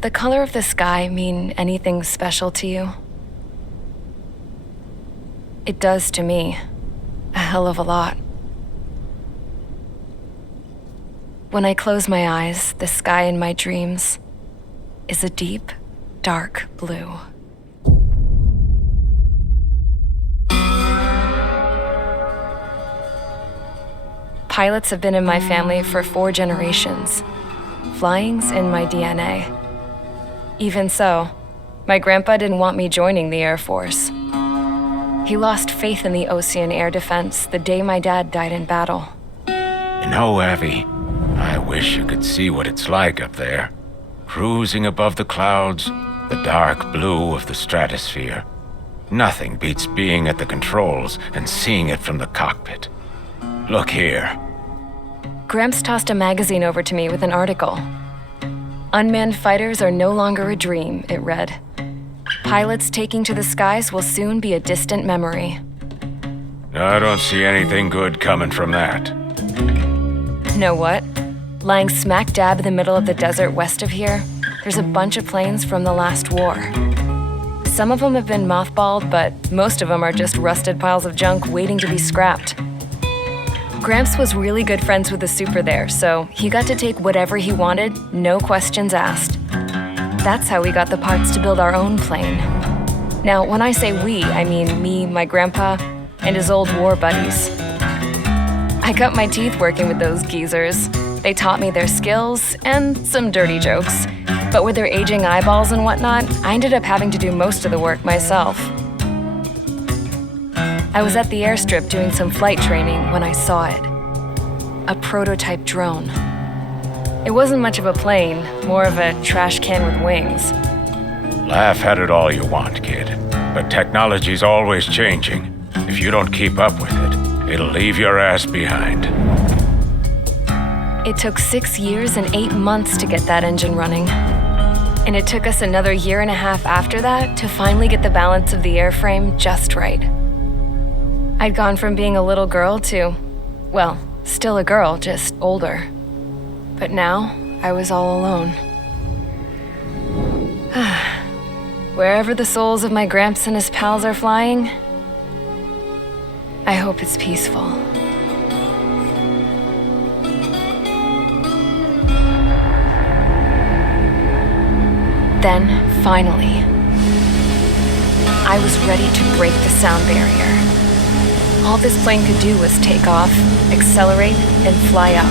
Does the color of the sky mean anything special to you? It does to me. A hell of a lot. When I close my eyes, the sky in my dreams is a deep, dark blue. Pilots have been in my family for 4 generations. Flying's in my DNA. Even so, my grandpa didn't want me joining the Air Force. He lost faith in the Ocean Air Defense the day my dad died in battle. You know, Abby, I wish you could see what it's like up there. Cruising above the clouds, the dark blue of the stratosphere. Nothing beats being at the controls and seeing it from the cockpit. Look here. Gramps tossed a magazine over to me with an article. Unmanned fighters are no longer a dream, it read. Pilots taking to the skies will soon be a distant memory. I don't see anything good coming from that. Know what? Lying smack dab in the middle of the desert west of here, there's a bunch of planes from the last war. Some of them have been mothballed, but most of them are just rusted piles of junk waiting to be scrapped. Gramps was really good friends with the super there, so he got to take whatever he wanted, no questions asked. That's how we got the parts to build our own plane. Now, when I say we, I mean me, my grandpa, and his old war buddies. I cut my teeth working with those geezers. They taught me their skills and some dirty jokes. But with their aging eyeballs and whatnot, I ended up having to do most of the work myself. I was at the airstrip doing some flight training when I saw it. A prototype drone. It wasn't much of a plane, more of a trash can with wings. Laugh at it all you want, kid. But technology's always changing. If you don't keep up with it, it'll leave your ass behind. It took 6 years and 8 months to get that engine running. And it took us another 1.5 years after that to finally get the balance of the airframe just right. I'd gone from being a little girl to, well, still a girl, just older. But now, I was all alone. Wherever the souls of my Gramps and his pals are flying, I hope it's peaceful. Then, finally, I was ready to break the sound barrier. All this plane could do was take off, accelerate, and fly up.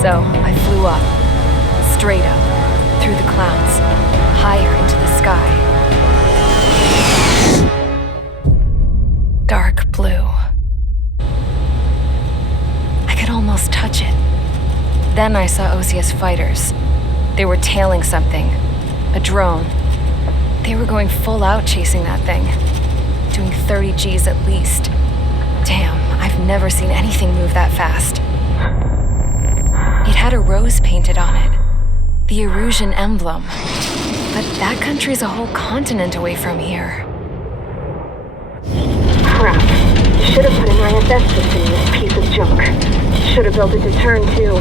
So I flew up, straight up, through the clouds, higher into the sky. Dark blue. I could almost touch it. Then I saw Osius fighters. They were tailing something, a drone. They were going full out chasing that thing, doing 30 Gs at least. Damn, I've never seen anything move that fast. It had a rose painted on it, the Erusian emblem. But that country's a whole continent away from here. Crap. Should have put an ISS system in this piece of junk. Should have built a deterrent too.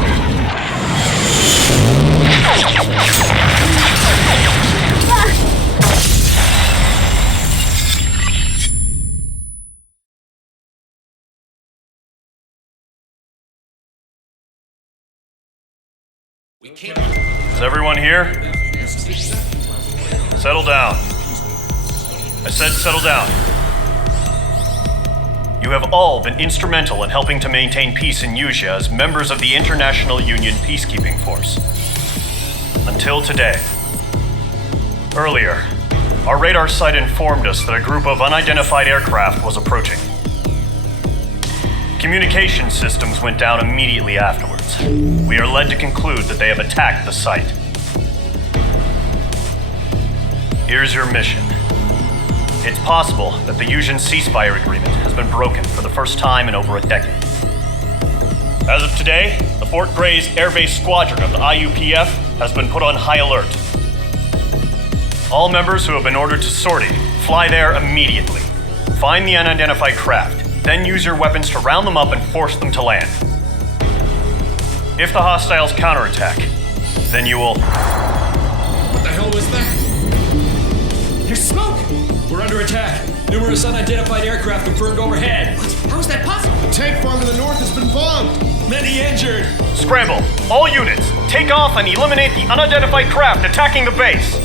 Is everyone here? Settle down. I said settle down. You have all been instrumental in helping to maintain peace in Usea as members of the International Union Peacekeeping Force. Until today. Earlier, Our radar site informed us that a group of unidentified aircraft was approaching. Communication systems went down immediately afterwards. We are led to conclude that they have attacked the site. Here's your mission. It's possible that the Yuuzhan ceasefire agreement has been broken for the first time in over a decade. As of today, the Fort Grays Air Base Squadron of the IUPF has been put on high alert. All members who have been ordered to sortie, fly there immediately. Find the unidentified craft, then use your weapons to round them up and force them to land. If the hostiles counterattack, then you will... What the hell was that? There's smoke! We're under attack. Numerous unidentified aircraft confirmed overhead. What? How is that possible? The tank farm to the north has been bombed. Many injured. Scramble! All units, take off and eliminate the unidentified craft attacking the base.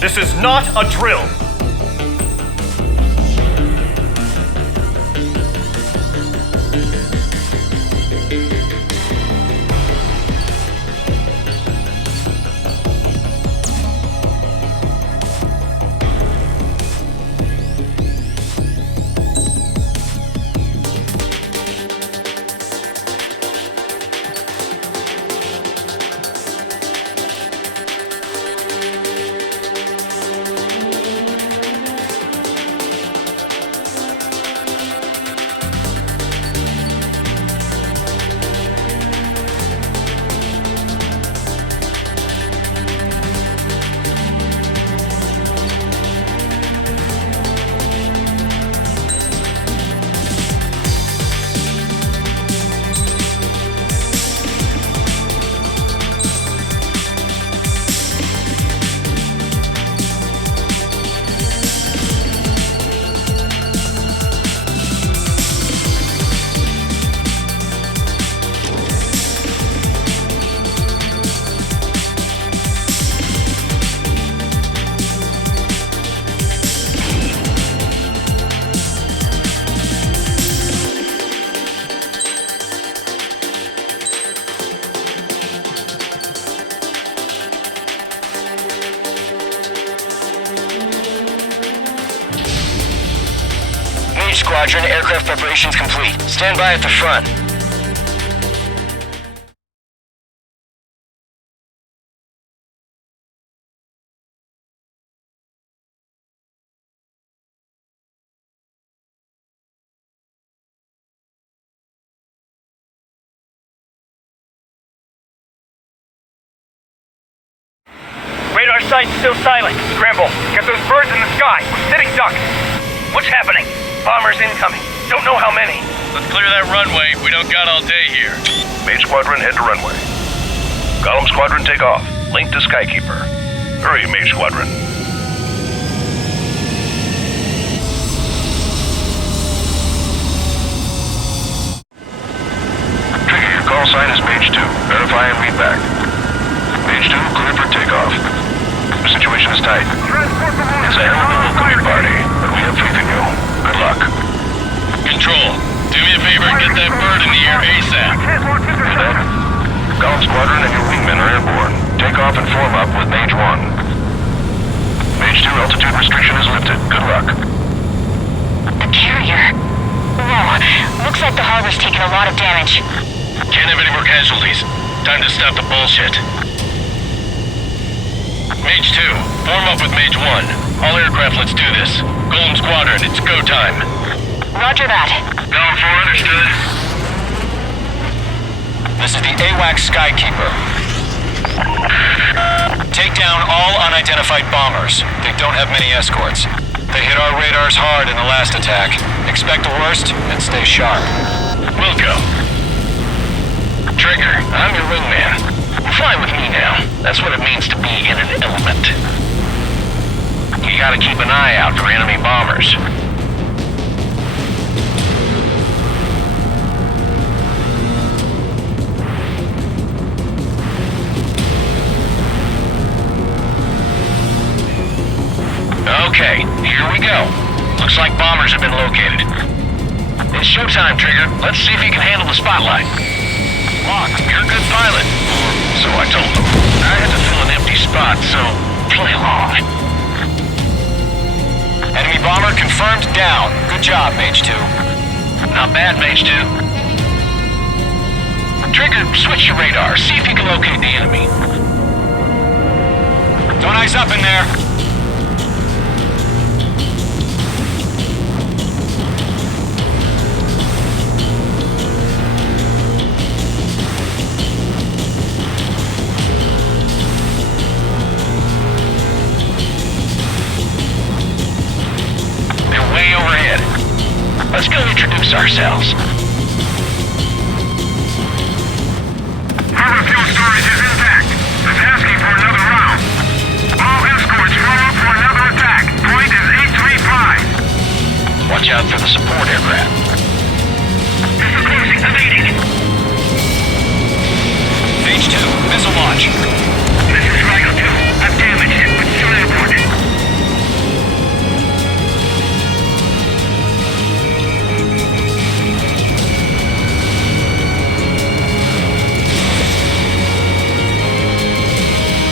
This is not a drill. Squadron, aircraft preparations complete. Stand by at the front. Radar site's still silent. Scramble. Get those birds in the sky. We're sitting ducks. What's happening? Bombers incoming. Don't know how many. Let's clear that runway. We don't got all day here. Mage Squadron, head to runway. Golem Squadron, take off. Link to Skykeeper. Hurry, Mage Squadron. Trigger, your call sign is Mage 2. Verify and read back. Mage 2, clear for takeoff. The situation is tight. It's a hell of a welcoming party, but we have faith in you. Good luck. Control, do me a favor and get that bird in the air ASAP. Do that. Golem Squadron and your wingmen are airborne. Take off and form up with Mage 1. Mage 2, altitude restriction is lifted. Good luck. The carrier. Whoa, looks like the harbor's taken a lot of damage. Can't have any more casualties. Time to stop the bullshit. Mage 2, form up with Mage 1. All aircraft, let's do this. Golem Squadron, it's go time. Roger that. Going for understood. This is the AWACS Skykeeper. Take down all unidentified bombers. They don't have many escorts. They hit our radars hard in the last attack. Expect the worst and stay sharp. Wilco. Trigger, I'm your wingman. Fly with me now. That's what it means to be in an element. You gotta keep an eye out for enemy bombers. Okay, here we go. Looks like bombers have been located. It's showtime, Trigger. Let's see if you can handle the spotlight. Locke, you're a good pilot. So I told them. I had to fill an empty spot, so play along. confirmed down. Good job, Mage 2. Not bad, Mage 2. Trigger, switch your radar. See if you can locate the enemy. Don't eyes up in there. They're way overhead. Let's go introduce ourselves. Harbor fuel storage is intact. It's asking for another round. All escorts form up for another attack. Point is 835. Watch out for the support aircraft. This is closing. Evading. Mage 2, missile launch. This is Rigel 2. I've damaged it, but still airborne.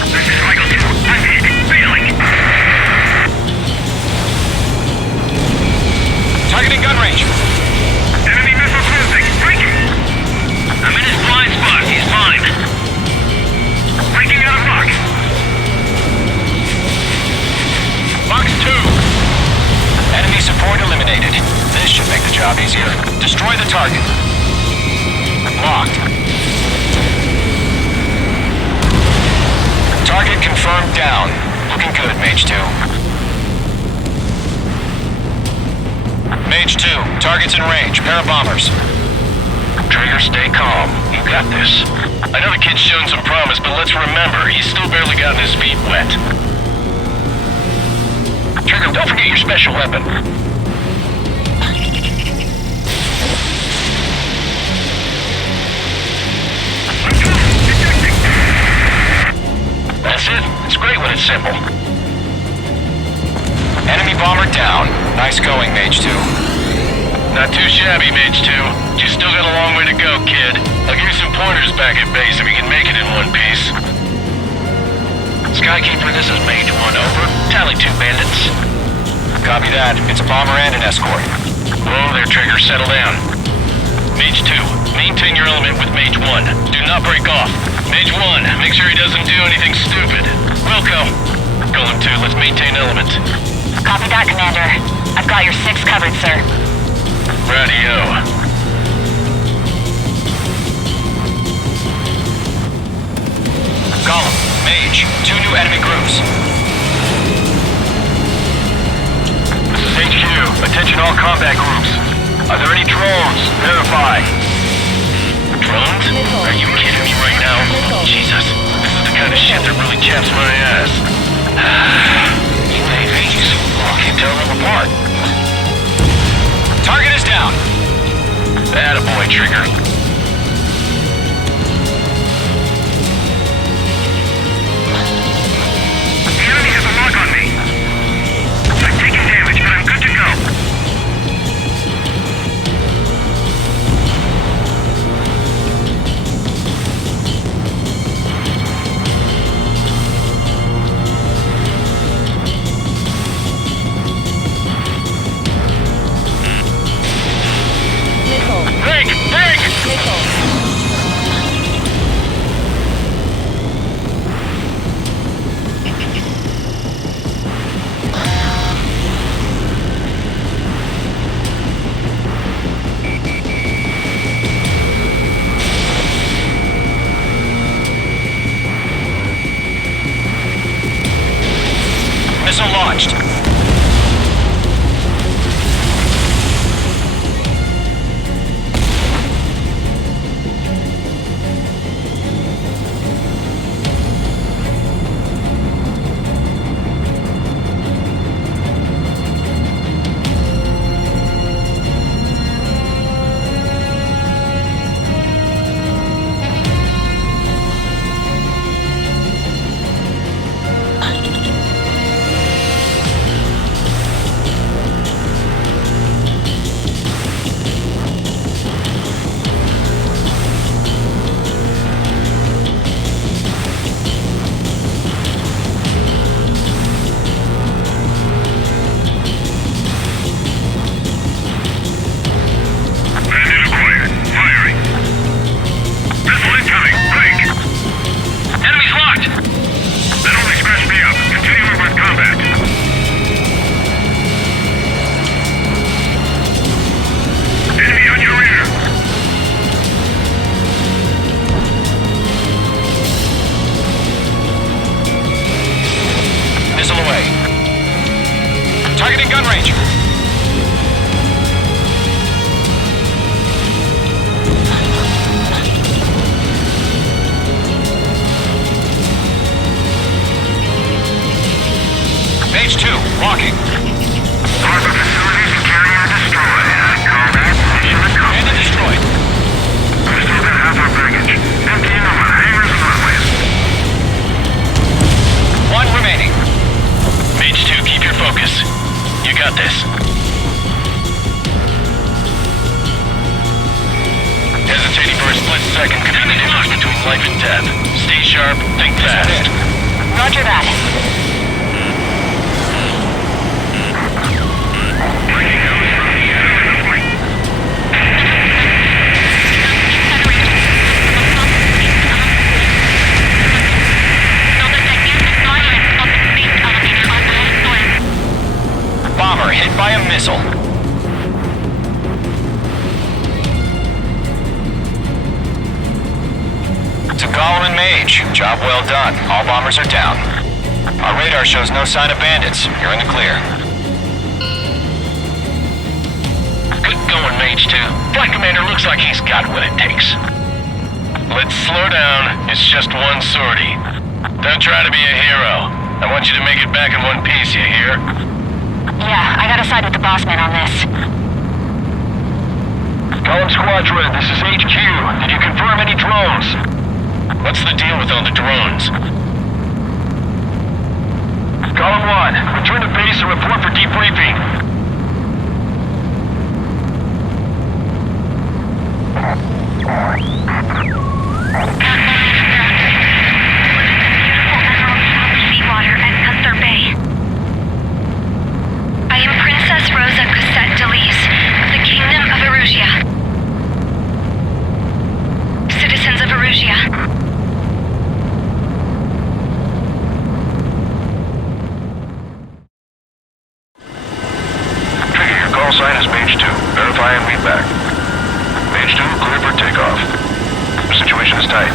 This is Rigel 2. I'm hit. Failing. Targeting gun range. Enemy missile closing. Breaking. I'm in his blind spot. He's mine. Breaking out of box. Box 2. Enemy support eliminated. This should make the job easier. Destroy the target. Locked. Target confirmed down. Looking good, Mage 2. Mage 2, target's in range. Pair of bombers. Trigger, stay calm. You got this. I know the kid's shown some promise, but let's remember, he's still barely gotten his feet wet. Trigger, don't forget your special weapon. That's it. It's great when it's simple. Enemy bomber down. Nice going, Mage 2. Not too shabby, Mage 2. You still got a long way to go, kid. I'll give you some pointers back at base if you can make it in one piece. Skykeeper, this is Mage 1, over. Tally 2 bandits. Copy that. It's a bomber and an escort. Whoa there, Trigger. Settle down. Mage 2, maintain your element with Mage 1. Do not break off. Mage 1, make sure he doesn't do anything stupid. Wilco. Golem 2, let's maintain element. Copy that, Commander. I've got your 6 covered, sir. Radio. Golem, Mage, 2 new enemy groups. This is HQ. Attention all combat groups. Are there any drones? Verify. Drones? Are you kidding me right now? Jesus. This is the kind of shit that really chaps my ass. You AVs. I can't tell them apart. Target is down. Attaboy, Trigger. The enemy has a lock on me. I'm taking damage, but I'm good to go. Break! Break! Missile launched. Ranger. Page 2, walking. Harbor facilities and carrier destroyed. Call that mission accomplished. And destroyed. We've still got half our baggage. Emptying them on hangars and runways. One remaining. Mage 2, keep your focus. You got this. Hesitating for a split second could be the difference between life and death. Stay sharp, think fast. Roger that. Bomber hit by a missile. To Gollum and Mage, job well done. All bombers are down. Our radar shows no sign of bandits. You're in the clear. Good going, Mage 2. Flight Commander looks like he's got what it takes. Let's slow down. It's just one sortie. Don't try to be a hero. I want you to make it back in one piece, you hear? Yeah, I gotta side with the boss man on this. Column Squadron, this is HQ. Did you confirm any drones? What's the deal with all the drones? Column 1, return to base and report for debriefing. Seawater at Gunther Bay. I am Princess Rosa Cosette Delise of the Kingdom of Erusia. Citizens of Erusia. Trigger, your call sign is Mage 2. Verify and read back. Mage 2, clear for takeoff. The situation is tight.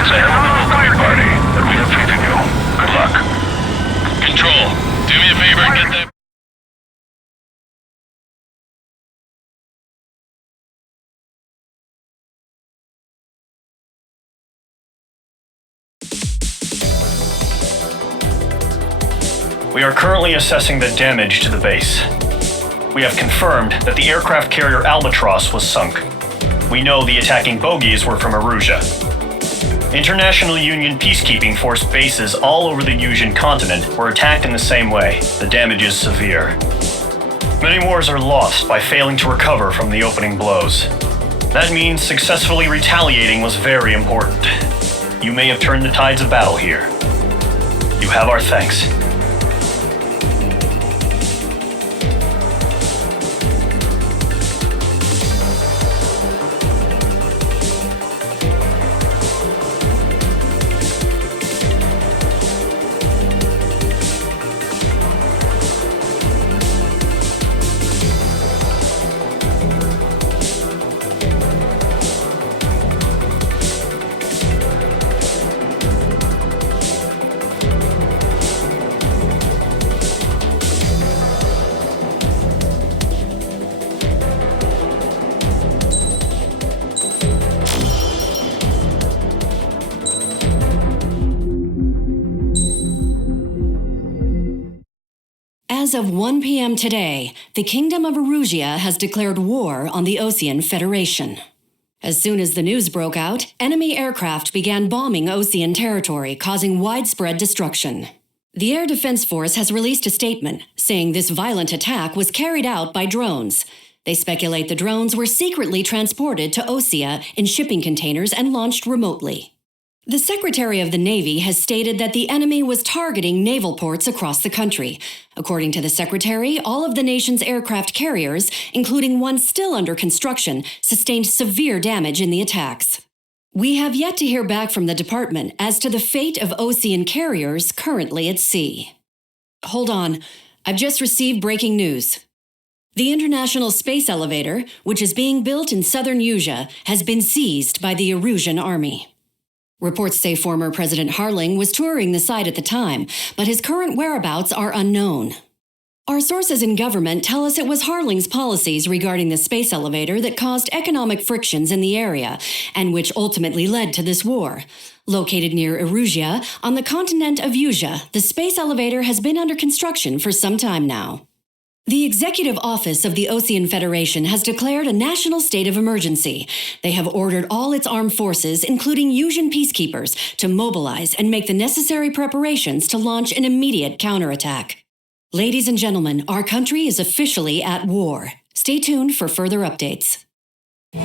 It's a hell of a welcoming party, but we have faith in you. Good luck. Control, do me a favor and get that... We are currently assessing the damage to the base. We have confirmed that the aircraft carrier Albatross was sunk. We know the attacking bogies were from Erusia. International Union peacekeeping force bases all over the Yusian continent were attacked in the same way. The damage is severe. Many wars are lost by failing to recover from the opening blows. That means successfully retaliating was very important. You may have turned the tides of battle here. You have our thanks. As of 1 p.m. today, the Kingdom of Erusia has declared war on the Osean Federation. As soon as the news broke out, enemy aircraft began bombing Osean territory, causing widespread destruction. The Air Defense Force has released a statement saying this violent attack was carried out by drones. They speculate the drones were secretly transported to Osea in shipping containers and launched remotely. The Secretary of the Navy has stated that the enemy was targeting naval ports across the country. According to the Secretary, all of the nation's aircraft carriers, including one still under construction, sustained severe damage in the attacks. We have yet to hear back from the department as to the fate of Osean carriers currently at sea. Hold on, I've just received breaking news. The International Space Elevator, which is being built in southern Yusia, has been seized by the Erusian army. Reports say former President Harling was touring the site at the time, but his current whereabouts are unknown. Our sources in government tell us it was Harling's policies regarding the space elevator that caused economic frictions in the area, and which ultimately led to this war. Located near Erusia, on the continent of Usia, the space elevator has been under construction for some time now. The Executive Office of the Osean Federation has declared a national state of emergency. They have ordered all its armed forces, including Usian peacekeepers, to mobilize and make the necessary preparations to launch an immediate counterattack. Ladies and gentlemen, our country is officially at war. Stay tuned for further updates.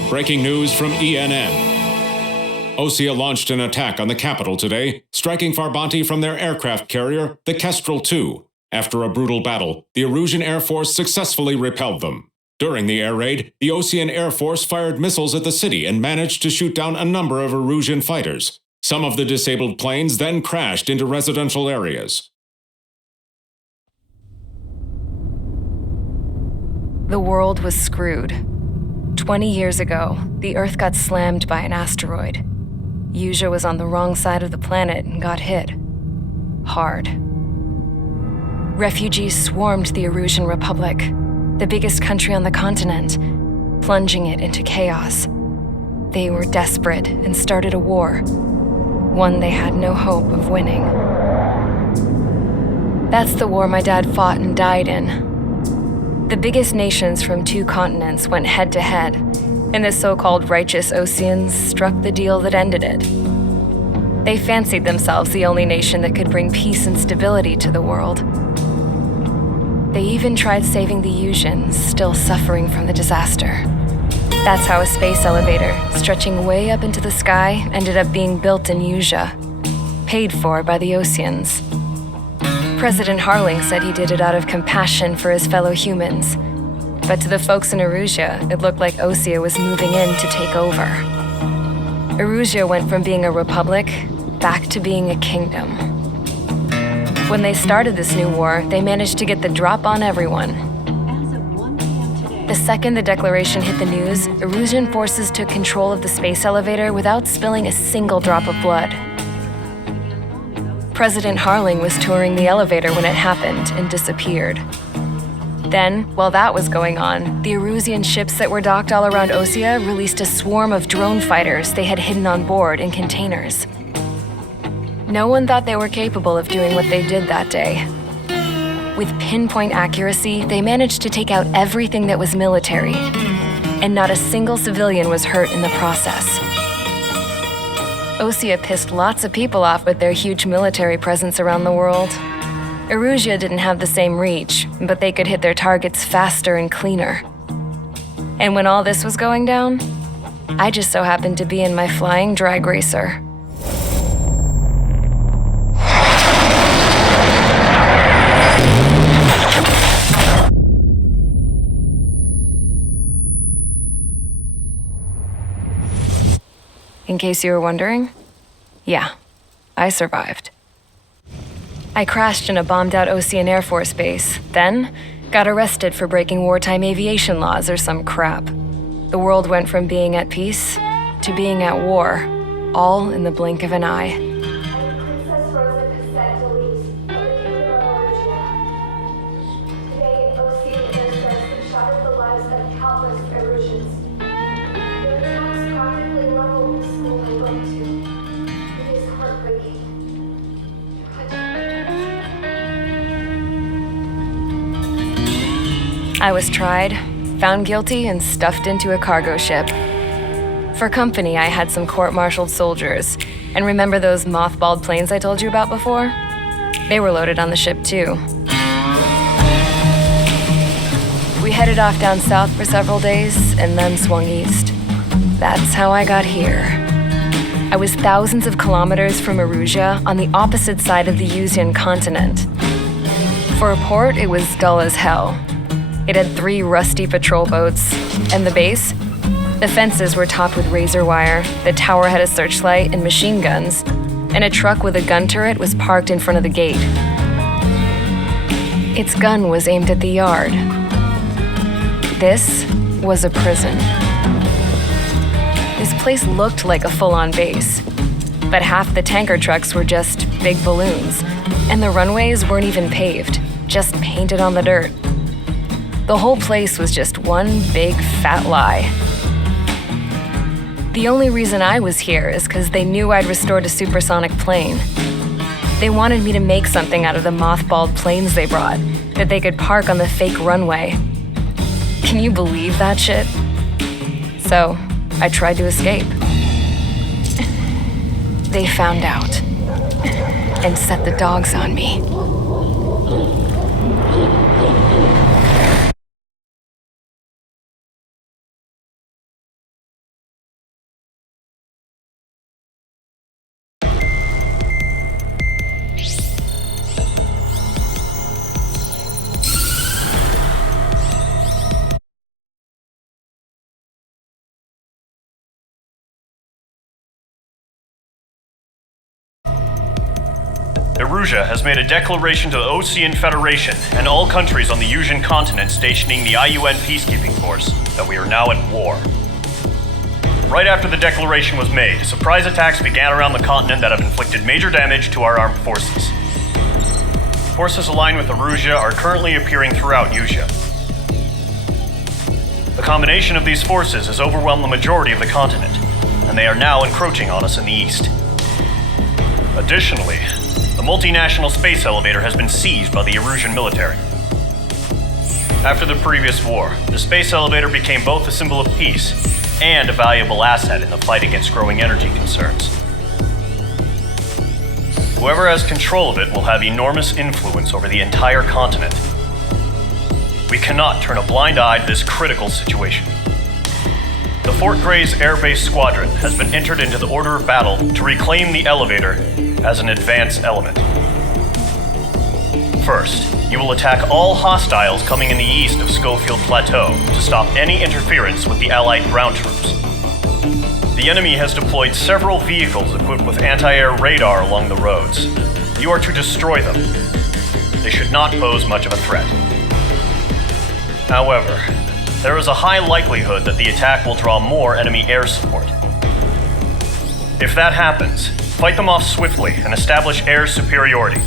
Breaking news from ENN. Osea launched an attack on the capital today, striking Farbanti from their aircraft carrier, the Kestrel II. After a brutal battle, the Erusian Air Force successfully repelled them. During the air raid, the Osean Air Force fired missiles at the city and managed to shoot down a number of Erusian fighters. Some of the disabled planes then crashed into residential areas. The world was screwed. 20 years ago, the Earth got slammed by an asteroid. Usia was on the wrong side of the planet and got hit. Hard. Refugees swarmed the Erusian Republic, the biggest country on the continent, plunging it into chaos. They were desperate and started a war, one they had no hope of winning. That's the war my dad fought and died in. The biggest nations from 2 continents went head-to-head, and the so-called righteous Oseans struck the deal that ended it. They fancied themselves the only nation that could bring peace and stability to the world. They even tried saving the Usians, still suffering from the disaster. That's how a space elevator, stretching way up into the sky, ended up being built in Usia, paid for by the Oseans. President Harling said he did it out of compassion for his fellow humans, but to the folks in Erusia, it looked like Osea was moving in to take over. Erusia went from being a republic back to being a kingdom. When they started this new war, they managed to get the drop on everyone. The second the declaration hit the news, Erusian forces took control of the space elevator without spilling a single drop of blood. President Harling was touring the elevator when it happened and disappeared. Then, while that was going on, the Erusian ships that were docked all around Osea released a swarm of drone fighters they had hidden on board in containers. No one thought they were capable of doing what they did that day. With pinpoint accuracy, they managed to take out everything that was military, and not a single civilian was hurt in the process. Osea pissed lots of people off with their huge military presence around the world. Erusia didn't have the same reach, but they could hit their targets faster and cleaner. And when all this was going down, I just so happened to be in my flying drag racer. In case you were wondering, yeah, I survived. I crashed in a bombed-out Osean Air Force base, then got arrested for breaking wartime aviation laws or some crap. The world went from being at peace to being at war, all in the blink of an eye. I was tried, found guilty, and stuffed into a cargo ship. For company, I had some court-martialed soldiers, and remember those mothballed planes I told you about before? They were loaded on the ship too. We headed off down south for several days, and then swung east. That's how I got here. I was thousands of kilometers from Erusia on the opposite side of the Usian continent. For a port, it was dull as hell. It had 3 rusty patrol boats, and the base? The fences were topped with razor wire, the tower had a searchlight and machine guns, and a truck with a gun turret was parked in front of the gate. Its gun was aimed at the yard. This was a prison. This place looked like a full-on base, but half the tanker trucks were just big balloons, and the runways weren't even paved, just painted on the dirt. The whole place was just one big fat lie. The only reason I was here is because they knew I'd restored a supersonic plane. They wanted me to make something out of the mothballed planes they brought that they could park on the fake runway. Can you believe that shit? So, I tried to escape. They found out and set the dogs on me. Erusia has made a declaration to the Osean Federation and all countries on the Yusian continent stationing the IUN peacekeeping force that we are now at war. Right after the declaration was made, surprise attacks began around the continent that have inflicted major damage to our armed forces. Forces aligned with Erusia are currently appearing throughout Yusia. The combination of these forces has overwhelmed the majority of the continent, and they are now encroaching on us in the east. Additionally, the multinational space elevator has been seized by the Erusian military. After the previous war, the space elevator became both a symbol of peace and a valuable asset in the fight against growing energy concerns. Whoever has control of it will have enormous influence over the entire continent. We cannot turn a blind eye to this critical situation. The Fort Gray's Air Base Squadron has been entered into the order of battle to reclaim the elevator as an advance element. First, you will attack all hostiles coming in the east of Schofield Plateau to stop any interference with the Allied ground troops. The enemy has deployed several vehicles equipped with anti-air radar along the roads. You are to destroy them. They should not pose much of a threat. However, there is a high likelihood that the attack will draw more enemy air support. If that happens, fight them off swiftly and establish air superiority.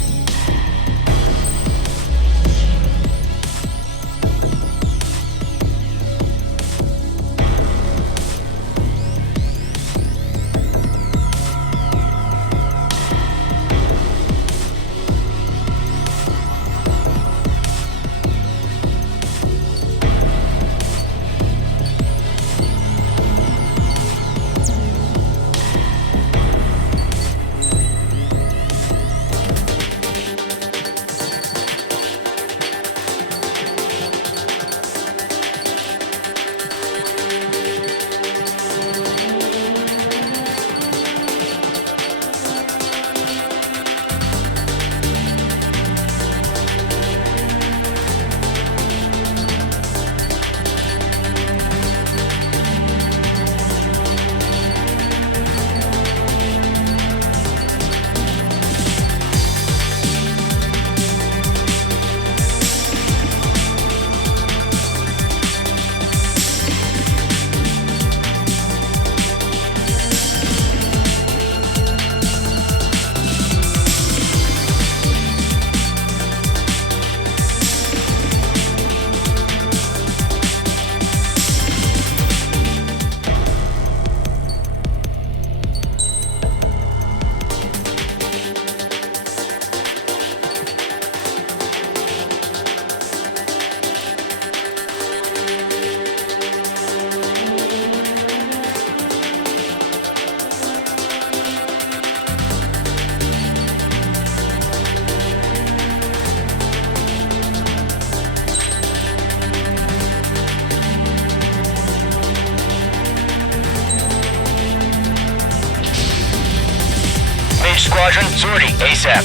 Squadron, sortie, ASAP.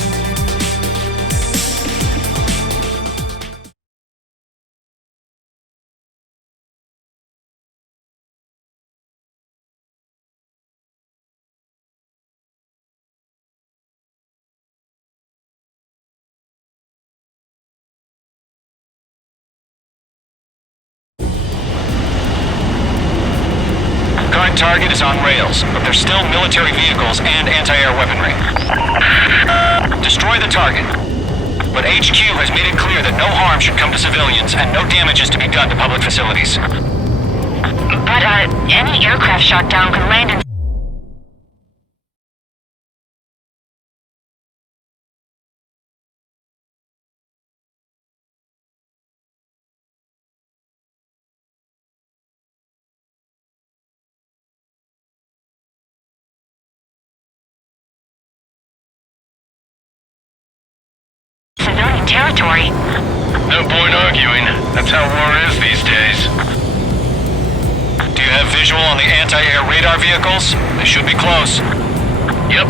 Current target is on rails, but there's still military vehicles and anti-air weaponry. Destroy the target. but HQ has made it clear that no harm should come to civilians and no damage is to be done to public facilities. But, any aircraft shot down could land in... civilian territory. No point arguing. That's how war is these days. Do you have visual on the anti-air radar vehicles? They should be close. Yep.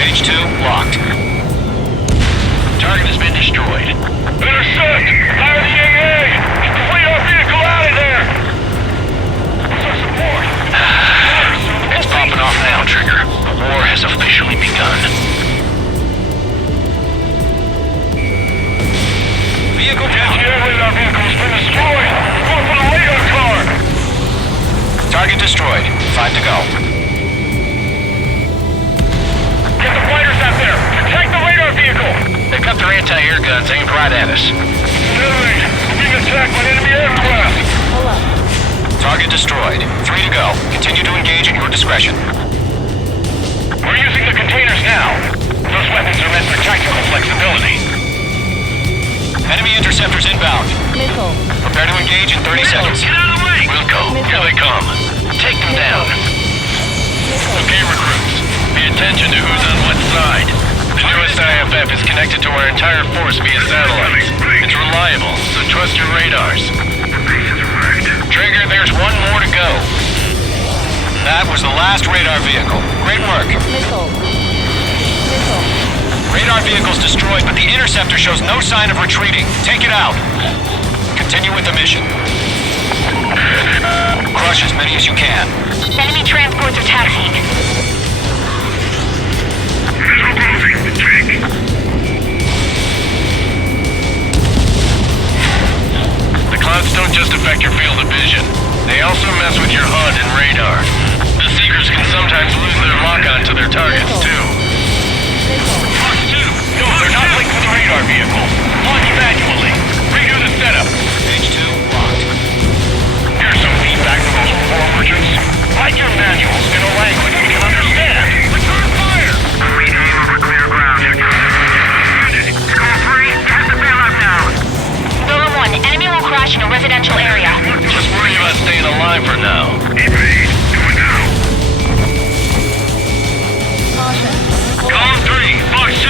Page 2, locked. Target has been destroyed. Intercept! Fire the AA! Get the radar vehicle out of there! What's our support? It's popping off now, Trigger. The war has officially begun. Vehicle down. Radar vehicle's been destroyed! Go for the radar car! Target destroyed. 5 to go. Get the fighters out there! Protect the radar vehicle! They've got their anti-air guns aimed right at us. Enemy! Being attacked by enemy aircraft! Target destroyed. 3 to go. Continue to engage at your discretion. We're using the containers now. Those weapons are meant for tactical flexibility. Enemy interceptors inbound. Missile. Prepare to engage in 30 seconds. Get out of the way! Wilco, here they come. Take them down. Okay, recruits. Pay attention to who's on what side. The newest IFF is connected to our entire force via satellites. It's reliable, so trust your radars. Trigger, there's one more to go. That was the last radar vehicle. Great work. Missile. Missile. Radar vehicle's destroyed, but the interceptor shows no sign of retreating. Take it out. Continue with the mission. Crush as many as you can. Enemy transports are taxiing. The clouds don't just affect your field of vision. They also mess with your HUD and radar. The Seekers can sometimes lose their lock-on to their targets, too. Fox 2! No, they're not linked to the radar vehicle. Launch manually. Redo the setup. Page 2, locked. Here's some feedback from those reform merchants. Write your manuals in a language we can understand. Return fire! Reading over clear ground. Score 3, cast the bailout now. Roller 1, enemy will crash in a residential area. Just worry about staying alive for now. Column 3, Fox 2.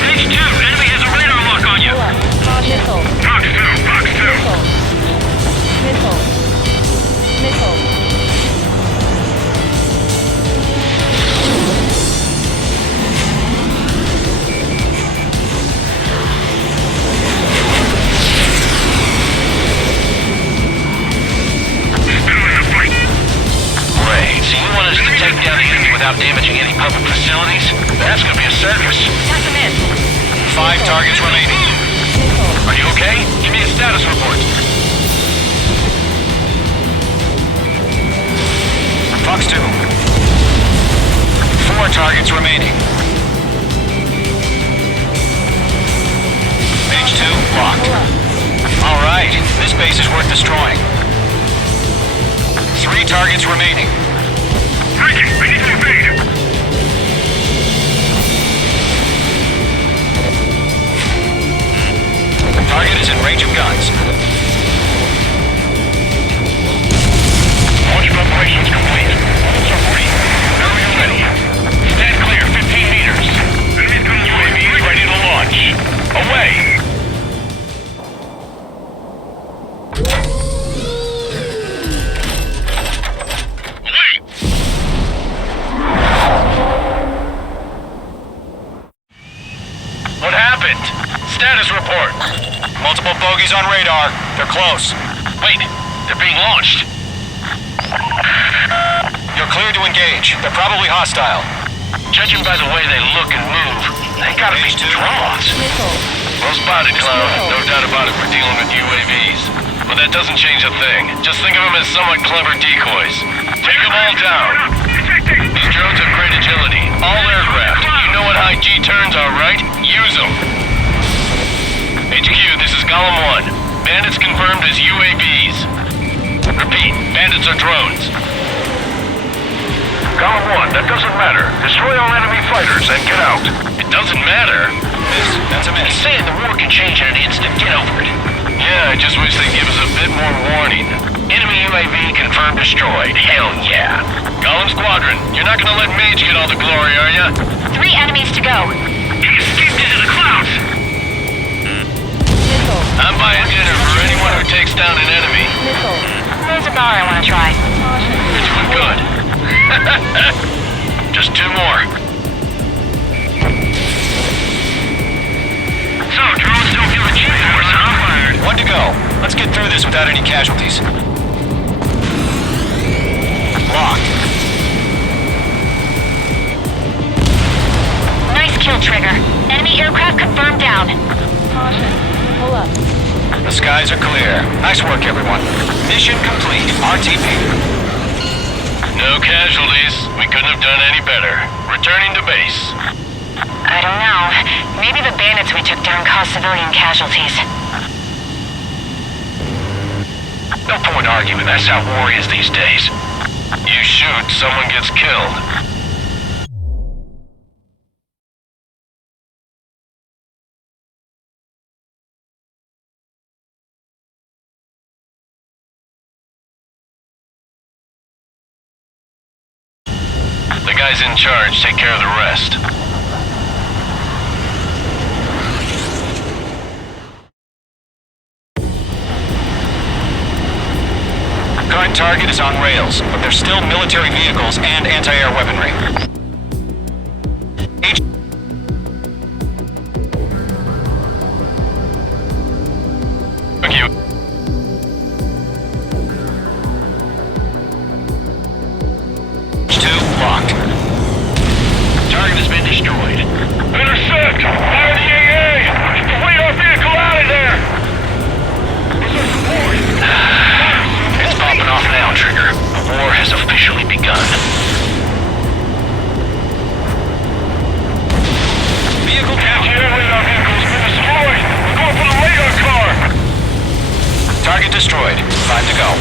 Page 2, enemy has a radar lock on you. Missile. Fox 2, Fox 2. Missile. Missile. Great, so you want us to take down the enemy without damaging any public facilities? That's gonna be a circus. Tap them in. 5 targets remaining. Are you okay? Give me a status report. Fox 2. 4 targets remaining. Page 2, locked. All right, this base is worth destroying. 3 targets remaining. Breaking, we need to invade. Target is in range of guns. Launch preparations complete. Bullets are free. Area ready. Stand clear, 15 meters. UAVs ready to launch. Away! What happened? Status report. Multiple bogeys on radar. They're close. Wait, they're being launched. You're cleared to engage. They're probably hostile. Judging by the way they look and move, they gotta be drones. Missile. Well spotted, Cloud. No doubt about it, we're dealing with UAVs. but that doesn't change a thing. Just think of them as somewhat clever decoys. Take them all down. These drones have great agility. All aircraft. You know what high G turns are, right? Use them. HQ, this is Golem 1. Bandits confirmed as UAVs. Repeat, bandits are drones. Golem 1, that doesn't matter. Destroy all enemy fighters and get out. It doesn't matter? That's a miss. He's saying the war can change in an instant. Get over it. Yeah, I just wish they'd give us a bit more warning. Enemy UAV confirmed destroyed. Hell yeah. Golem Squadron, you're not gonna let Mage get all the glory, are ya? 3 enemies to go. He escaped into the clouds! I'm buying dinner for anyone who takes down an enemy. There's a bar I want to try. You're doing good. Just 2 more. So, drones don't feel the G-force, huh? 1 to go. Let's get through this without any casualties. Locked. Nice kill, Trigger. Enemy aircraft confirmed down. Pull up. The skies are clear. Nice work, everyone. Mission complete. RTP. No casualties. We couldn't have done any better. Returning to base. I don't know. Maybe the bandits we took down caused civilian casualties. No point arguing. That's how war is these days. You shoot, someone gets killed. The guys in charge take care of the rest. Current target is on rails, but there's still military vehicles and anti-air weaponry. Thank you. Locked. Target has been destroyed. Intercept! Fire the AA! Flee our vehicle out of there! It's popping off now, Trigger. The war has officially begun. Vehicle down. Anti-air radar vehicle's been destroyed! We're going for the radar car! Target destroyed. 5 to go.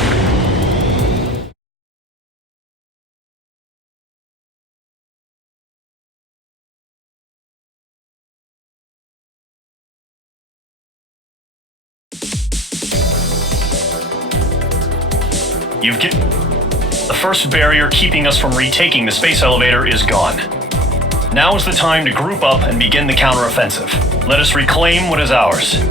The first barrier keeping us from retaking the space elevator is gone. Now is the time to group up and begin the counteroffensive. Let us reclaim what is ours.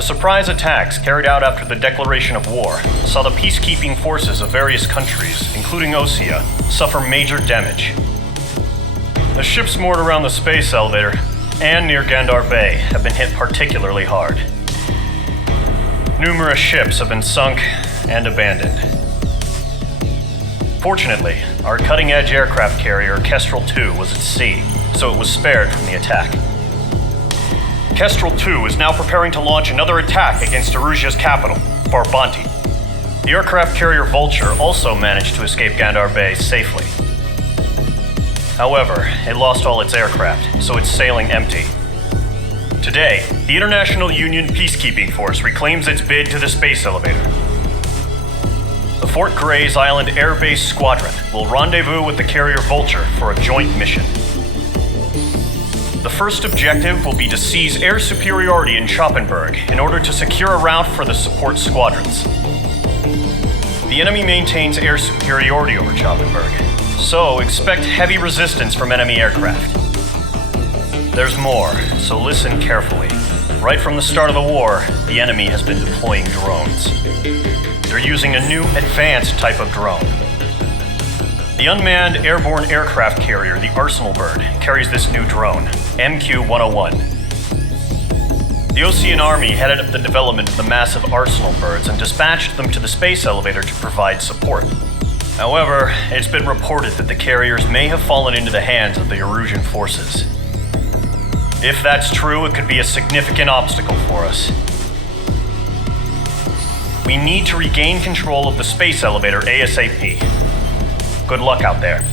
Surprise attacks carried out after the declaration of war saw the peacekeeping forces of various countries, including Osea, suffer major damage. The ships moored around the space elevator and near Gandar Bay have been hit particularly hard. Numerous ships have been sunk and abandoned. Fortunately, our cutting-edge aircraft carrier Kestrel 2 was at sea, so it was spared from the attack. Kestrel 2 is now preparing to launch another attack against Erusia's capital, Farbanti. The aircraft carrier Vulture also managed to escape Gandar Bay safely. However, it lost all its aircraft, so it's sailing empty. Today, the International Union Peacekeeping Force reclaims its bid to the space elevator. The Fort Grays Island Air Base Squadron will rendezvous with the carrier Vulture for a joint mission. The first objective will be to seize air superiority in Choppenberg in order to secure a route for the support squadrons. The enemy maintains air superiority over Choppenberg, so expect heavy resistance from enemy aircraft. There's more, so listen carefully. Right from the start of the war, the enemy has been deploying drones. They're using a new advanced type of drone. The unmanned airborne aircraft carrier, the Arsenal Bird, carries this new drone, MQ-101. The Osean Army headed up the development of the massive Arsenal Birds and dispatched them to the space elevator to provide support. However, it's been reported that the carriers may have fallen into the hands of the Erusian forces. If that's true, it could be a significant obstacle for us. We need to regain control of the space elevator ASAP. Good luck out there.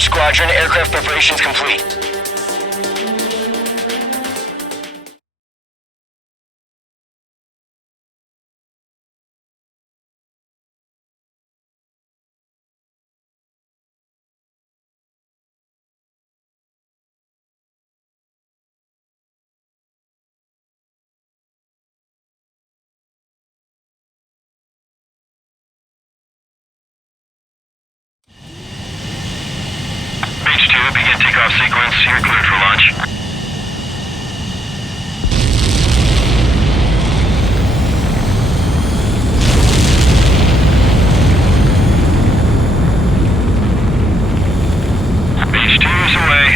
Squadron, aircraft preparations complete. H2, begin takeoff sequence. You're cleared for launch. H2 is away.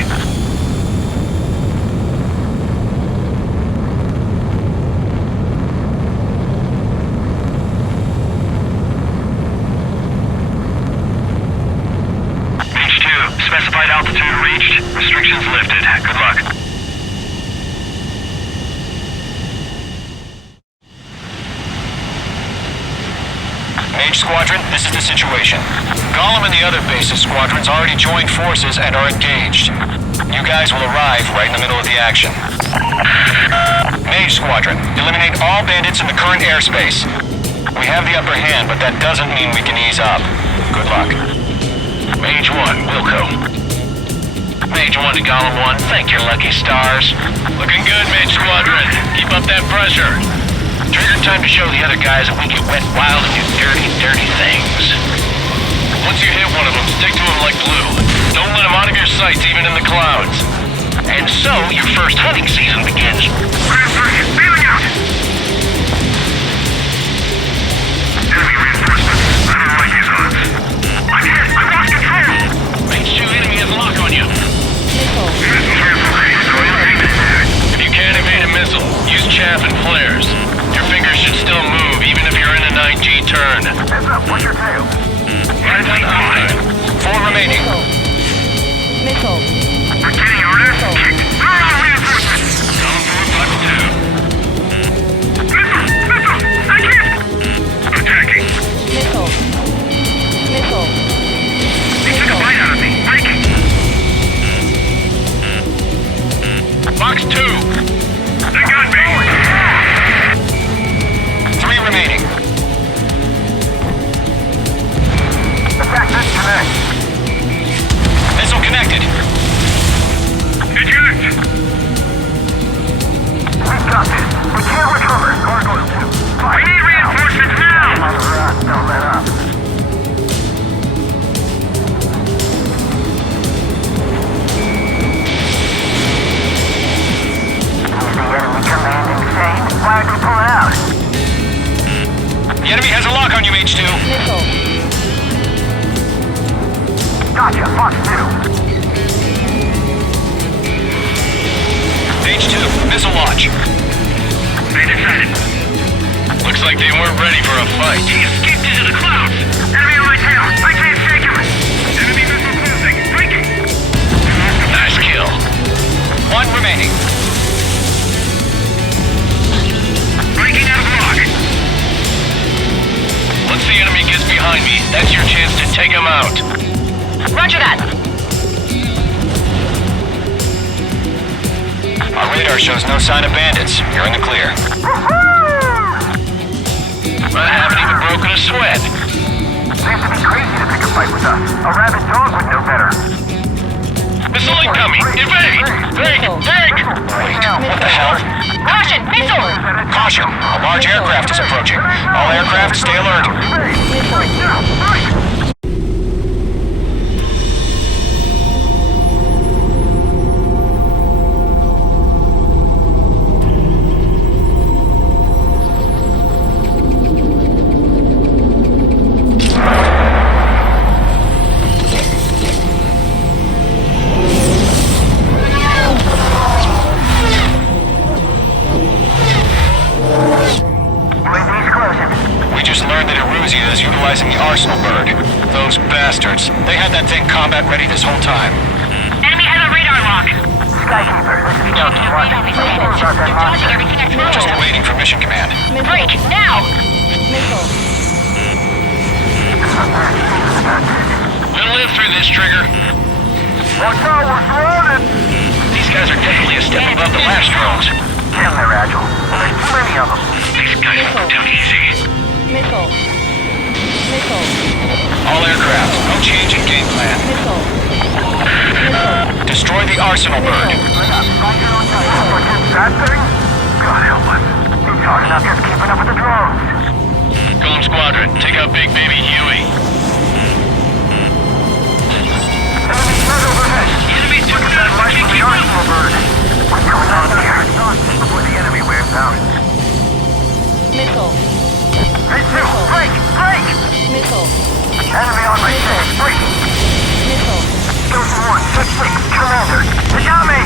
Specified altitude reached. Restrictions lifted. Good luck. Mage Squadron, this is the situation. Gollum and the other bases squadrons already joined forces and are engaged. You guys will arrive right in the middle of the action. Mage Squadron, eliminate all bandits in the current airspace. We have the upper hand, but that doesn't mean we can ease up. Good luck. Mage 1, Wilco. Mage 1 to Gollum 1, thank your lucky stars. Looking good, Mage Squadron. Keep up that pressure. Trigger time to show the other guys that we get wet wild and do dirty, dirty things. Once you hit one of them, stick to him like glue. Don't let him out of your sights, even in the clouds. And so, your first hunting season begins. Feeling out! Enemy reinforcements. I don't like these odds. I'm hit! I lost control! Mage 2 enemy has lock on you. If you can't evade a missile, use chaff and flares. Your fingers should still move, even if you're in a 9G turn. Heads up, watch your tail. Right on high. 4 remaining. Missile. We're getting orders. Throw out reinforcements. Come for Buck 2. Missile! I can't! Attacking. Missile. Missile. They took a bite out of me. Breaking. Box 2. They got me. missile launch. Bandit sighted. Looks like they weren't ready for a fight. He escaped into the clouds. Enemy on my tail. I can't shake him. Enemy missile closing. Breaking. Nice kill. One remaining. Breaking out of lock. Once the enemy gets behind me, that's your chance to take him out. Roger that. Our radar shows no sign of bandits. You're in the clear. I haven't even broken a sweat. Seems to be crazy to pick a fight with us. A rabid dog would know better. Missile incoming! Evade! Break! Break! Wait, what the hell? Caution! Missile! Caution! A large aircraft is approaching. All aircraft, stay alert. We just learned that Eruzia is utilizing the Arsenal bird. Those bastards. They had that thing combat ready this whole time. Enemy has a radar lock. Skykeeper, this is Delta Read all these minutes. They're dodging everything I throw at Just them. waiting for mission command. Break! Now! We'll live through this, Trigger. Watch out, we're surrounded! These guys are definitely a step above the last drones. Damn, they're agile. There's too many of them. These guys won't go down easy. Missile. Missile. All aircraft, no change in game plan. Missile. Destroy the Arsenal bird. That thing? God help us. It's hard enough just keeping up with the drones. Golem Squadron, take out Big Baby Huey. Enemy threat overhead. Enemy Look at that light from the Arsenal bird. What's going on here? Before the enemy wears out. Missile. Hey, two! Break! Break! Missile. Enemy on my six! Breaking! Missile. Skeleton 1, 6-6, Commander! You got me!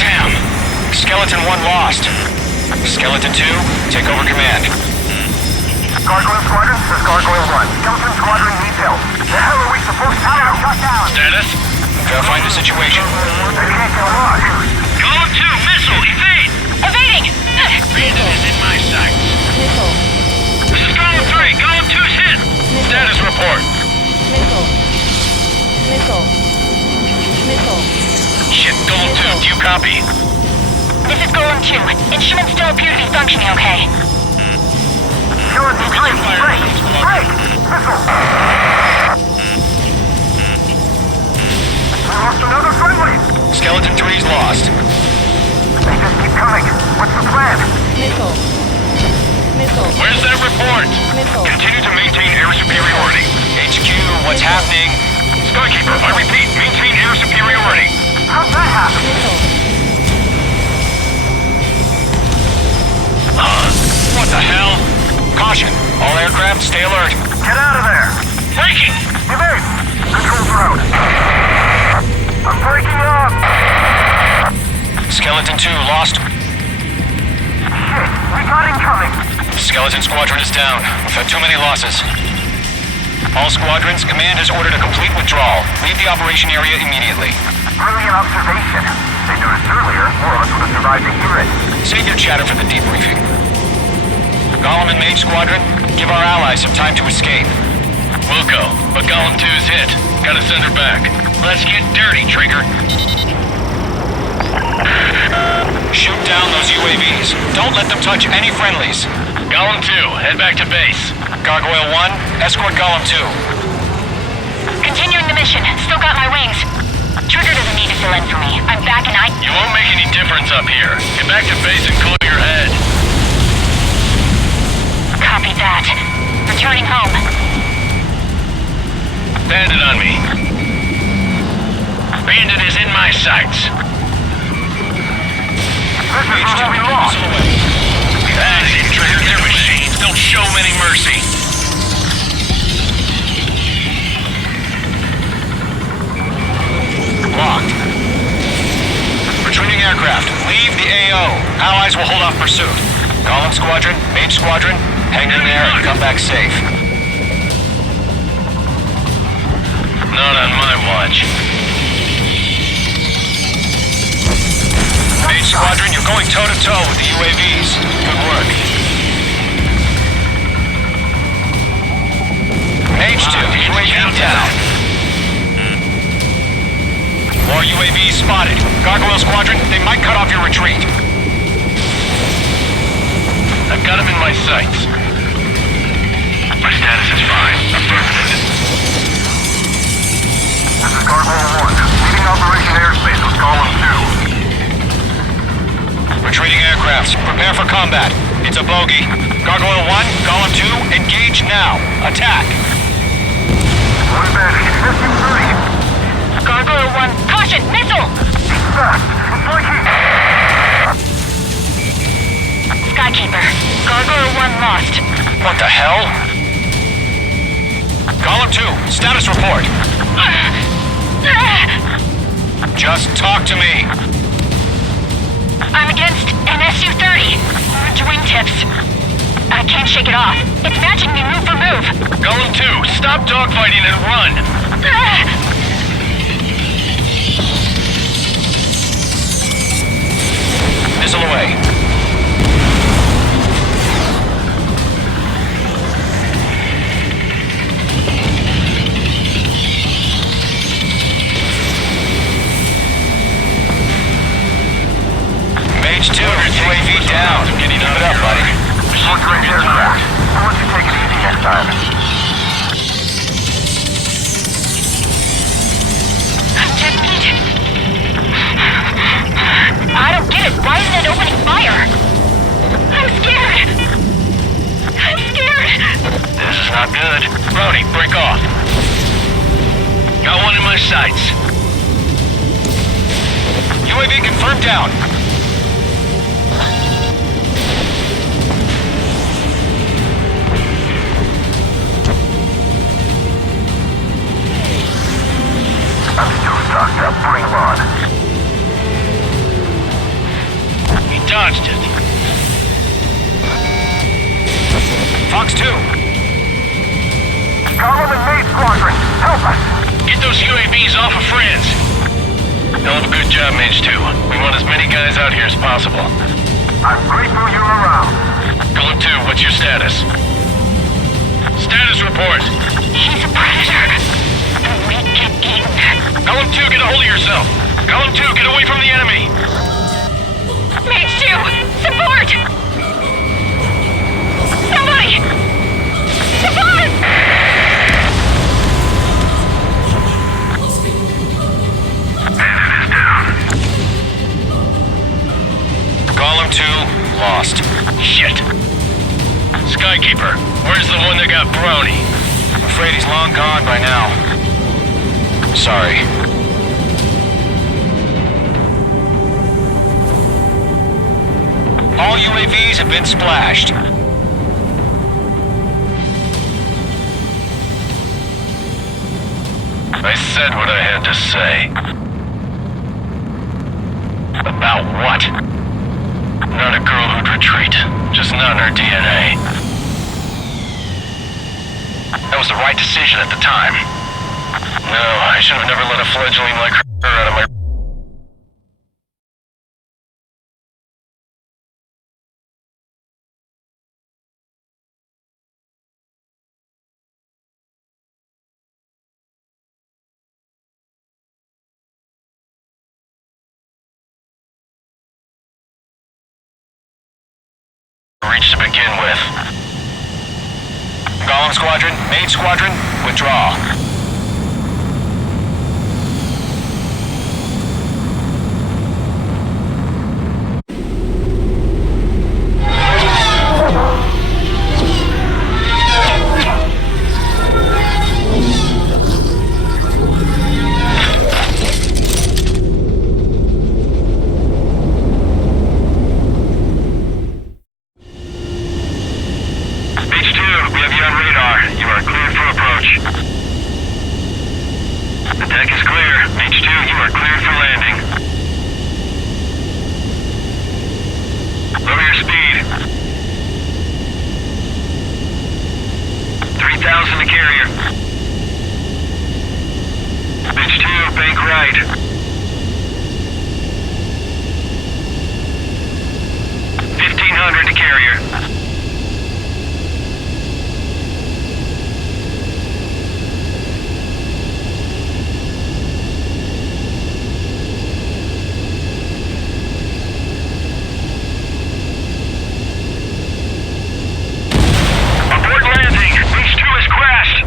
Damn! Skeleton 1 lost. Skeleton 2, take over command. Gargoyle Squadron, this is Gargoyle 1. Skeleton Squadron needs help. The hell are we supposed to do? Shut down! Status? Verifying the situation. I can't tell what. Golem 2, missile, evade! Evading! Bandit is in my sights. Missile. This is Golem 3, Golem 2's hit. Status report. Missile. Missile. Missile. Shit, Golem 2, do you copy? This is Golem 2. Instruments still appear to be functioning okay. Skeleton 3, break! Break! Missile! We lost another friendly! Skeleton 3's lost. They just keep coming. What's the plan? Missile. Missile. Where's that report? Missile. Continue to maintain air superiority. HQ, what's happening? Skykeeper, I repeat, maintain air superiority. How'd that happen? Missile. What the hell? Caution, all aircraft stay alert. Get out of there! Breaking! Evade! Control drone. I'm breaking up! Skeleton 2 lost. Shit, we got incoming! Skeleton Squadron is down. We've had too many losses. All squadrons, command has ordered a complete withdrawal. Leave the operation area immediately. Brilliant observation. They knew this earlier, more of us would have survived to hear it. Save your chatter for the debriefing. Golem and Mage Squadron, give our allies some time to escape. We'll go, but Golem 2's hit. Gotta send her back. Let's get dirty, Trigger. Shoot down those UAVs. Don't let them touch any friendlies. Golem 2, head back to base. Gargoyle 1, escort Golem 2. Continuing the mission. Still got my wings. Trigger doesn't need to fill in for me. I'm back and You won't make any difference up here. Get back to base and cool your head. Copy that. Returning home. Bandit on me. Bandit is in my sights. This is where we lost. That's it, Trigger. They're machines. Don't show them any mercy. Locked. Retreating aircraft. Leave the AO. Allies will hold off pursuit. Golem Squadron, Mage Squadron, hang in there and come back safe. Not on my watch. Mage Squadron, you're going toe-to-toe with the UAVs. Good work. Mage 2, UAV down. More UAVs spotted. Gargoyle Squadron, they might cut off your retreat. I've got him in my sights. My status is fine. Affirmative. This is Gargoyle 1, leading Operation Airspace with Column 2. Retreating aircrafts, prepare for combat. It's a bogey. Gargoyle 1, Golem 2, engage now. Attack. One bandit, SU-30. Gargoyle 1, caution, missile! Fast, it's like Skykeeper, Gargoyle 1 lost. What the hell? Golem 2, status report. Just talk to me. I'm against an SU-30. Orange wingtips. I can't shake it off. It's matching me move for move. Golem 2, stop dogfighting and run! Missile away. Mage 2, UAV down. Keep it up, buddy. Short-range aircraft. Why don't you take it easy next time? I don't get it. Why isn't it opening fire? I'm scared. I'm scared. This is not good. Brody, break off. Got one in my sights. UAV confirmed down. I'm still stocked up. Bring them on. He dodged it. Fox 2. Golem and Mage Squadron, help us! Get those UAVs off of friends. Hell of a good job, Mage 2. We want as many guys out here as possible. I'm grateful you're around. Golem 2, what's your status? Status report. He's a predator. We get eaten. Golem 2, get a hold of yourself. Golem 2, get away from the enemy. Mage 2, support! Somebody! Support! Golem 2, lost. Shit. Skykeeper, where's the one that got Brownie? I'm afraid he's long gone by now. Sorry. All UAVs have been splashed. I said what I had to say. About what? Not a girl who'd retreat. Just not in her DNA. That was the right decision at the time. No, I should have never let a fledgling like her out of my... reach to begin with. Golem Squadron, Mage Squadron, withdraw. tight. $1,500 to carrier. Abort landing. H2 has crashed.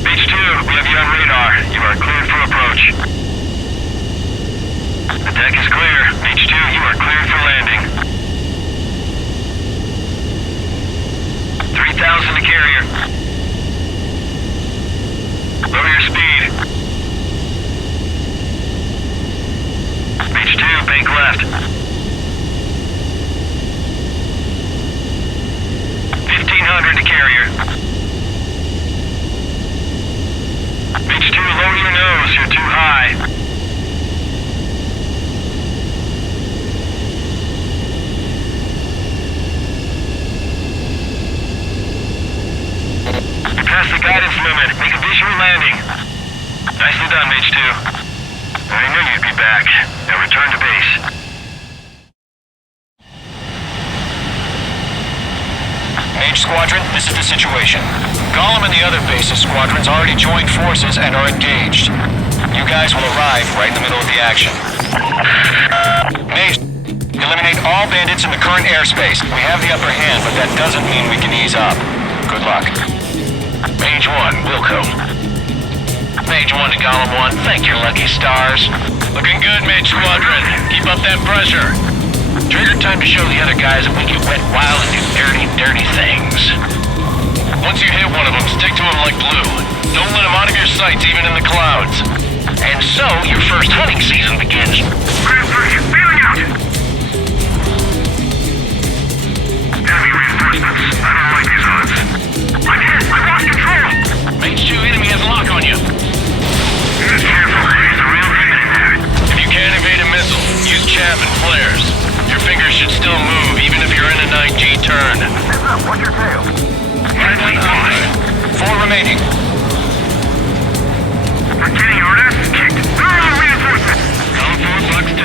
H2, we have you on radar. You are cleared for approach. The deck is clear. H2, you are cleared for landing. 3,000 to carrier. Lower your speed. H2, bank left. 1,500 to carrier. H2, lower your nose, you're too high. You passed the guidance limit. Make a visual landing. Nicely done, H2. I knew you'd be back. Now return to base. Mage Squadron, this is the situation. Gollum and the other bases squadrons already joined forces and are engaged. You guys will arrive right in the middle of the action. Mage, eliminate all bandits in the current airspace. We have the upper hand, but that doesn't mean we can ease up. Good luck. Mage 1, Wilco. Mage 1 to Gollum 1, thank your lucky stars. Looking good, Mage Squadron. Keep up that pressure. Trigger time to show the other guys that we get wet wild and do dirty, dirty things. Once you hit one of them, stick to them like glue. Don't let them out of your sights, even in the clouds. And so, your first hunting season begins. Bailing out! Enemy reinforcements. I don't like these odds. I'm hit! I lost control! Mage 2 enemy has lock on you. Careful, there's a real demon in there. If you can't evade a missile, use chaff and flares. Your fingers should still move, even if you're in a 9G turn. Heads up, watch your tail. Friendly on. 4 remaining. We're getting our asses kicked. Where are the reinforcements? Come for Fox 2.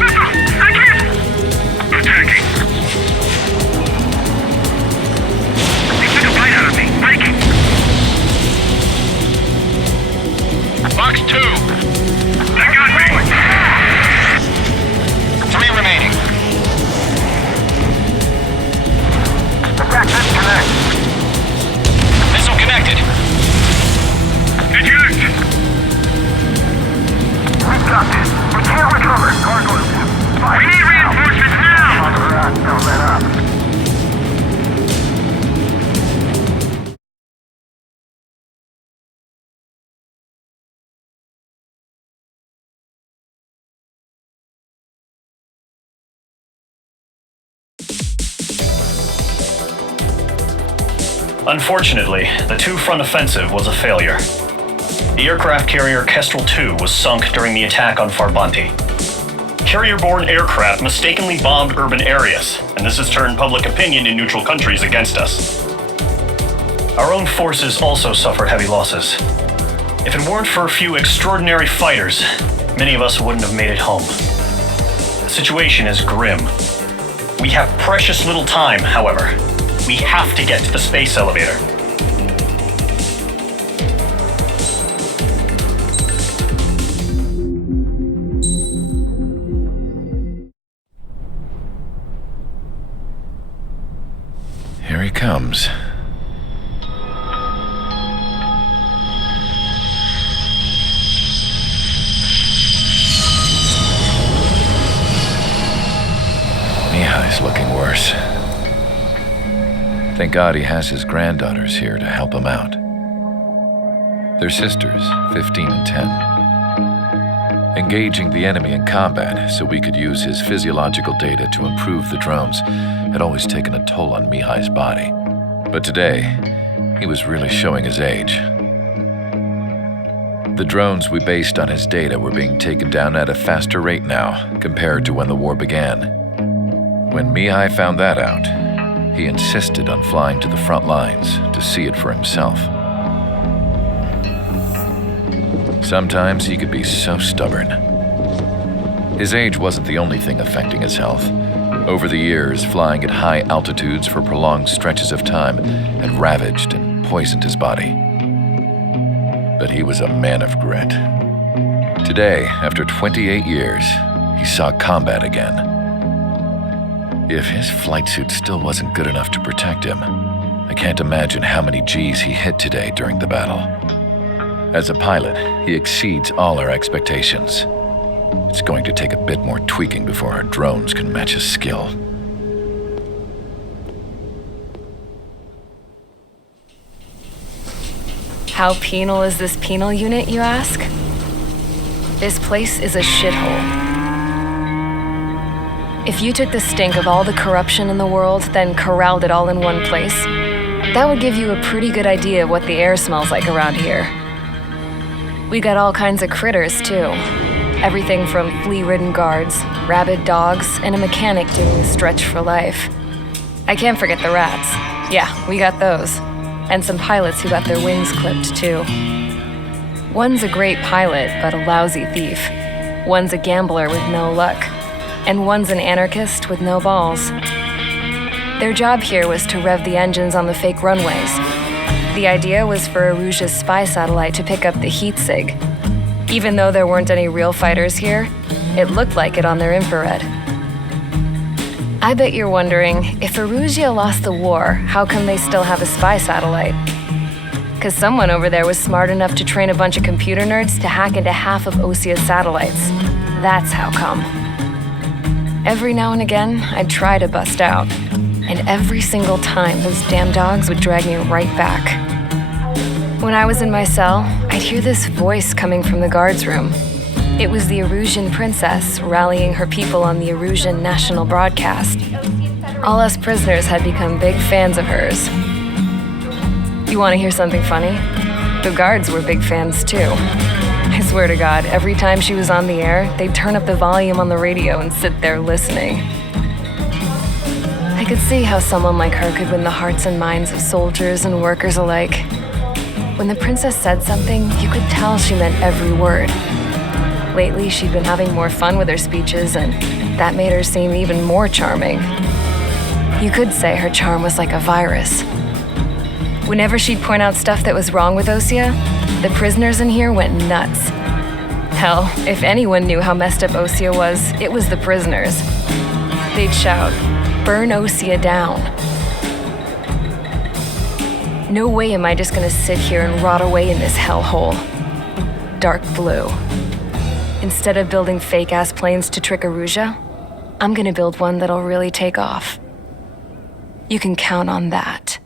Missile! I can't! Attacking. They took a bite out of me. Breaking. Fox 2. They got me! 3 remaining. Attack disconnect. Missile connected. Eject! We've got this. We can't recover. Gargoyle 2. We need reinforcements now! Don't let up. Unfortunately, the two-front offensive was a failure. The aircraft carrier Kestrel II was sunk during the attack on Farbanti. Carrier-borne aircraft mistakenly bombed urban areas, and this has turned public opinion in neutral countries against us. Our own forces also suffered heavy losses. If it weren't for a few extraordinary fighters, many of us wouldn't have made it home. The situation is grim. We have precious little time, however. We have to get to the space elevator. Here he comes. Mihai's looking worse. Thank God he has his granddaughters here to help him out. They're sisters, 15 and 10. Engaging the enemy in combat so we could use his physiological data to improve the drones had always taken a toll on Mihai's body. But today, he was really showing his age. The drones we based on his data were being taken down at a faster rate now compared to when the war began. When Mihai found that out, he insisted on flying to the front lines to see it for himself. Sometimes he could be so stubborn. His age wasn't the only thing affecting his health. Over the years, flying at high altitudes for prolonged stretches of time had ravaged and poisoned his body. But he was a man of grit. Today, after 28 years, he saw combat again. If his flight suit still wasn't good enough to protect him, I can't imagine how many Gs he hit today during the battle. As a pilot, he exceeds all our expectations. It's going to take a bit more tweaking before our drones can match his skill. How penal is this penal unit, you ask? This place is a shithole. If you took the stink of all the corruption in the world, then corralled it all in one place, that would give you a pretty good idea of what the air smells like around here. We got all kinds of critters, too. Everything from flea-ridden guards, rabid dogs, and a mechanic doing the stretch for life. I can't forget the rats. Yeah, we got those. And some pilots who got their wings clipped, too. One's a great pilot, but a lousy thief. One's a gambler with no luck. And one's an anarchist with no balls. Their job here was to rev the engines on the fake runways. The idea was for Erusia's spy satellite to pick up the heat sig. Even though there weren't any real fighters here, it looked like it on their infrared. I bet you're wondering, if Erusia lost the war, how come they still have a spy satellite? 'Cause someone over there was smart enough to train a bunch of computer nerds to hack into half of Osia's satellites. That's how come. Every now and again, I'd try to bust out, and every single time those damn dogs would drag me right back. When I was in my cell, I'd hear this voice coming from the guards room. It was the Erusian princess rallying her people on the Erusian national broadcast. All us prisoners had become big fans of hers. You want to hear something funny? The guards were big fans too. I swear to God, every time she was on the air, they'd turn up the volume on the radio and sit there listening. I could see how someone like her could win the hearts and minds of soldiers and workers alike. When the princess said something, you could tell she meant every word. Lately, she'd been having more fun with her speeches, and that made her seem even more charming. You could say her charm was like a virus. Whenever she'd point out stuff that was wrong with Osia, the prisoners in here went nuts. Hell, if anyone knew how messed up Osia was, it was the prisoners. They'd shout, "Burn Osia down." No way am I just gonna sit here and rot away in this hellhole. Dark blue. Instead of building fake-ass planes to trick Erusia, I'm gonna build one that'll really take off. You can count on that.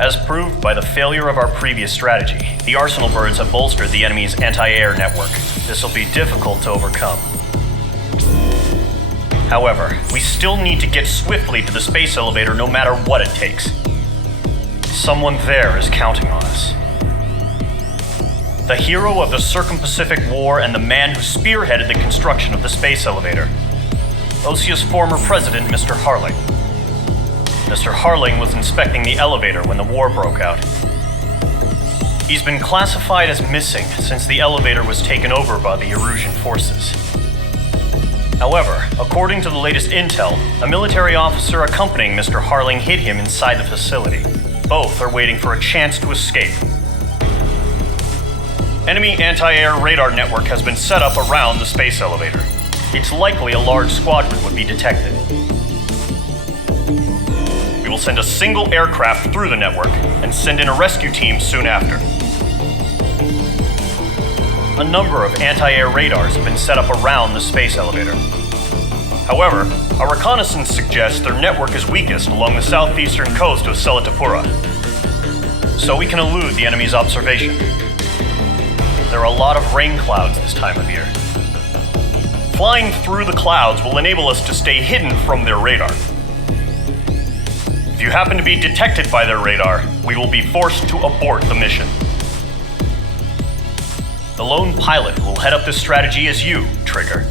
As proved by the failure of our previous strategy, the Arsenal birds have bolstered the enemy's anti-air network. This will be difficult to overcome. However, we still need to get swiftly to the space elevator no matter what it takes. Someone there is counting on us. The hero of the Circum-Pacific War and the man who spearheaded the construction of the space elevator. Osia's former president, Mr. Harling. Mr. Harling was inspecting the elevator when the war broke out. He's been classified as missing since the elevator was taken over by the Erusian forces. However, according to the latest intel, a military officer accompanying Mr. Harling hid him inside the facility. Both are waiting for a chance to escape. Enemy anti-air radar network has been set up around the space elevator. It's likely a large squadron would be detected. We will send a single aircraft through the network and send in a rescue team soon after. A number of anti-air radars have been set up around the space elevator. However, our reconnaissance suggests their network is weakest along the southeastern coast of Selatapura, so we can elude the enemy's observation. There are a lot of rain clouds this time of year. Flying through the clouds will enable us to stay hidden from their radar. If you happen to be detected by their radar, we will be forced to abort the mission. The lone pilot who will head up this strategy is you, Trigger.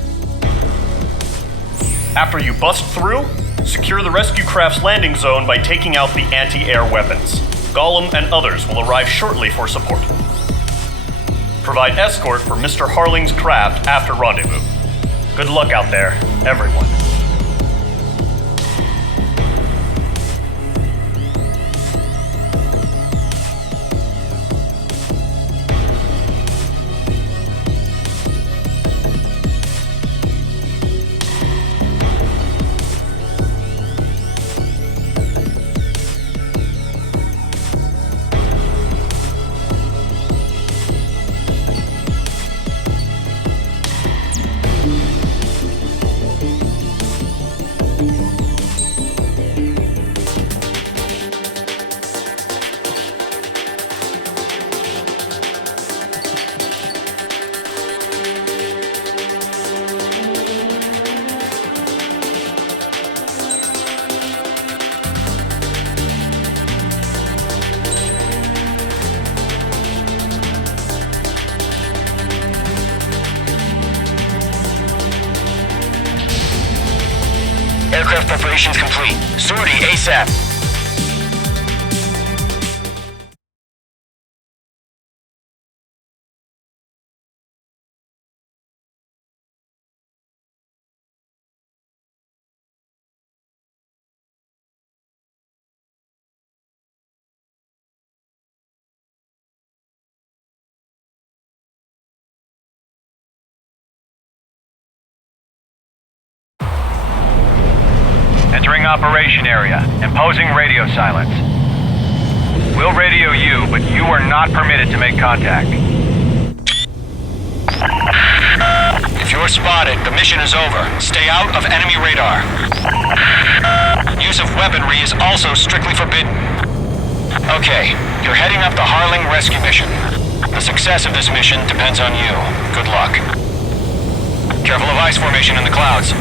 After you bust through, secure the rescue craft's landing zone by taking out the anti-air weapons. Gollum and others will arrive shortly for support. Provide escort for Mr. Harling's craft after rendezvous. Good luck out there, everyone. Aircraft preparations complete. Sortie ASAP. Entering operation area. Imposing radio silence. We'll radio you, but you are not permitted to make contact. If you're spotted, the mission is over. Stay out of enemy radar. Use of weaponry is also strictly forbidden. Okay, you're heading up the Harling rescue mission. The success of this mission depends on you. Good luck. Careful of ice formation in the clouds.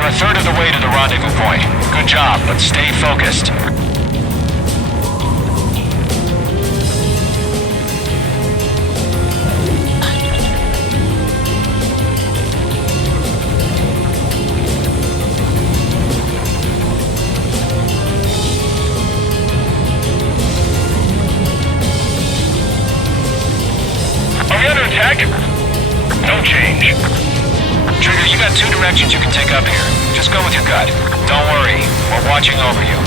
A third of the way to the rendezvous point. Good job, but stay focused. Are we under attack? No change. Trigger, you got two directions you can take up here. Just go with your gut. Don't worry, we're watching over you.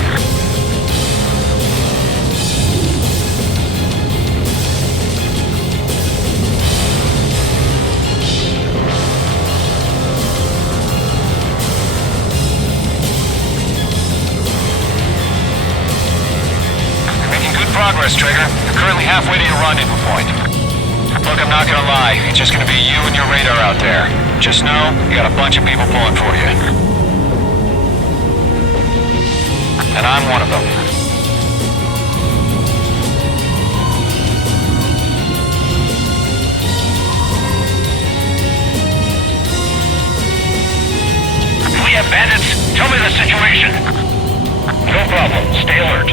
You're making good progress, Trigger. You're currently halfway to your rendezvous point. Look, I'm not gonna lie. It's just gonna be you and your radar out there. Just know, you got a bunch of people pulling for you. And I'm one of them. have bandits? Tell me the situation. No problem. Stay alert.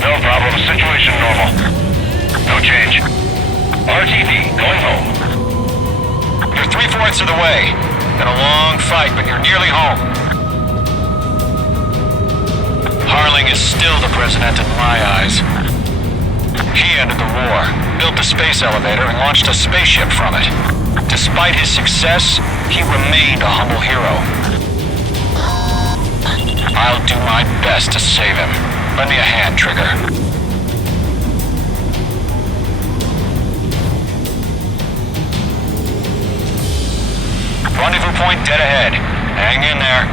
No problem. Situation normal. No change. RTD, going home. You're 3/4 of the way. Been a long fight, but you're nearly home. Harling is still the president in my eyes. He ended the war, built the space elevator, and launched a spaceship from it. Despite his success, he remained a humble hero. I'll do my best to save him. Lend me a hand, Trigger. Rendezvous point dead ahead. Hang in there.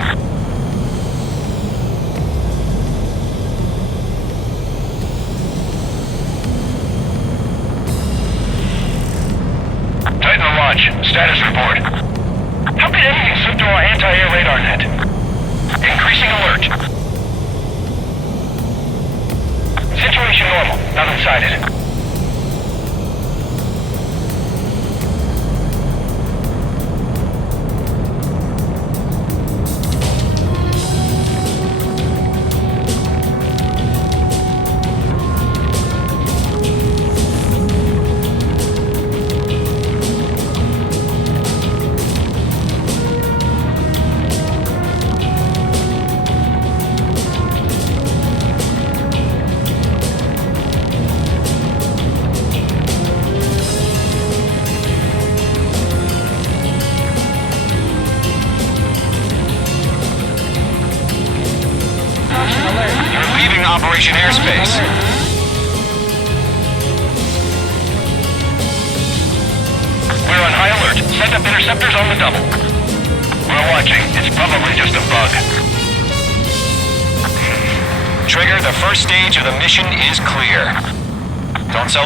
Titan Launch, status report. How could anything slip through our anti-air radar net? Increasing alert. Situation normal, nothing sighted. Operation Airspace. We're on high alert. Send up interceptors on the double. We're watching. It's probably just a bug. Trigger, the first stage of the mission is clear. Don't sell.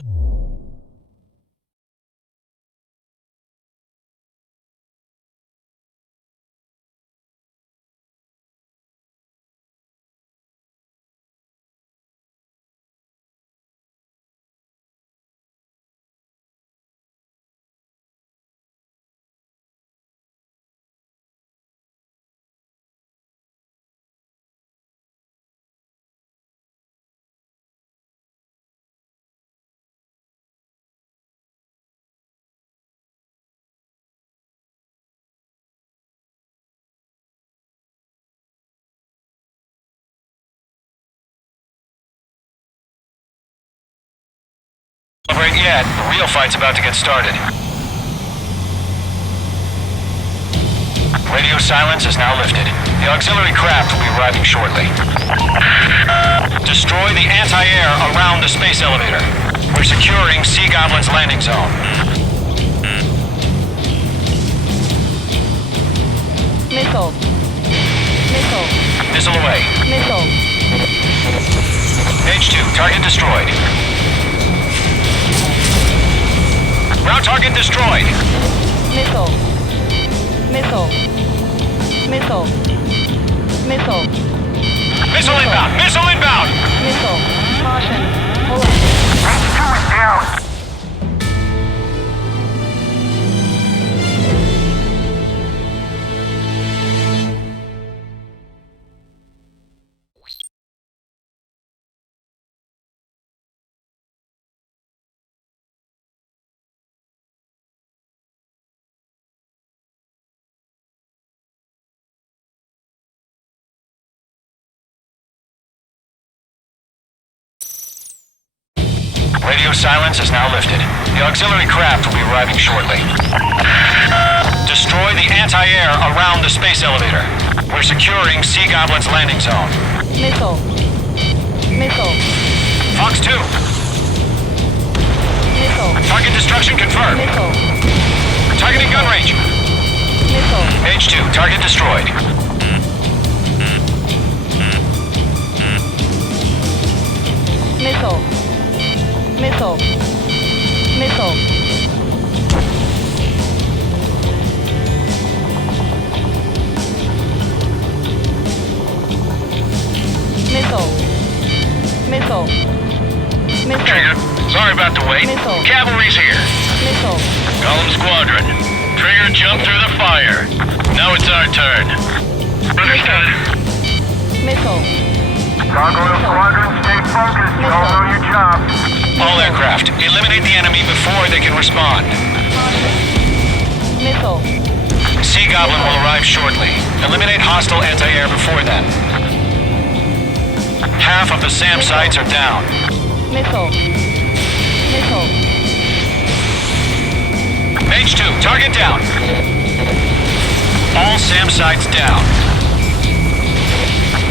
Celebrate yet. The real fight's about to get started. Radio silence is now lifted. The auxiliary craft will be arriving shortly. Destroy the anti-air around the space elevator. We're securing Sea Goblin's landing zone. Missile. Missile. Missile away. Missile. Page 2, target destroyed. Ground target destroyed. Missile. Missile. Missile. Missile. Missile inbound! Missile inbound! Missile. Caution. Hold on. Down. Radio silence is now lifted. The auxiliary craft will be arriving shortly. Destroy the anti-air around the space elevator. We're securing Sea Goblin's landing zone. Missile. Missile. Fox 2. Missile. Target destruction confirmed. Missile. Targeting gun range. Missile. Page 2, target destroyed. Missile. Missile. Missile. Missile. Missile. Missile. Trigger, sorry about the wait. Missile. Cavalry's here. Missile. Column Squadron, trigger jump through the fire. Now it's our turn. Understood. Missile. Gargoyle Squadron, stay focused. You all know your job. All aircraft, eliminate the enemy before they can respond. Missile. Sea Goblin will arrive shortly. Eliminate hostile anti-air before then. Half of the SAM sites are down. Missile. Missile. Mage 2, target down. All SAM sites down.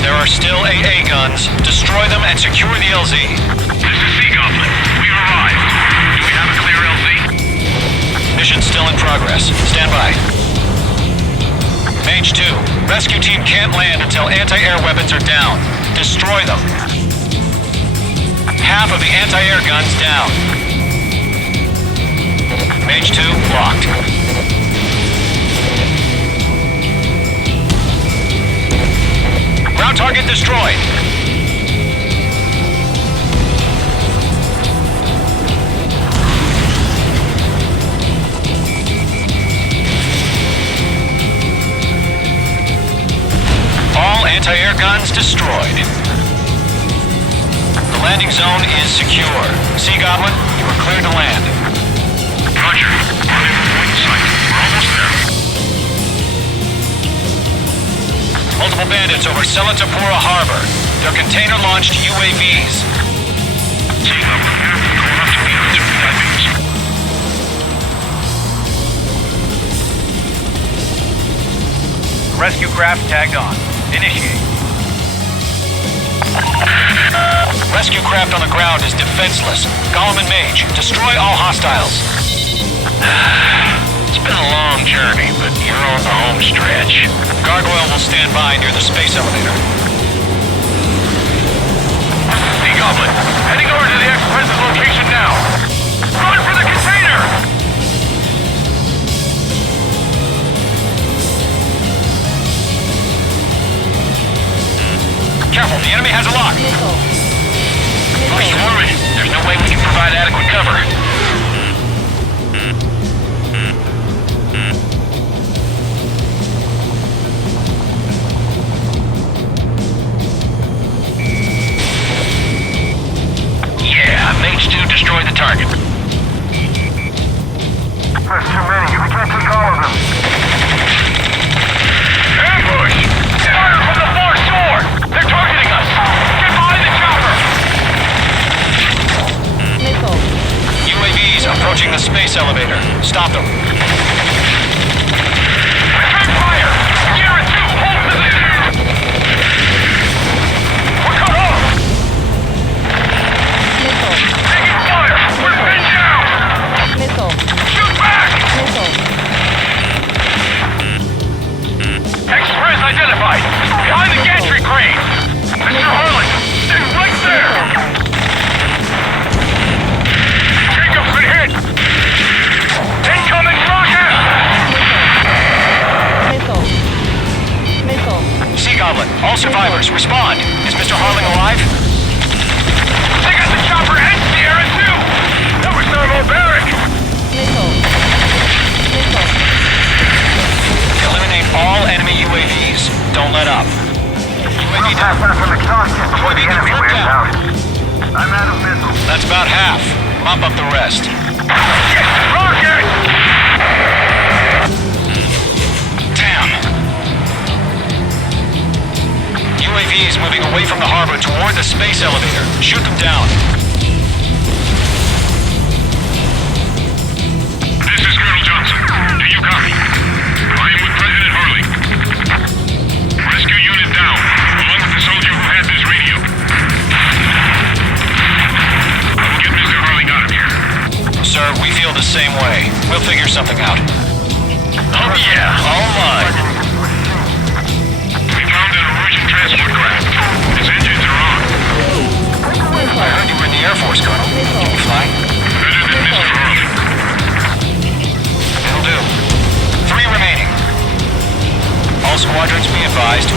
There are still AA guns. Destroy them and secure the LZ. This is Sea Goblin. We've arrived. Do we have a clear LZ? Mission still in progress. Stand by. Mage 2, rescue team can't land until anti-air weapons are down. Destroy them. Half of the anti-air guns down. Mage 2, locked. Ground target destroyed. All anti-air guns destroyed. The landing zone is secure. Sea Goblin, you are clear to land. Roger. Running from point sight. We're almost there. Multiple bandits over Selatapura Harbor. They're container-launched UAVs. Sea Goblin, going up to meet our two VIPs. Rescue craft tagged on. Initiate. Rescue craft on the ground is defenseless. Gollum and Mage, destroy all hostiles. It's been a long journey, but you're on the home stretch. Gargoyle will stand by near the space elevator. Sea Goblin, heading over to the ex-president's location now. Run for the container! Careful, the enemy has a lock. We're swarming. There's no way we can provide adequate cover. Yeah, Mage 2 destroy the target. There's too many. We can't take all of them. Ambush! Fire from the far shore! They're targeting us! Get behind the chopper! Missile. UAVs approaching the space elevator. Stop them. Return fire! Sierra 2, hold position! We're cut off! Missile. Taking fire! We're pinned down! Missile. Shoot back! Missile. Express identified! Behind the gantry crane! Mr. Harlan! Stay right there! Jacob's been hit! Incoming rocket! Missile. Missile. Sea Goblin, all survivors, respond. Is Mr. Harling alive? They got the chopper and Sierra too! That was thermobaric! Missile. Missile. Eliminate all enemy UAVs. Don't let up. UAV down. before the enemy flip wears down. out. I'm out of missiles. That's about half. Mop up the rest. Rocket! Damn. UAVs moving away from the harbor toward the space elevator. Shoot them down. This is Colonel Johnson. Do you copy? I am with President Harley. Rescue unit down, along with the soldier who had this radio. I will get Mr. Harling out of here. Sir, we feel the same way. We'll figure something out. Oh yeah, all mine. We found an Erusian transport craft. Its engines are on. I heard you were in the Air Force, Colonel. Can you fly? Better than Mr. Harling. It'll do. 3 remaining. All squadrons be advised.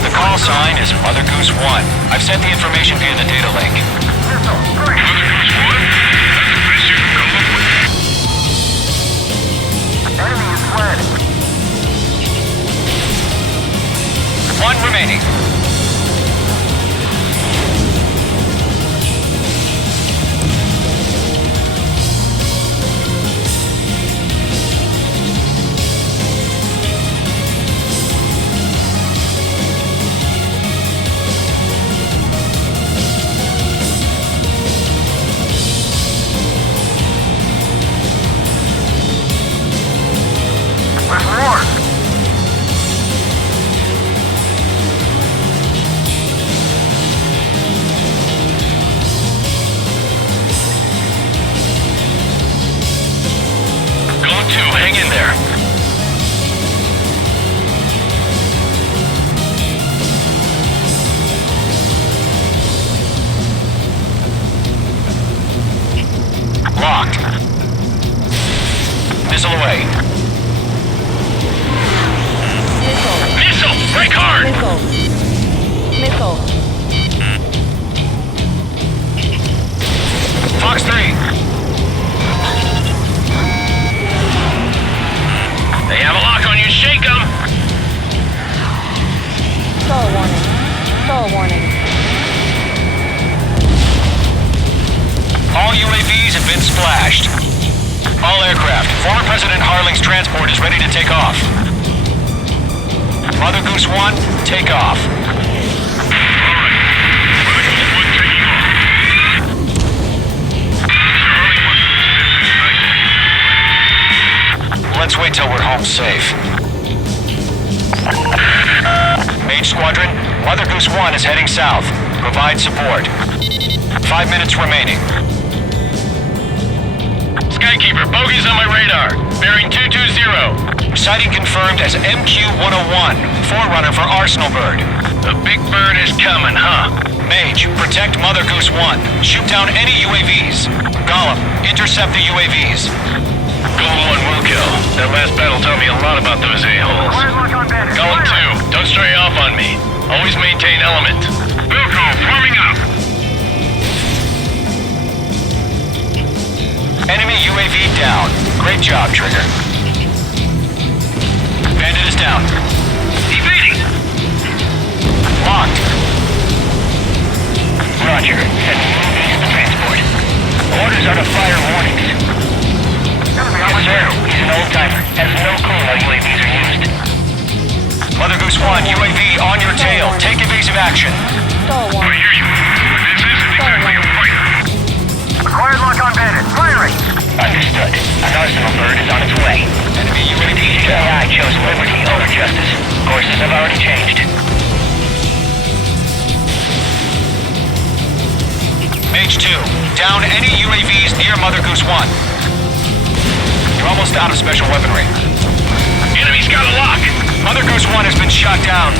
The call sign is Mother Goose 1. I've sent the information via the data link. Mother Goose 1? That's the best you can come up with. remaining. Hang in there. Locked. Missile away. Missile! Break hard! Missile. Fox 3. They have a lock on you. Shake them. Stall warning. Stall warning. All UAVs have been splashed. All aircraft. Former President Harling's transport is ready to take off. Mother Goose 1, take off. Let's wait till we're home safe. Mage Squadron, Mother Goose 1 is heading south. Provide support. 5 minutes remaining. Skykeeper, bogeys on my radar. Bearing 220. Sighting confirmed as MQ-101, forerunner for Arsenal Bird. The big bird is coming, huh? Mage, protect Mother Goose 1. Shoot down any UAVs. Gollum, intercept the UAVs. Golem 1 will kill. That last battle taught me a lot about those a-holes. Golem 2, don't stray off on me. Always maintain element. Wilco, forming up! Enemy UAV down. Great job, Trigger. Bandit is down. Evading! Locked. Roger. Sending UAVs to transport. Orders are to fire warnings. Yes, sir. He's an old-timer. Has no clue how UAVs are used. Mother Goose 1, UAV on your tail. Take evasive action. Stall warning. I hear you. This isn't exactly a fighter. Acquired lock on Bandit. Firing! Understood. An Arsenal Bird is on its way. Enemy UAV down. I chose liberty over justice. Courses have already changed. Mage 2, down any UAVs near Mother Goose 1. You're almost out of special weaponry. Enemy's got a lock! Mother Goose 1 has been shot down.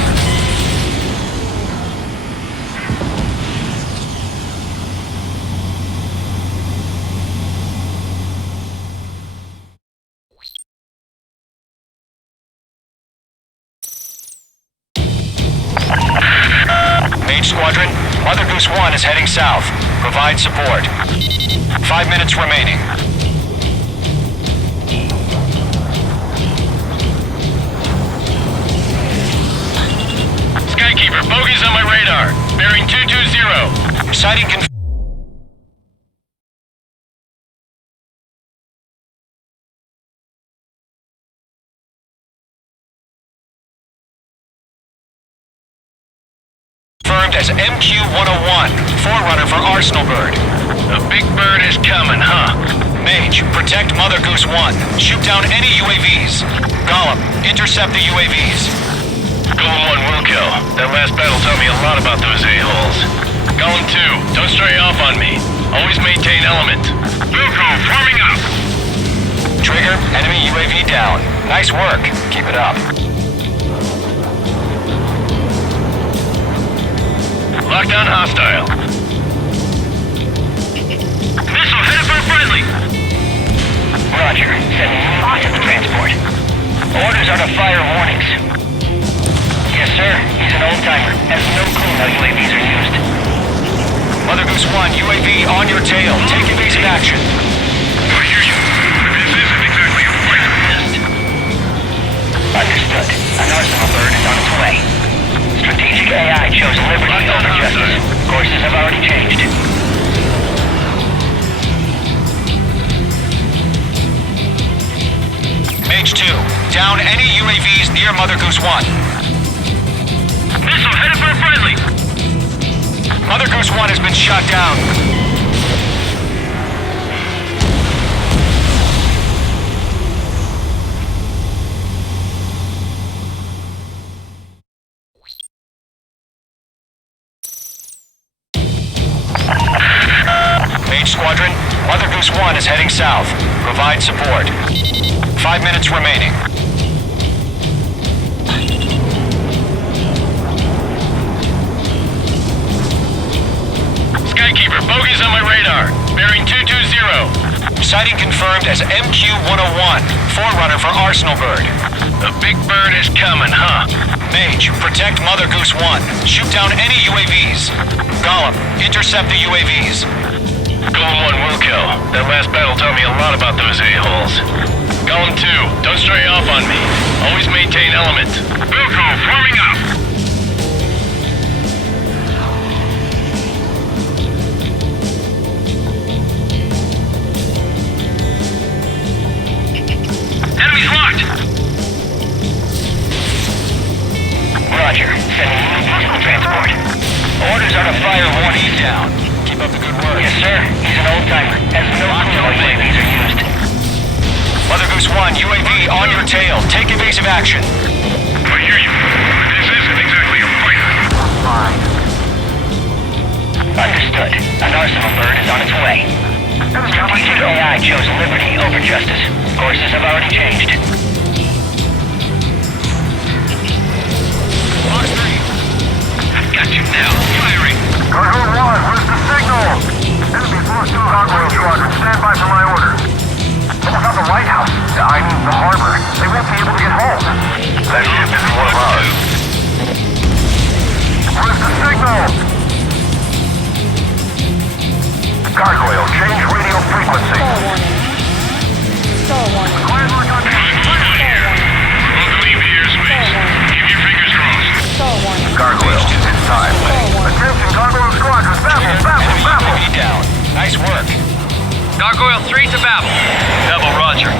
Mage Squadron, Mother Goose 1 is heading south. Provide support. 5 minutes remaining. Skykeeper, bogeys on my radar. Bearing 220. Sighting confirmed. As MQ-101, forerunner for Arsenal Bird. The big bird is coming, huh? Mage, protect Mother Goose 1. Shoot down any UAVs. Gollum, intercept the UAVs. Golem 1 will kill. That last battle taught me a lot about those a-holes. Golem 2, don't stray off on me. Always maintain element. Wilco, forming up! Trigger, enemy UAV down. Nice work. Keep it up. Lockdown hostile. Missile headed for a friendly. Roger. Sending UAVs to the transport. Orders are to fire warnings. Yes, sir. He's an old-timer. Has no clue how UAVs are used. Mother Goose 1, UAV on your tail. Take evasive action. I hear you. This isn't exactly a fighter. Understood. An Arsenal Bird is on its way. Strategic Mage 2. Down any UAVs near Mother Goose 1. Missile headed for a friendly. Mother Goose 1 has been shot down. Mage Squadron, Mother Goose 1 is heading south. Provide support. 5 minutes remaining. Skykeeper, bogey's on my radar. Bearing 220. Sighting confirmed as MQ-101, forerunner for Arsenal Bird. The big bird is coming, huh? Mage, protect Mother Goose 1. Shoot down any UAVs. Gollum, intercept the UAVs. Golem 1 will kill. That last battle taught me a lot about those a-holes. Golem 2, don't stray off on me. Always maintain element. Wilco, forming up! Enemy's locked! Roger, sending unit transport. Orders are to fire one E down. Keep up the good work. Yes, sir. He's an old-timer. Has no clue how UAVs are used. Mother Goose 1, UAV on your tail. Take evasive action. I hear you. This isn't exactly a fighter. Understood. An Arsenal Bird is on its way. Strategic AI chose liberty over justice. Courses have already changed. Fox 3. Got you now. Firing. Cargo 1, where's the signal? Enemy Force 2 Hardware Squadron, stand by for my order. What about the lighthouse? I mean, the harbor. They won't be able to get home. That ship isn't one of ours. Where's the signal? Gargoyle, change radio frequency. Quiet look on here. Welcome ears, mates. Keep your fingers crossed. Gargoyle, it's time. Attention, Gargoyle Squadron. Baffle. UAV down. Nice work. Gargoyle 3 to Babel. Double Roger.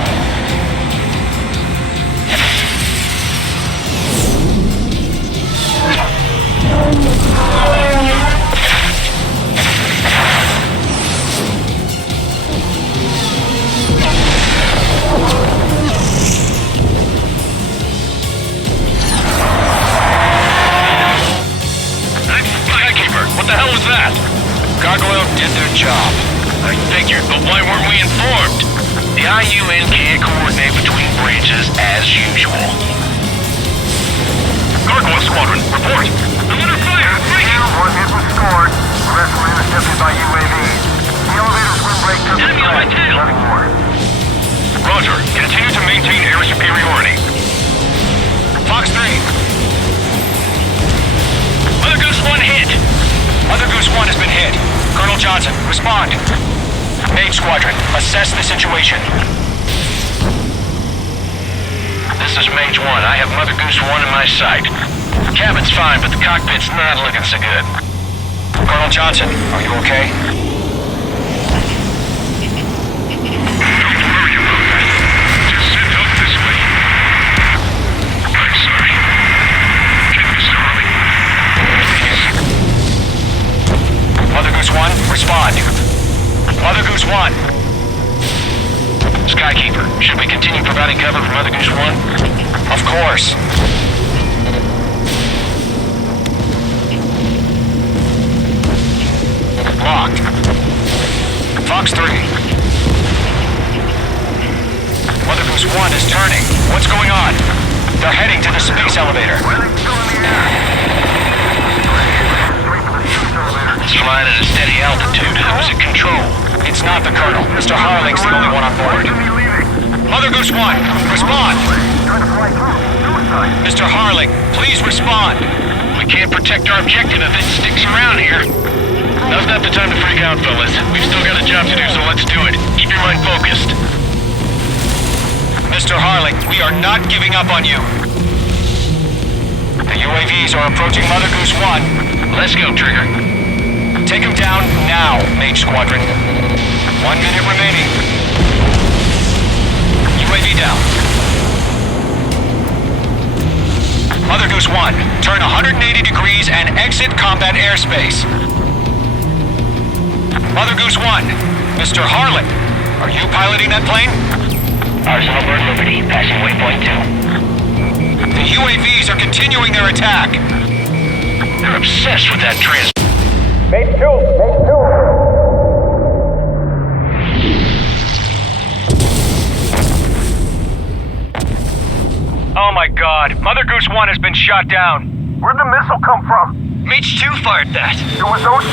Skykeeper, what the hell was that? Gargoyle did their job. I figured, but why weren't we informed? The IUN can't coordinate between branches as usual. Gargoyle Squadron, report. I'm under fire. Breaking. One hit was scored. The rest were intercepted by UAVs. The elevator's windbreak took Enemy on my tail. Nothing more. Roger. Continue to maintain air superiority. Fox 3. Mother Goose 1 hit. Mother Goose 1 has been hit. Colonel Johnson, respond. Mage Squadron, assess the situation. This is Mage 1. I have Mother Goose 1 in my sight. The cabin's fine, but the cockpit's not looking so good. Colonel Johnson, are you okay? Don't worry about that. Just send help this way. I'm sorry. Get Mr. Harley. Mother Goose 1, respond. Mother Goose 1. Skykeeper, should we continue providing cover for Mother Goose 1? Of course. Locked. Fox 3. Mother Goose 1 is turning. What's going on? They're heading to the space elevator. It's flying at a steady altitude. Who's at control? It's not the Colonel. Mr. Harling's the only one on board. Mother Goose 1, respond! Mr. Harling, please respond! We can't protect our objective if it sticks around here. Now's not the time to freak out, fellas. We've still got a job to do, so let's do it. Keep your mind focused. Mr. Harling, we are not giving up on you. The UAVs are approaching Mother Goose 1. Let's go, Trigger. Take him down now, Mage Squadron. 1 minute remaining. UAV down. Goose 1, turn 180 degrees and exit combat airspace. Mother Goose 1, Mr. Harlan, are you piloting that plane? Arsenal Bird Liberty, passing waypoint 2. The UAVs are continuing their attack. They're obsessed with that Mate 2! Mate 2! Oh my god, Mother Goose 1 has been shot down. Where'd the missile come from? Mage 2 fired that. It was Ocean.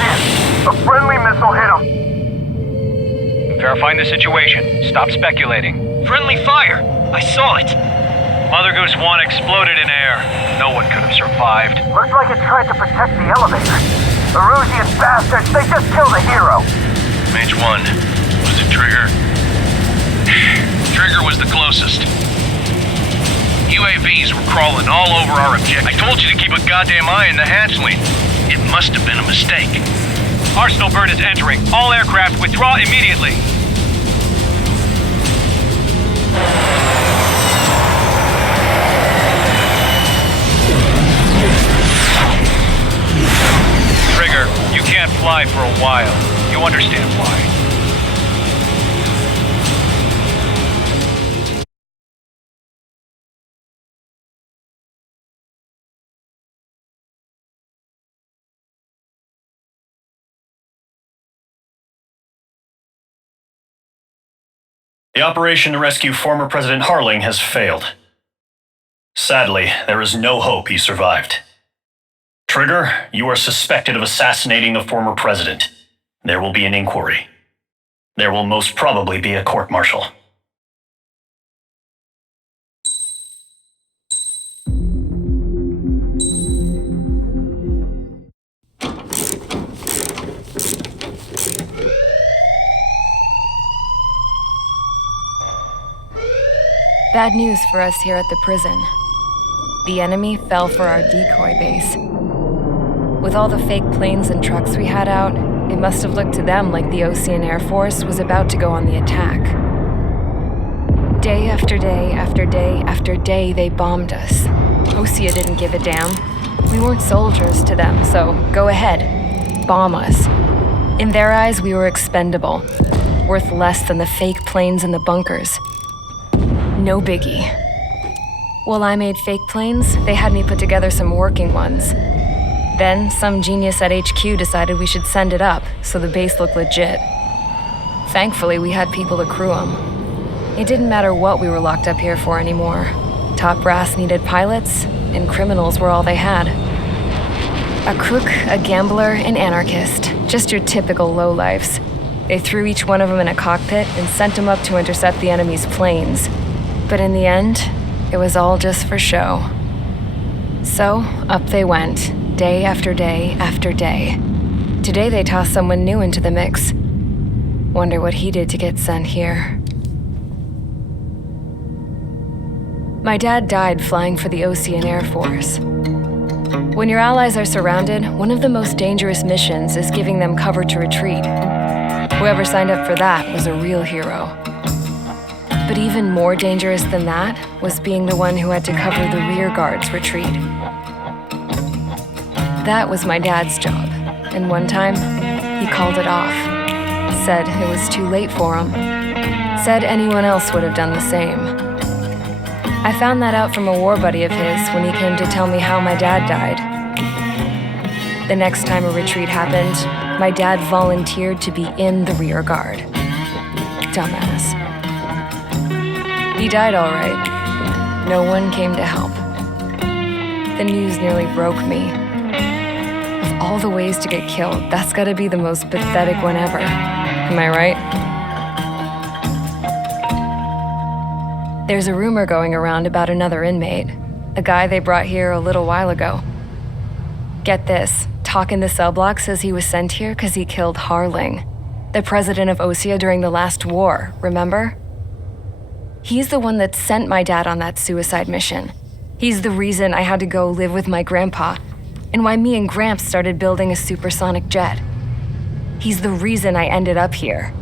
A friendly missile hit him. Verifying the situation. Stop speculating. Friendly fire. I saw it. Mother Goose 1 exploded in air. No one could have survived. Looks like it tried to protect the elevator. The Erusian bastards, they just killed a hero. Mage 1, was it Trigger? Trigger was the closest. UAVs were crawling all over our objective. I told you to keep a goddamn eye in the hatchling. It must have been a mistake. Arsenal Bird is entering. All aircraft withdraw immediately. Trigger, you can't fly for a while. You understand why. The operation to rescue former President Harling has failed. Sadly, there is no hope he survived. Trigger, you are suspected of assassinating the former president. There will be an inquiry. There will most probably be a court-martial. Bad news for us here at the prison. The enemy fell for our decoy base. With all the fake planes and trucks we had out, it must have looked to them like the Osean Air Force was about to go on the attack. Day after day after day after day, they bombed us. Osea didn't give a damn. We weren't soldiers to them, so go ahead. Bomb us. In their eyes, we were expendable. Worth less than the fake planes in the bunkers. No biggie. While I made fake planes, they had me put together some working ones. Then, some genius at HQ decided we should send it up, so the base looked legit. Thankfully, we had people to crew them. It didn't matter what we were locked up here for anymore. Top brass needed pilots, and criminals were all they had. A crook, a gambler, an anarchist. Just your typical lowlifes. They threw each one of them in a cockpit and sent them up to intercept the enemy's planes. But in the end, it was all just for show. So, up they went, day after day after day. Today they tossed someone new into the mix. Wonder what he did to get sent here. My dad died flying for the Osean Air Force. When your allies are surrounded, one of the most dangerous missions is giving them cover to retreat. Whoever signed up for that was a real hero. But even more dangerous than that was being the one who had to cover the rear guard's retreat. That was my dad's job, and one time, he called it off. Said it was too late for him. Said anyone else would have done the same. I found that out from a war buddy of his when he came to tell me how my dad died. The next time a retreat happened, my dad volunteered to be in the rear guard. Dumbass. He died all right. No one came to help. The news nearly broke me. Of all the ways to get killed, that's gotta be the most pathetic one ever. Am I right? There's a rumor going around about another inmate, a guy they brought here a little while ago. Get this, Talk in the cell block says he was sent here because he killed Harling, the president of Osea during the last war, remember? He's the one that sent my dad on that suicide mission. He's the reason I had to go live with my grandpa, and why me and Gramps started building a supersonic jet. He's the reason I ended up here.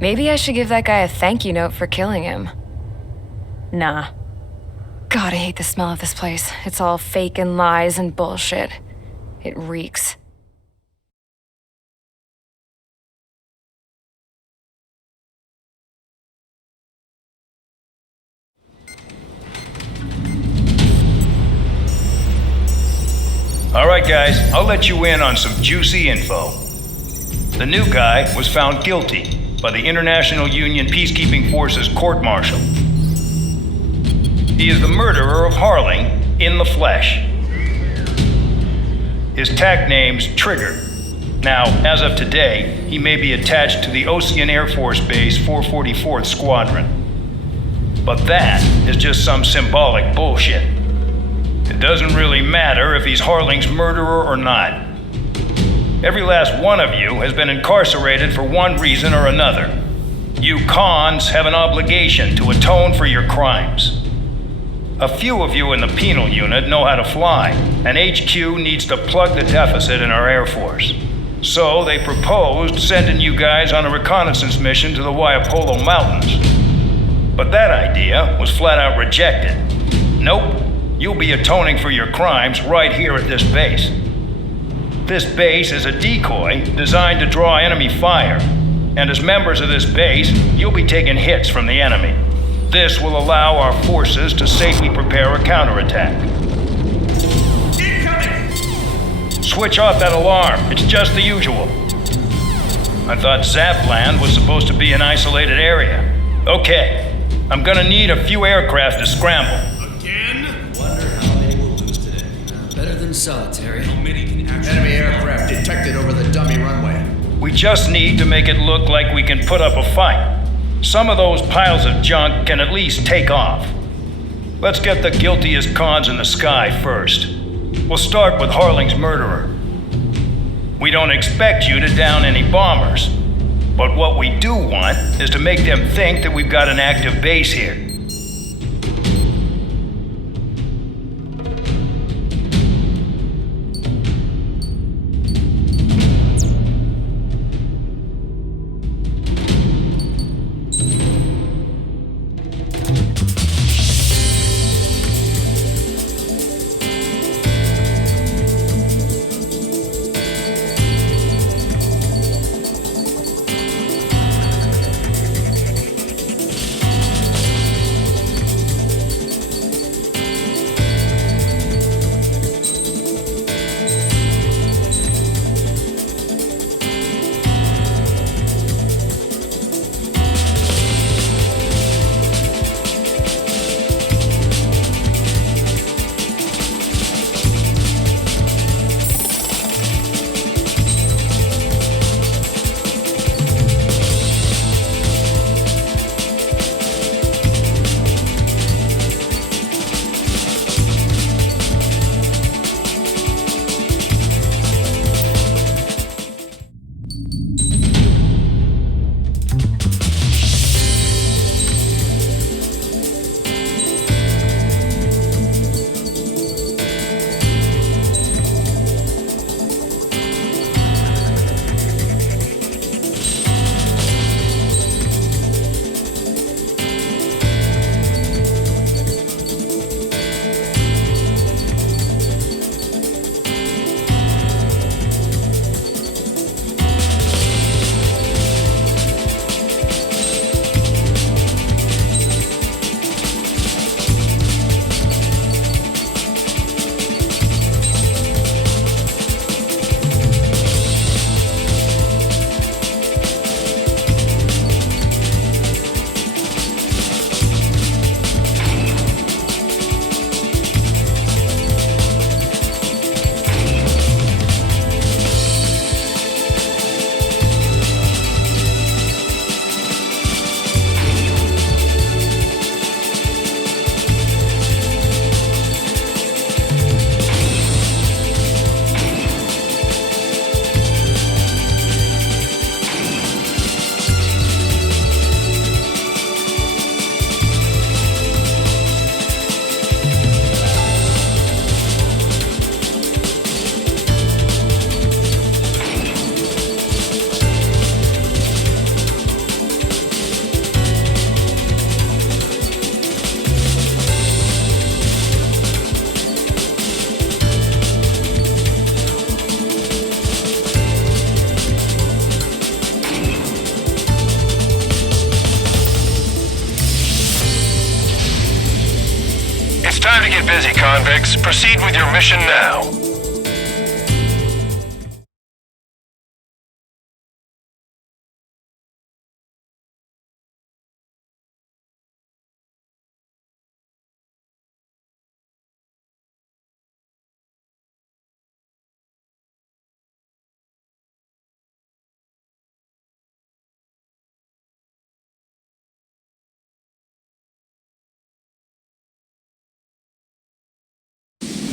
Maybe I should give that guy a thank you note for killing him. Nah. God, I hate the smell of this place. It's all fake and lies and bullshit. It reeks. All right, guys, I'll let you in on some juicy info. The new guy was found guilty by the International Union Peacekeeping Forces court-martial. He is the murderer of Harling in the flesh. His tag name's Trigger. Now, as of today, he may be attached to the Ocean Air Force Base 444th Squadron. But that is just some symbolic bullshit. It doesn't really matter if he's Harling's murderer or not. Every last one of you has been incarcerated for one reason or another. You cons have an obligation to atone for your crimes. A few of you in the penal unit know how to fly, and HQ needs to plug the deficit in our Air Force. So they proposed sending you guys on a reconnaissance mission to the Waiapolo Mountains. But that idea was flat out rejected. Nope, you'll be atoning for your crimes right here at this base. This base is a decoy designed to draw enemy fire, and as members of this base, you'll be taking hits from the enemy. This will allow our forces to safely prepare a counterattack. Incoming! Switch off that alarm. It's just the usual. I thought Zapland was supposed to be an isolated area. Okay, I'm gonna need a few aircraft to scramble. Again? Wonder how many we'll lose today. Better than solitary. How many can actually... Enemy aircraft detected over the dummy runway. We just need to make it look like we can put up a fight. Some of those piles of junk can at least take off. Let's get the guiltiest cons in the sky first. We'll start with Harling's murderer. We don't expect you to down any bombers, but what we do want is to make them think that we've got an active base here. It's time to get busy, convicts. Proceed with your mission now.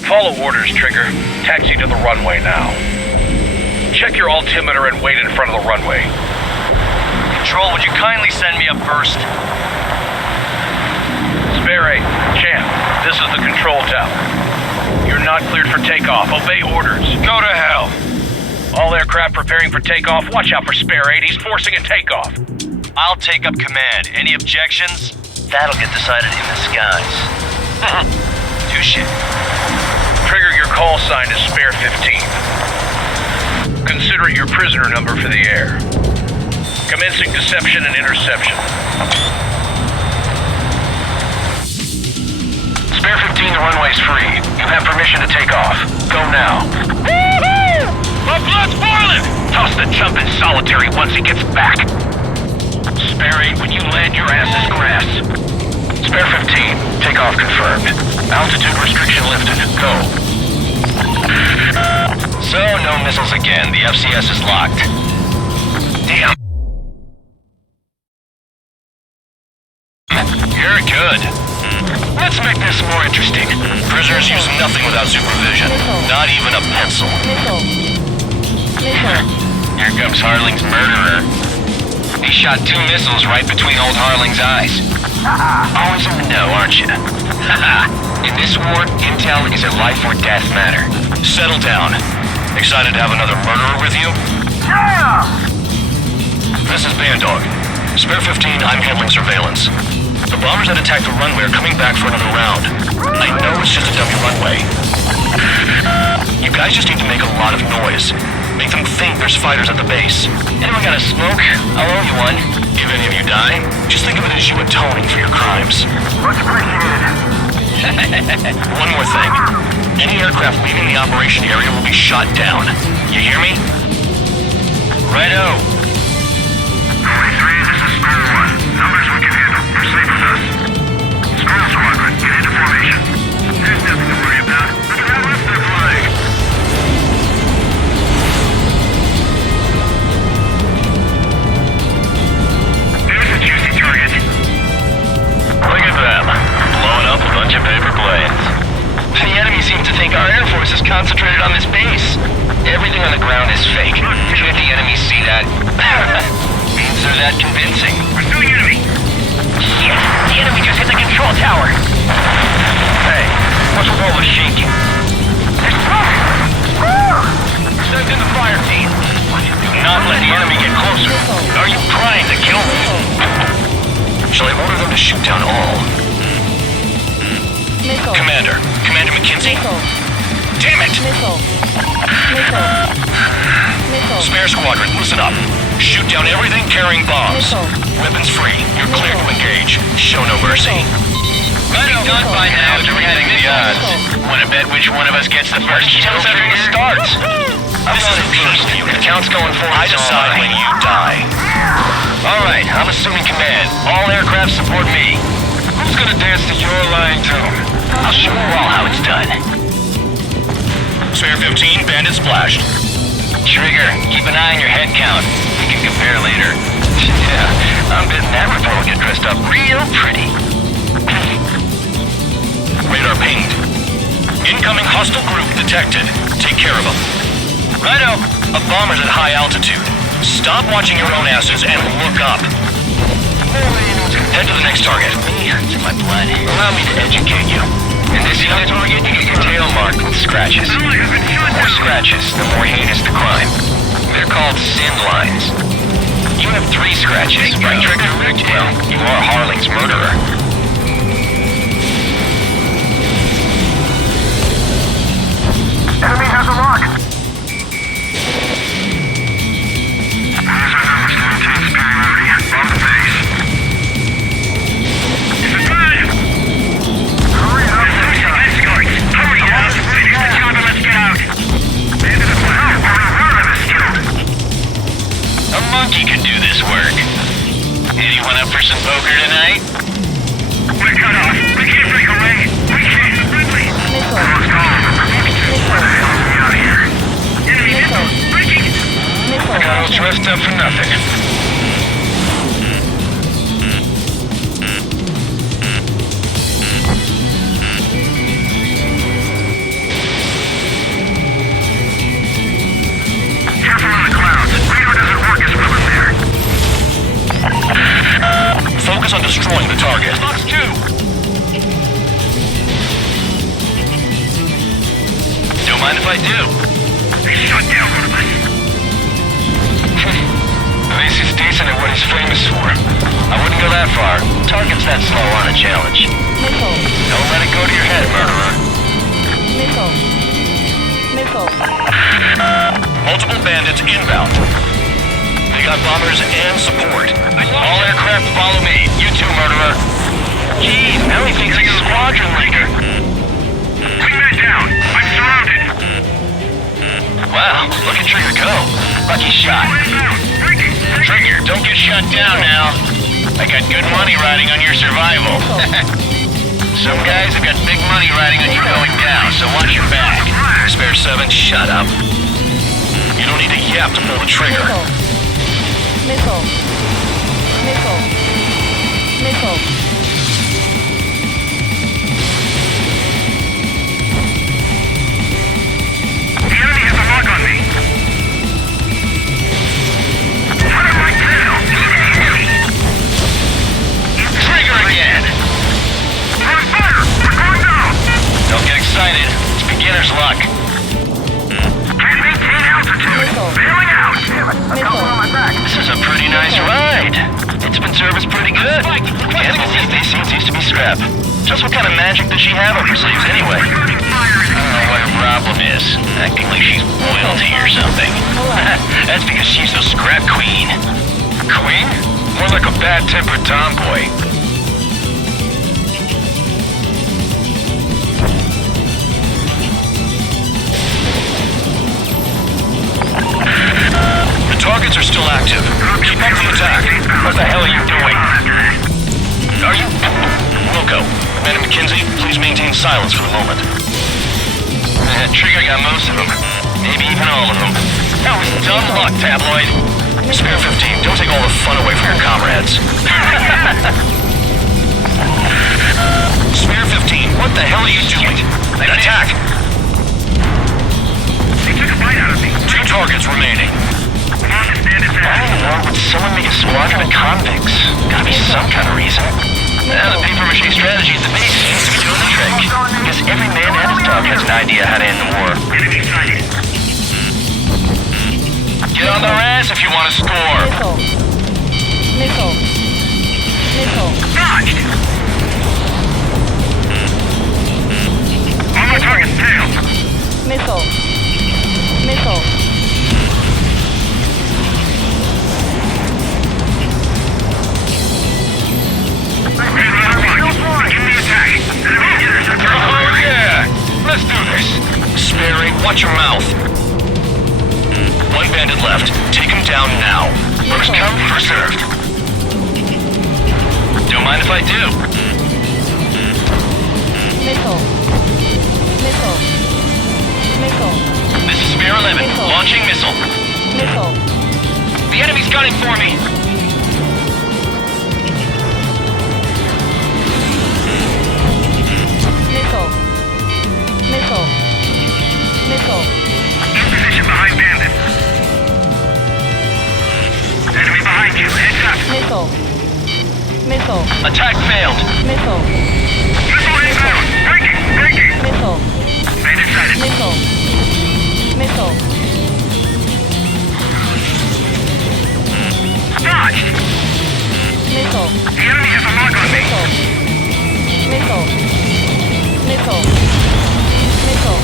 Follow orders, Trigger. Taxi to the runway now. Check your altimeter and wait in front of the runway. Control, would you kindly send me up first? Spare 8, Champ, this is the control tower. You're not cleared for takeoff. Obey orders. Go to hell. All aircraft preparing for takeoff. Watch out for Spare 8. He's forcing a takeoff. I'll take up command. Any objections? That'll get decided in the skies. Touche. Trigger, your call sign is Spare 15. Consider it your prisoner number for the air. Commencing deception and interception. Spare 15, the runway's free. You have permission to take off. Go now. Woo-hoo! My blood's boiling! Toss the chump in solitary once he gets back. Spare 8, when you land, your ass is grass. Spare 15, takeoff confirmed. Altitude restriction lifted. Go. So, no missiles again. The FCS is locked. Damn. You're good. Let's make this more interesting. Prisoners use nothing without supervision. Not even a pencil. Here comes Harling's murderer. He shot 2 missiles right between old Harling's eyes. Always in the know, aren't you? In this war, intel is a life or death matter. Settle down. Excited to have another murderer with you? Yeah! This is Bandog. Spare 15, I'm handling surveillance. The bombers that attacked the runway are coming back for another round. I know it's just a dummy runway. You guys just need to make a lot of noise. Make them think there's fighters at the base. Anyone got a smoke? I'll owe you one. If any of you die, just think of it as you atoning for your crimes. Much appreciated. One more thing. Any aircraft leaving the operation area will be shot down. You hear me? Righto. 43, this is Square 1. Numbers we can handle. Proceed with us. Square Squadron, get into formation. There's nothing to worry about. Look at how left they're flying. There's a juicy target. Look at them. Blowing up a bunch of paper planes. The enemy seems to think our Air Force is concentrated on this base. Everything on the ground is fake. Can't the enemy see that? Means they're that convincing. Pursuing enemy. Shit! The enemy just hit the control tower. Hey, what's with all the shaking? Send in the fire team. Do not let the enemy get closer. Are you trying to kill me? Shall I order them to shoot down all? Commander McKinsey? Damn it! Spare Squadron, listen up. Shoot down everything carrying bombs. Weapons free. You're cleared to engage. Show no mercy. Might be done by now. Defending the odds. Want to bet which one of us gets the first kill after it starts? This is a first. The count's going for I decide when you die. All right, I'm assuming command. All aircraft support me. Who's gonna dance to your line tune? I'll show you all how it's done. Spare 15, bandit splashed. Trigger, keep an eye on your head count. We can compare later. Yeah, I'm betting that report will get dressed up real pretty. Radar pinged. Incoming hostile group detected. Take care of them. Righto, a bomber's at high altitude. Stop watching your own asses and look up. Head to the next target. It's in my blood. Allow me to educate you. In this unit, you get your tail marked with scratches. The more scratches, the more heinous the crime. They're called sin lines. You have 3 scratches, right, Trigger? Well, you are Harling's murderer. Enemy has a lock. Here's our numbers to maintain superiority. Bomb the base. It's a good! Hurry up! some poker tonight? We're cut off. We can't break away. We can't. Friendly. Missile. What's going on? Where the hell are we out here? Enemy missiles. Breaking. I got all dressed up for nothing. Careful on the clouds. Radar doesn't work as well in there. Focus on destroying the target. Fox 2. Don't mind if I do. They shot down one of us. At least he's decent at what he's famous for. I wouldn't go that far. Target's that slow on a challenge. Missile. Don't let it go to your head, murderer. Missile. Missile. Multiple bandits inbound. They got bombers and support. All aircraft follow me. You too, murderer. Jeez, now he thinks he's a squadron leader. Bring that down. I'm surrounded. Wow, look at Trigger go. Lucky shot. Trigger, don't get shut down now. I got good money riding on your survival. Some guys have got big money riding on you going down, so watch your back. Spare 7, shut up. You don't need a yap to pull the trigger. Missile. Missile. Missile. The enemy has a lock on me. Fire my tail. Trigger again. We're on fire. We're going down. Don't get excited. It's beginner's luck. Can't maintain altitude. Bailing out. This is a pretty nice ride. It's been serviced pretty good. Can't believe these seats used to be scrap. Just what kind of magic does she have up her sleeves anyway? I don't know what her problem is. Acting like she's royalty or something. That's because she's the scrap queen. Queen? More like a bad-tempered tomboy. The targets are still active. Keep up the attack. What the hell are you doing? Are you... Wilco, Madam McKenzie, please maintain silence for the moment. Trigger got most of them. Maybe even all of them. That was dumb luck, tabloid. Spare 15, don't take all the fun away from your comrades. Spare 15, what the hell are you doing? Attack! They took a bite out of me. 2 targets remaining. Why in the world would someone make a squadron of convicts? Gotta be some kind of reason. The paper-mache strategy at the base seems to be doing the trick. Guess every man and his dog has an idea how to end the war. Enemy sighted. Get on their ass if you want to score. Missile. Missile. Dodged. On my target's tail. Missile. Missile. Give me attack. Oh yeah! Let's do this. Sperry, watch your mouth. 1 bandit left. Take him down now. First come, first served. Don't mind if I do. Missile. Missile. Missile. This is Spear 11. Missile. Launching missile. Missile. The enemy's gunning for me. Missile. Missile. Missile. In position behind bandits. Enemy behind you. Heads up. Missile. Missile. Attack failed. Missile. Missile inbound. Breaking. Breaking. Missile. Bandit sighted. Missile. Missile. Dodged. Missile. The enemy has a lock on me. Missile. Missile. Missile.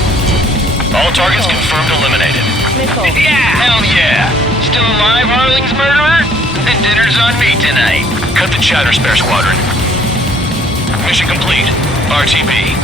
All targets confirmed eliminated. Missile. Yeah! Hell yeah! Still alive, Harling's murderer? Then dinner's on me tonight. Cut the chatter, Spare Squadron. Mission complete. RTB.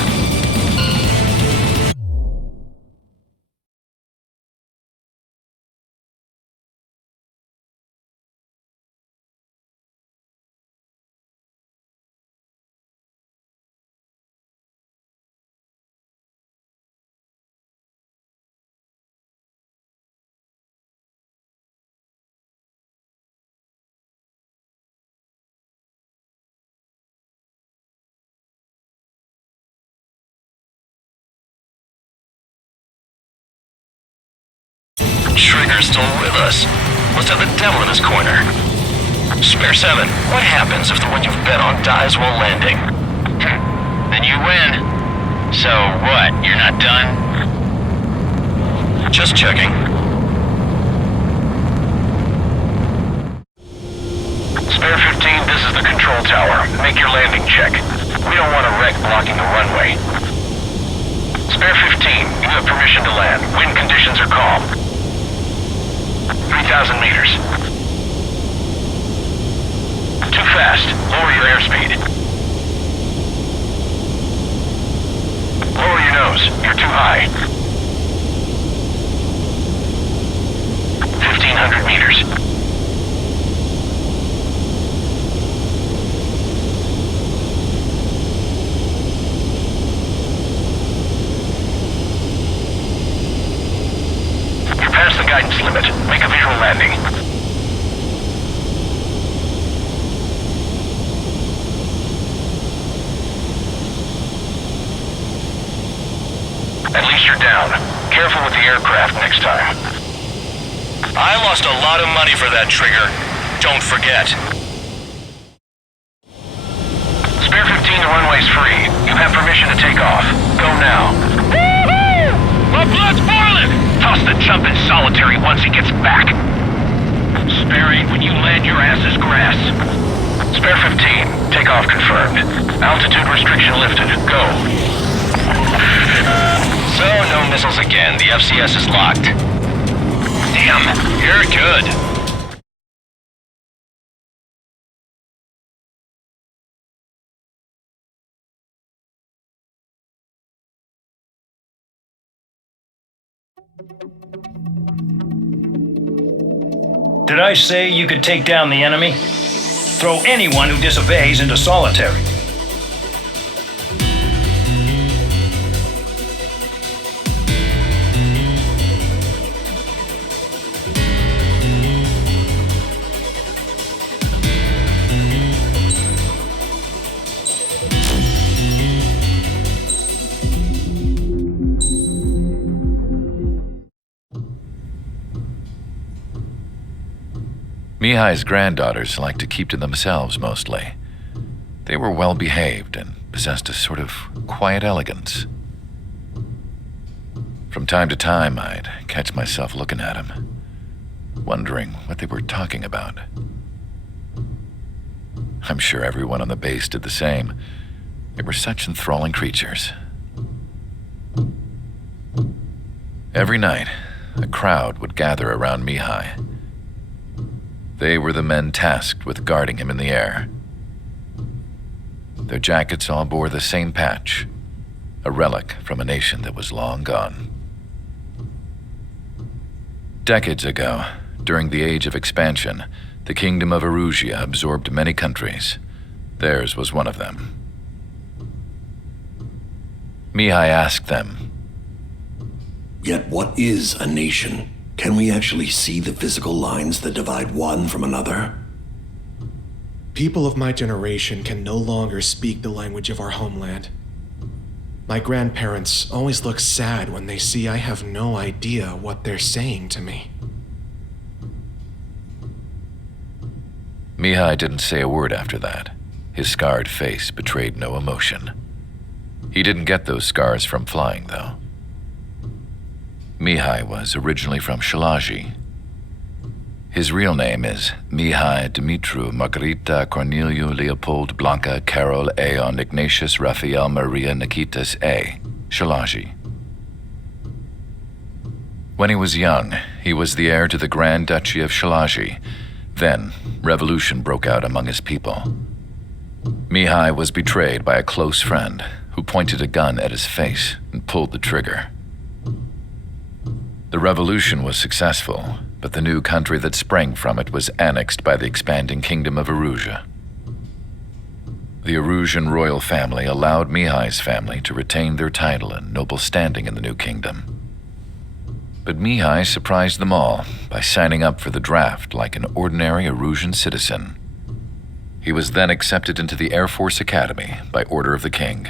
Trigger's still with us. Must have the devil in his corner. Spare 7, what happens if the one you've bet on dies while landing? Then you win. So what, you're not done? Just checking. Spare 15, this is the control tower. Make your landing check. We don't want a wreck blocking the runway. Spare 15, you have permission to land. Wind conditions are calm. 3,000 meters. Too fast. Lower your airspeed. Lower your nose. You're too high. 1,500 meters. You're past the guidance limit. Make a visual landing. At least you're down. Careful with the aircraft next time. I lost a lot of money for that Trigger. Don't forget. Spare 15, the runway's free. You have permission to take off. Go now. Woo-hoo! My blood's boiling! Toss the chump in solitary once he gets back. Spare 8, when you land, your ass is grass. Spare 15, takeoff confirmed. Altitude restriction lifted. Go. So, no missiles again. The FCS is locked. Damn, You're good. Did I say you could take down the enemy? Throw anyone who disobeys into solitary. Mihai's granddaughters liked to keep to themselves mostly. They were well behaved and possessed a sort of quiet elegance. From time to time, I'd catch myself looking at them, wondering what they were talking about. I'm sure everyone on the base did the same. They were such enthralling creatures. Every night, a crowd would gather around Mihai. They were the men tasked with guarding him in the air. Their jackets all bore the same patch, a relic from a nation that was long gone. Decades ago, during the Age of Expansion, the Kingdom of Erusia absorbed many countries. Theirs was one of them. Mihai asked them, "Yet what is a nation? Can we actually see the physical lines that divide one from another?" People of my generation can no longer speak the language of our homeland. My grandparents always look sad when they see I have no idea what they're saying to me. Mihai didn't say a word after that. His scarred face betrayed no emotion. He didn't get those scars from flying, though. Mihai was originally from Shalaji. His real name is Mihai Dumitru Margarita Corneliu Leopold Blanca Carol Aeon Ignatius Raphael Maria Nikitas A. Shalaji. When he was young, he was the heir to the Grand Duchy of Shalaji. Then, revolution broke out among his people. Mihai was betrayed by a close friend who pointed a gun at his face and pulled the trigger. The revolution was successful, but the new country that sprang from it was annexed by the expanding Kingdom of Erusia. The Erusian royal family allowed Mihai's family to retain their title and noble standing in the new kingdom. But Mihai surprised them all by signing up for the draft like an ordinary Erusian citizen. He was then accepted into the Air Force Academy by order of the king.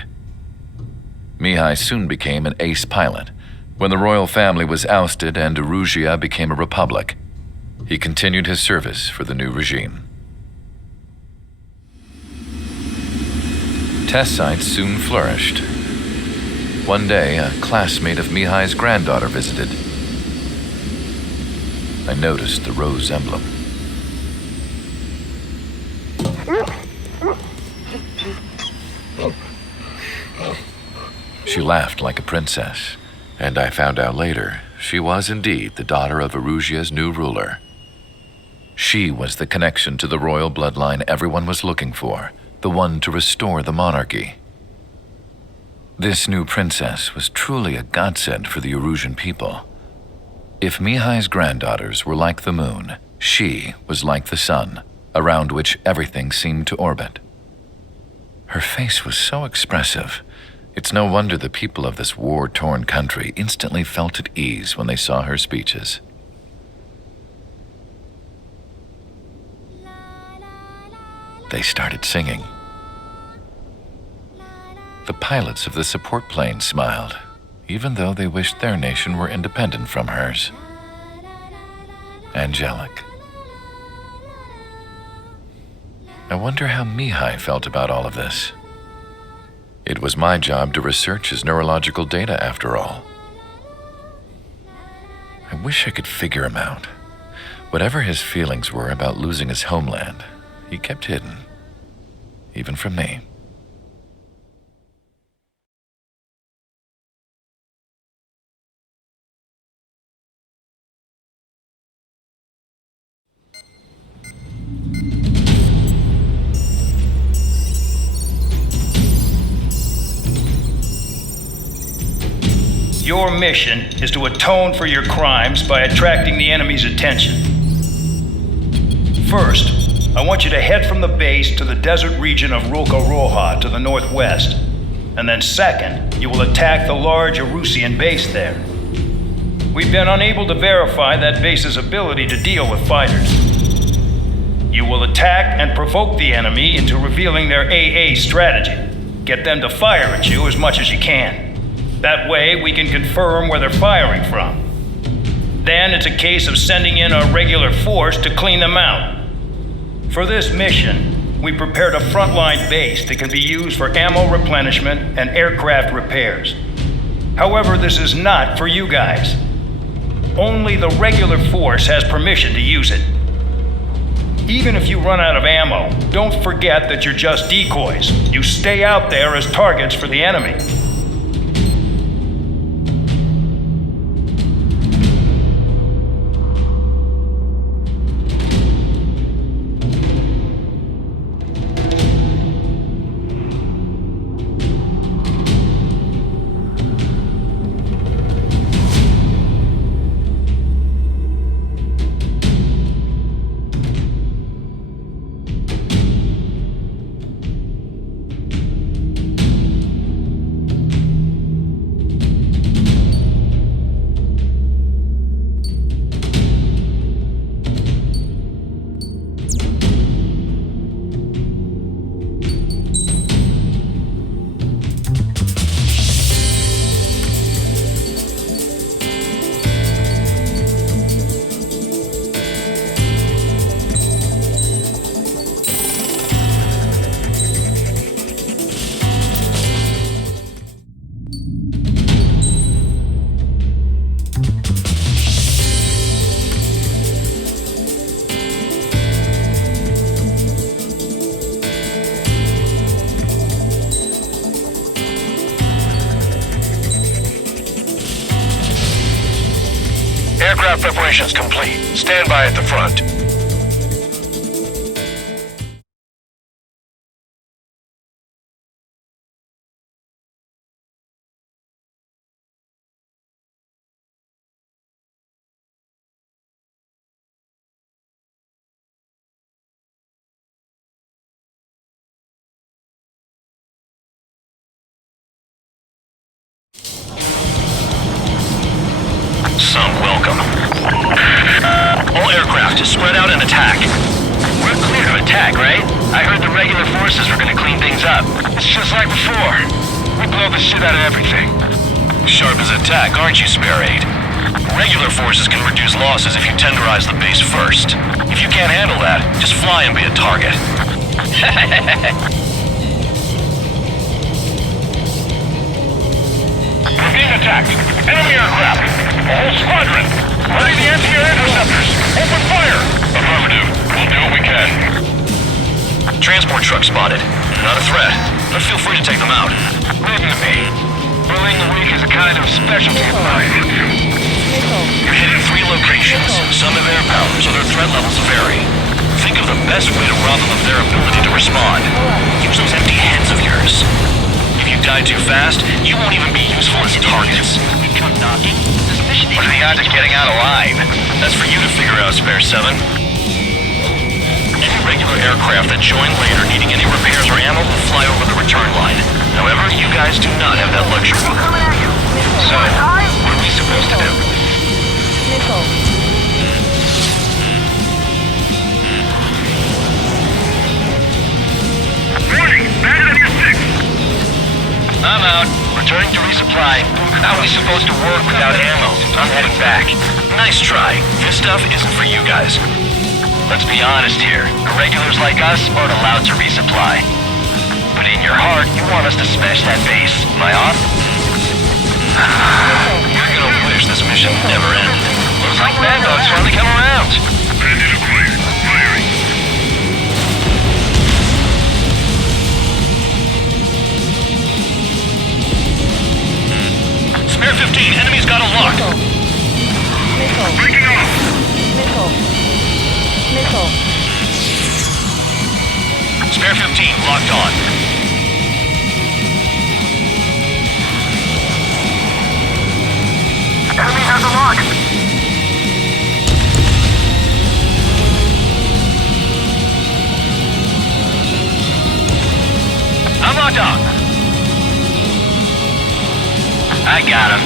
Mihai soon became an ace pilot, When the royal family was ousted and Erusia became a republic, he continued his service for the new regime. Test sites soon flourished. One day, a classmate of Mihai's granddaughter visited. I noticed the rose emblem. She laughed like a princess, and I found out later she was indeed the daughter of Erusia's new ruler. She was the connection to the royal bloodline everyone was looking for, the one to restore the monarchy. This new princess was truly a godsend for the Erusian people. If Mihai's granddaughters were like the moon, she was like the sun, around which everything seemed to orbit. Her face was so expressive. It's no wonder the people of this war-torn country instantly felt at ease when they saw her speeches. They started singing. The pilots of the support plane smiled, even though they wished their nation were independent from hers. Angelic. I wonder how Mihai felt about all of this. It was my job to research his neurological data, after all. I wish I could figure him out. Whatever his feelings were about losing his homeland, he kept hidden, even from me. Your mission is to atone for your crimes by attracting the enemy's attention. First, I want you to head from the base to the desert region of Roja to the northwest. And then second, you will attack the large Erusian base there. We've been unable to verify that base's ability to deal with fighters. You will attack and provoke the enemy into revealing their AA strategy. Get them to fire at you as much as you can. That way, we can confirm where they're firing from. Then it's a case of sending in a regular force to clean them out. For this mission, we prepared a frontline base that can be used for ammo replenishment and aircraft repairs. However, this is not for you guys. Only the regular force has permission to use it. Even if you run out of ammo, don't forget that you're just decoys. You stay out there as targets for the enemy. Aircraft preparations complete. Stand by at the front. Some welcome. All aircraft, spread out and attack. We're clear to attack, right? I heard the regular forces were gonna clean things up. It's just like before. We blow the shit out of everything. Sharp as a tack, aren't you, Spare 8? Regular forces can reduce losses if you tenderize the base first. If you can't handle that, just fly and be a target. We're being attacked. Enemy aircraft. A whole squadron. Ready the anti-air interceptors. Open fire. Affirmative. We'll do what we can. Transport truck spotted. Not a threat, but feel free to take them out. Leave them to me. Bullying the weak is a kind of specialty of mine. You're hitting 3 locations. Some have air power, so their threat levels vary. Think of the best way to rob them of their ability to respond. Use those empty heads of yours. If you die too fast, you won't even be useful as targets. What are the odds of getting out alive? That's for you to figure out, Spare 7. Any regular aircraft that join later needing any repairs or ammo will fly over the return line. However, you guys do not have that luxury. So, what are we supposed to do? Warning! Bandit on your 6! I'm out. Returning to resupply. How are we supposed to work without ammo? I'm heading back. Nice try. This stuff isn't for you guys. Let's be honest here. Irregulars like us aren't allowed to resupply. But in your heart, you want us to smash that base. Am I off? You're gonna wish this mission never ended. Looks like Mad Dog's finally come around. Bandit acquired. Firing. Spare 15, enemy's got a lock. Breaking off. Spare 15, locked on. Enemy has a lock. I'm locked on. I got him.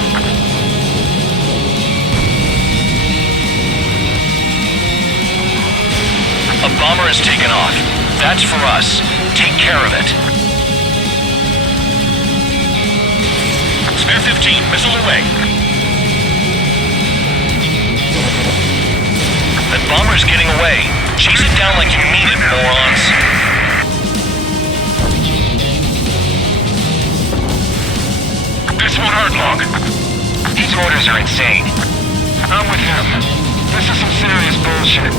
A bomber has taken off. That's for us. Take care of it. Spare 15, missile away. That bomber's getting away. Chase it down like you mean it, morons. This won't hurt long. His orders are insane. I'm with him. This is some serious bullshit.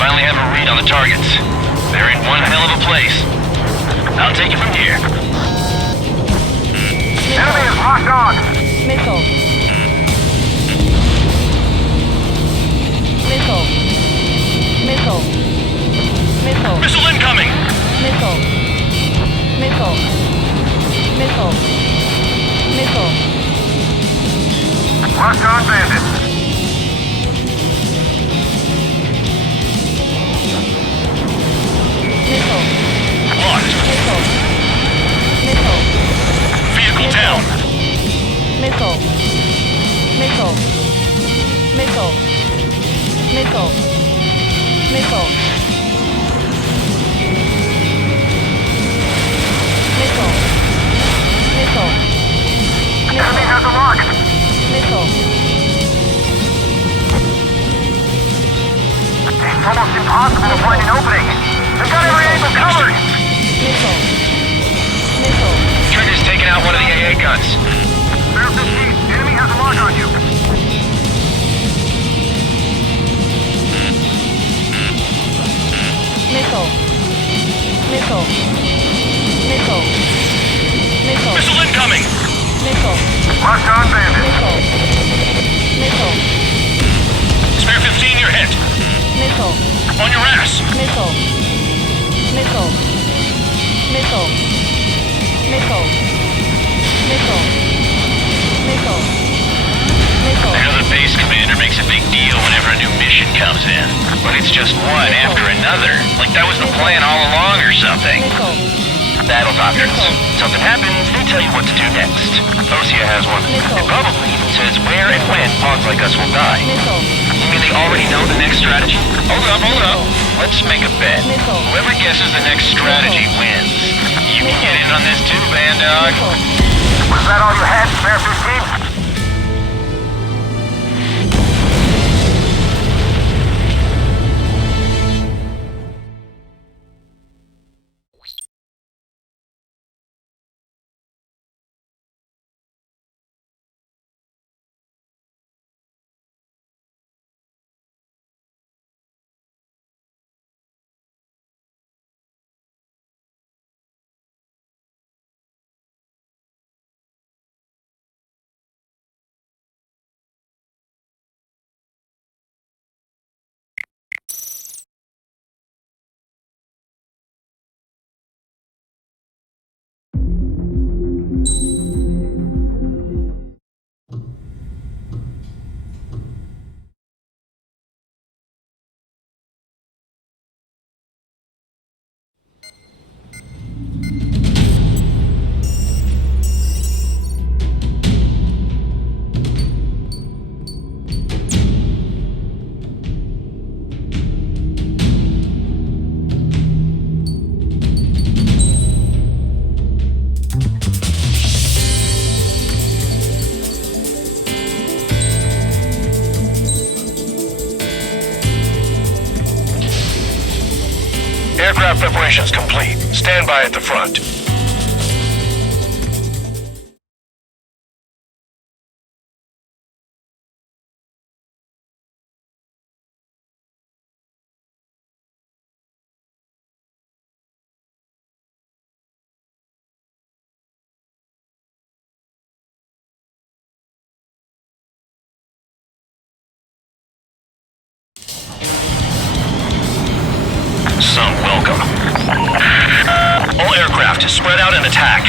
Finally have a read on the targets. They're in one hell of a place. I'll take it from here. Enemy is locked on. Missile. Missile. Missile. Missile. Missile incoming! Missile. Missile. Missile. Missile. Locked on bandit. Missile. Locked. Missile. Missile. Vehicle down. Missile. Missile. Missile. Missile. Missile. Missile. Missile. Missile. Missile incoming! Missile. Locked on, bandit. Missile. Missile. Spare 15, you're hit. Missile. On your ass. Missile. Missile. Missile. Missile. Missile. Missile. Missile. I know the base commander makes a big deal whenever a new mission comes in, but it's just one after another. Like that was the plan all along or something. Battle doctrines. Something happens, they tell you what to do next. Osea has one. It probably even says where and when pawns like us will die. You mean they already know the next strategy? Hold up. Let's make a bet. Whoever guesses the next strategy wins. You can get in on this too, Band Dog. Was that all you had, Spare 15? Aircraft preparations complete. Stand by at the front. Some welcome. All aircraft, spread out and attack.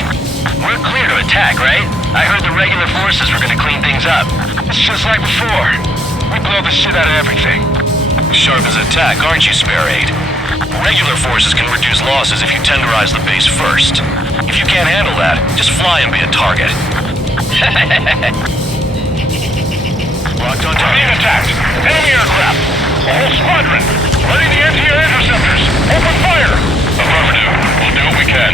We're clear to attack, right? I heard the regular forces were gonna clean things up. It's just like before. We blow the shit out of everything. Sharp as attack, aren't you, Spare 8? Regular forces can reduce losses if you tenderize the base first. If you can't handle that, just fly and be a target. Locked on target. Being attacked. Enemy aircraft. Whole squadron. Ready the anti-air interceptors. Open fire. Affirmative. We'll do what we can.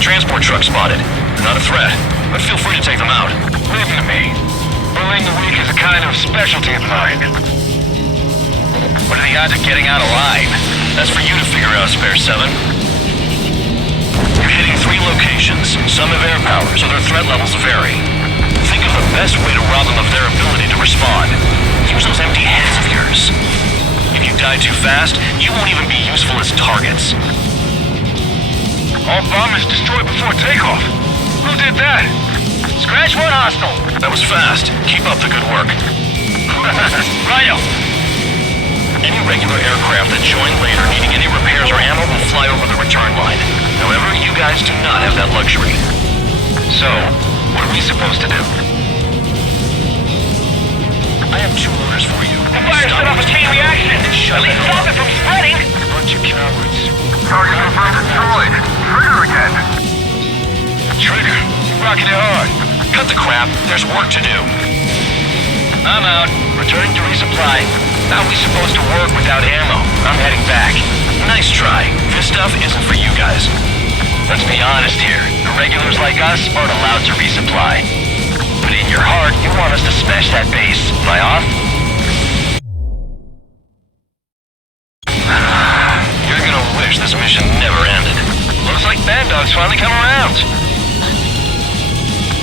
Transport truck spotted. Not a threat, but feel free to take them out. Leave them to me. Bullying the weak is a kind of specialty of mine. What are the odds of getting out alive? That's for you to figure out, Spare 7. You're hitting 3 locations. Some have air power, so their threat levels vary. Think of the best way to rob them of their ability to respond. Use those empty heads of yours. If you die too fast, you won't even be useful as targets. All bombers destroyed before takeoff. Who did that? Scratch one hostile. That was fast. Keep up the good work. Rhino! Any regular aircraft that join later needing any repairs or ammo will fly over the return line. However, you guys do not have that luxury. So, what are we supposed to do? I have 2 orders for you. The fire set off a chain reaction. Shut At least it stop off. it from spreading. Bunch of cowards. Target confirmed destroyed. Trigger again. Trigger, rocking it hard. Cut the crap. There's work to do. I'm out. Returning to resupply. How are we supposed to work without ammo? I'm heading back. Nice try. This stuff isn't for you guys. Let's be honest here. The regulars like us aren't allowed to resupply. But in your heart, you want us to smash that base. Am I off? You're gonna wish this mission never ended. Looks like Bad Dog's finally come around.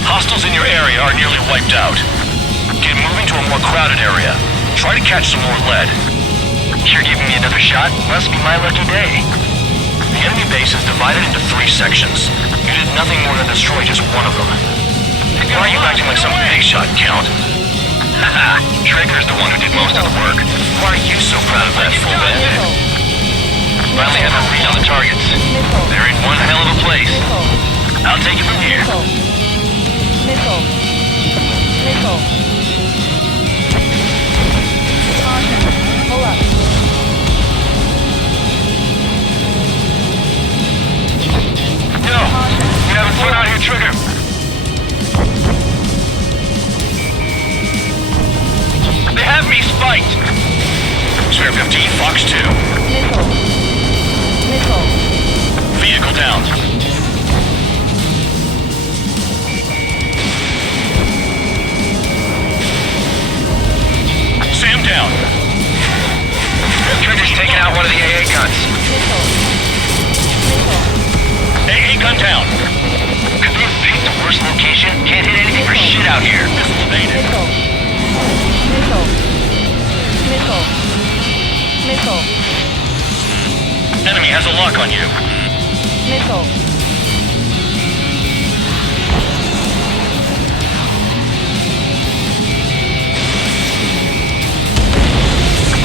Hostiles in your area are nearly wiped out. Get moving to a more crowded area. Try to catch some more lead. You're giving me another shot? Must be my lucky day. base is divided into 3 sections. You did nothing more than destroy just one of them. Why are you acting like some big shot, Count? Haha, Trigger's the one who did most of the work. Why are you so proud of that full bandit? Finally have a read on the targets. They're in one hell of a place. I'll take it from here. Missile. Caution. Pull up. No! We haven't put out here, Trigger! They have me spiked! Spare 15, Fox 2. Missile. Vehicle down. Sam down. Trigger's taking out one of the AA guns. AA gun down. Could they have picked the worst location? Can't hit anything for shit out here. Missile. Enemy has a lock on you. Missile.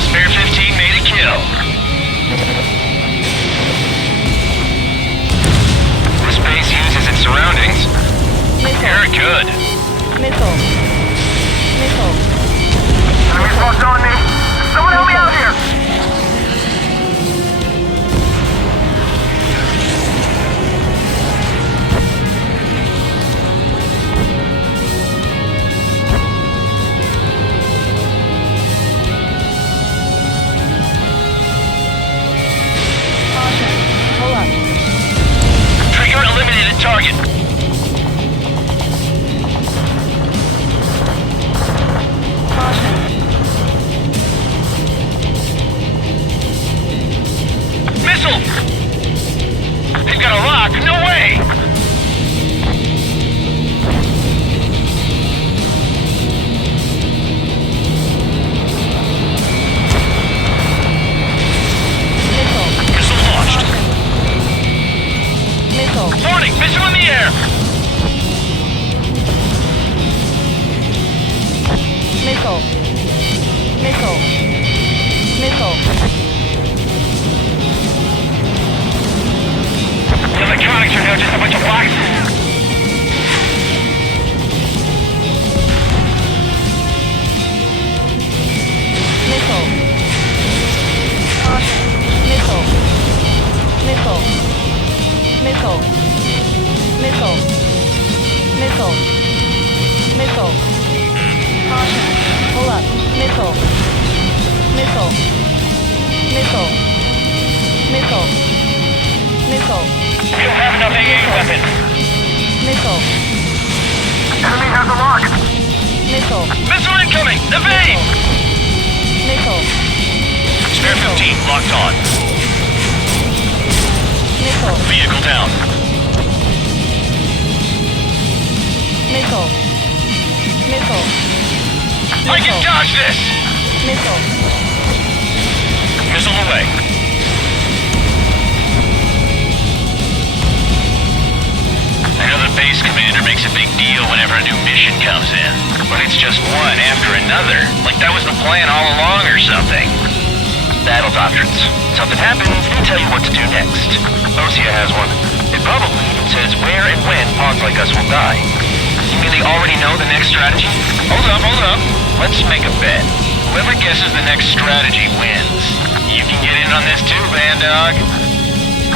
Spare 15 made a kill. This base uses its surroundings. Very good. Missile. Enemy smoke's on me. Someone help me out here. Pull up. Trigger eliminated target. Missile! They've got a lock. No way! Missile launched. Warning! Missile in the air! Missile. The electronics are now just a bunch of boxes. Missile. Caution. Pull up. Missile. We don't have enough AA weapons. Missile. Enemy has a lock. Missile. Missile incoming! Evade! Missile. Spare 15 locked on. Missile. Vehicle down. Missile. I can dodge this! Missile. Missile away. I know the base commander makes a big deal whenever a new mission comes in, but it's just one after another. Like that was the plan all along or something. Battle doctrines. Something happens, they tell you what to do next. Osea has one. It probably even says where and when pawns like us will die. You mean they already know the next strategy? Hold up. Let's make a bet. Whoever guesses the next strategy wins. You can get in on this too, Band Dog.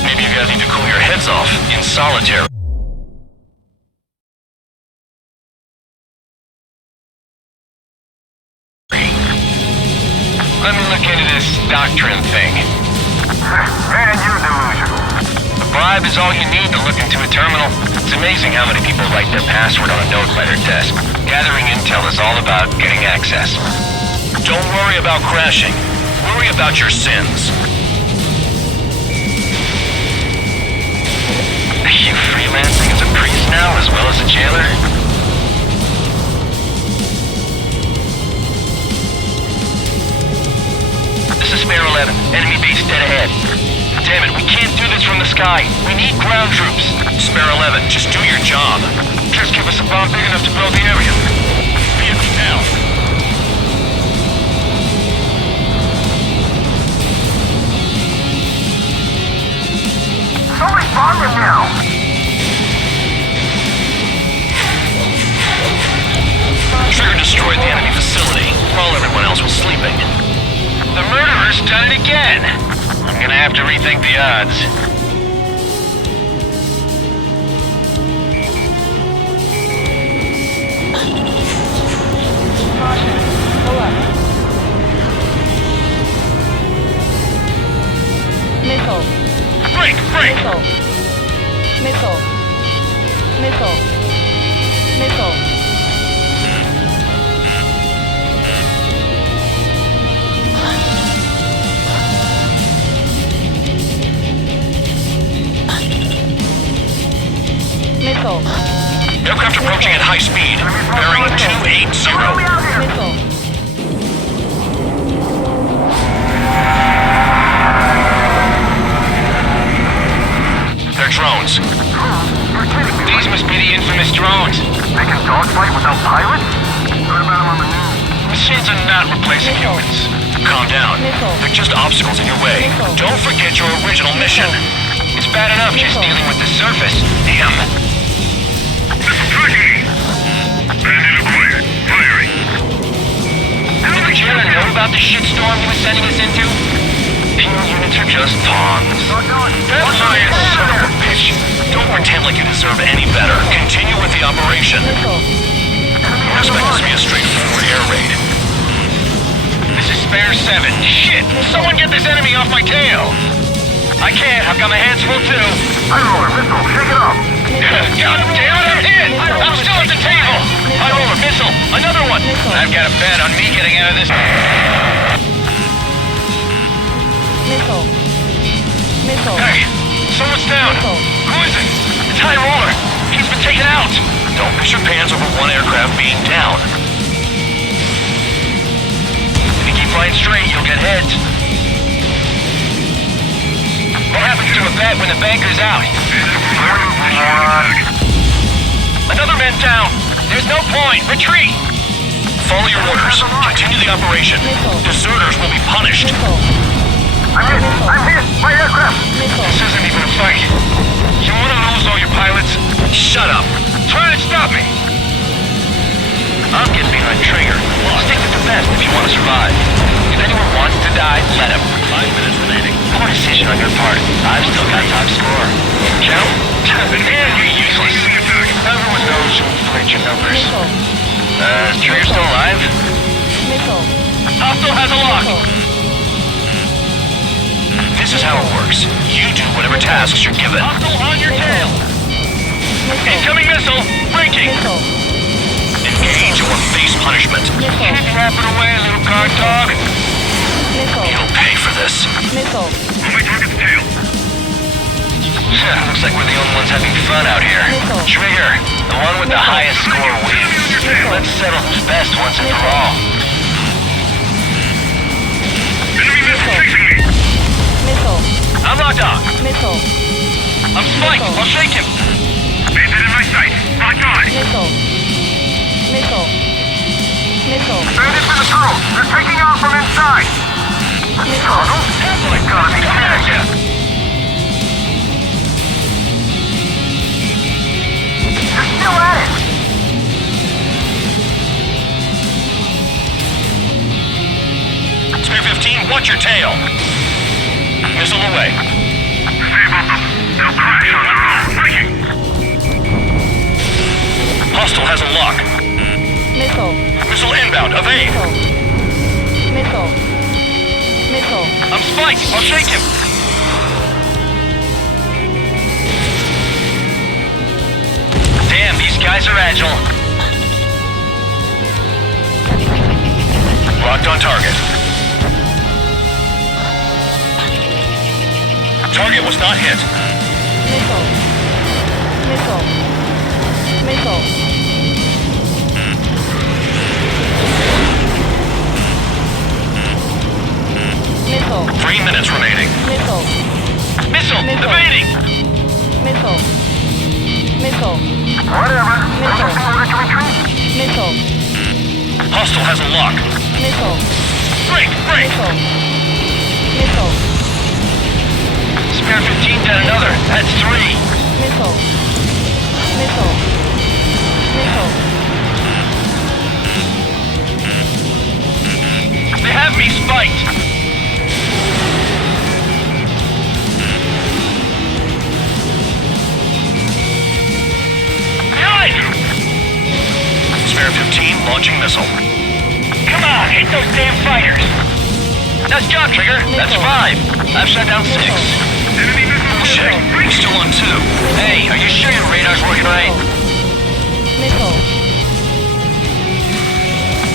Maybe you guys need to cool your heads off in solitary. Let me look into this doctrine thing. Man, you're delusional. A bribe is all you need to look into a terminal. It's amazing how many people write their password on a note by their desk. Gathering intel is all about getting access. Don't worry about crashing. Worry about your sins. Are you freelancing as a priest now as well as a jailer? This is Spare 11. Enemy base dead ahead. Damn it, we can't do this from the sky. We need ground troops. Spare 11, just do your job. Just give us a bomb big enough to blow the area. Vehicle down. Somebody's bombing now! Trigger destroyed the enemy facility while everyone else was sleeping. The murderer's done it again! I'm gonna have to rethink the odds. Missile. Break! Break! Missile. Missile. Missile. Missile. Missile. Aircraft approaching at high speed. Bearing 280. Missile. They're drones. These must be the infamous drones. They can dogfight without pilots? Heard about them on the news. Machines are not replacing humans. Calm down. They're just obstacles in your way. Don't forget your original mission. It's bad enough just dealing with the surface. Damn. Bandit acquired. Firing. Did Regina know about the shitstorm he was sending us into? Human units are just pawns. That lion son of a bitch. Don't pretend like you deserve any better. Continue with the operation. Don't expect this to be a straightforward air raid. This is Spare 7. Shit! Someone get this enemy off my tail! I can't. I've got my hands full too. High roller, missile, shake it off. God damn it, I'm hit! I'm still at the table! High roller, missile, another one! I've got a bet on me getting out of this. Missile. Missile. Hey, someone's down! Who is it? It's High roller! He's been taken out! Don't piss your pants over one aircraft being down. If you keep flying straight, you'll get heads. What happens to a bet when the banker's out? Another man down! There's no point! Retreat! Follow your orders. Continue the operation. Deserters will be punished. I'm hit! I'm hit! My aircraft! This isn't even a fight. You want to lose all your pilots? Shut up! Try and stop me! I'm getting behind Trigger. Stick with the best if you want to survive. If anyone wants to die, let him. 5 minutes remaining. Poor decision on your part. I've still got top score. Count? Man, you're useless. Everyone knows you inflate your numbers. Is Trigger still alive? Missile. Hostile has a lock. This is how it works. You do whatever tasks you're given. Hostile on your tail. Incoming missile. Breaking. Engage or face punishment. Kidnap it away, little guard dog. You'll pay for this. Missile. Looks like we're the only ones having fun out here. Trigger, the one with the highest score wins. Let's settle who's best once and for all. Enemy missile chasing me! Missile. I'm locked on. Missile. I'm spiked. I'll shake him. Bandit in my sight. Locked on. Missile. Missile. Missile. Bandits in the tunnel! They're taking off from inside! Tunnel? You gotta be kidding! They're still at it! Spare 15, watch your tail. Missile away. Save up them. They'll crash on their own. Breaking. Hostile has a lock. Missile. Missile inbound. Evade. Missile. Missile. I'm spiked. I'll shake him. Damn, these guys are agile. Locked on target. Target was not hit. Missile. Missile. Missile. Missile. 3 minutes remaining. Missile. Missile! Evading! Missile. Missile. Whatever. Missile. Order to retreat. Missile. Hostile has a lock. Missile. Break! Break! Missile. Missile. Spare 15 down another. That's 3. Missile. Missile. Missile. They have me spiked. Behind! Spare 15 launching missile. Come on, hit those damn fighters. Nice job, Trigger. That's 5. I've shut down 6. Bullshit. You're still on 2. Hey, are you sure your radar's working right? Missile.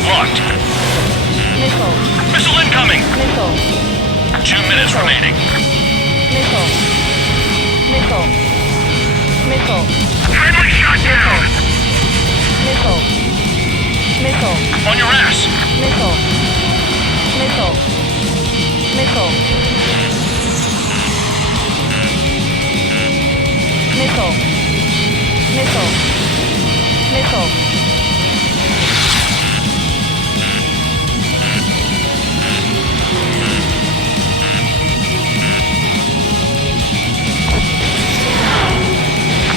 Locked. Missile. Missile incoming. Missile. 2 minutes remaining. Missile. Missile. Missile. Friendly shot down. Missile. Missile. On your ass. Missile. Missile. Missile. Missile. Missile. Missile.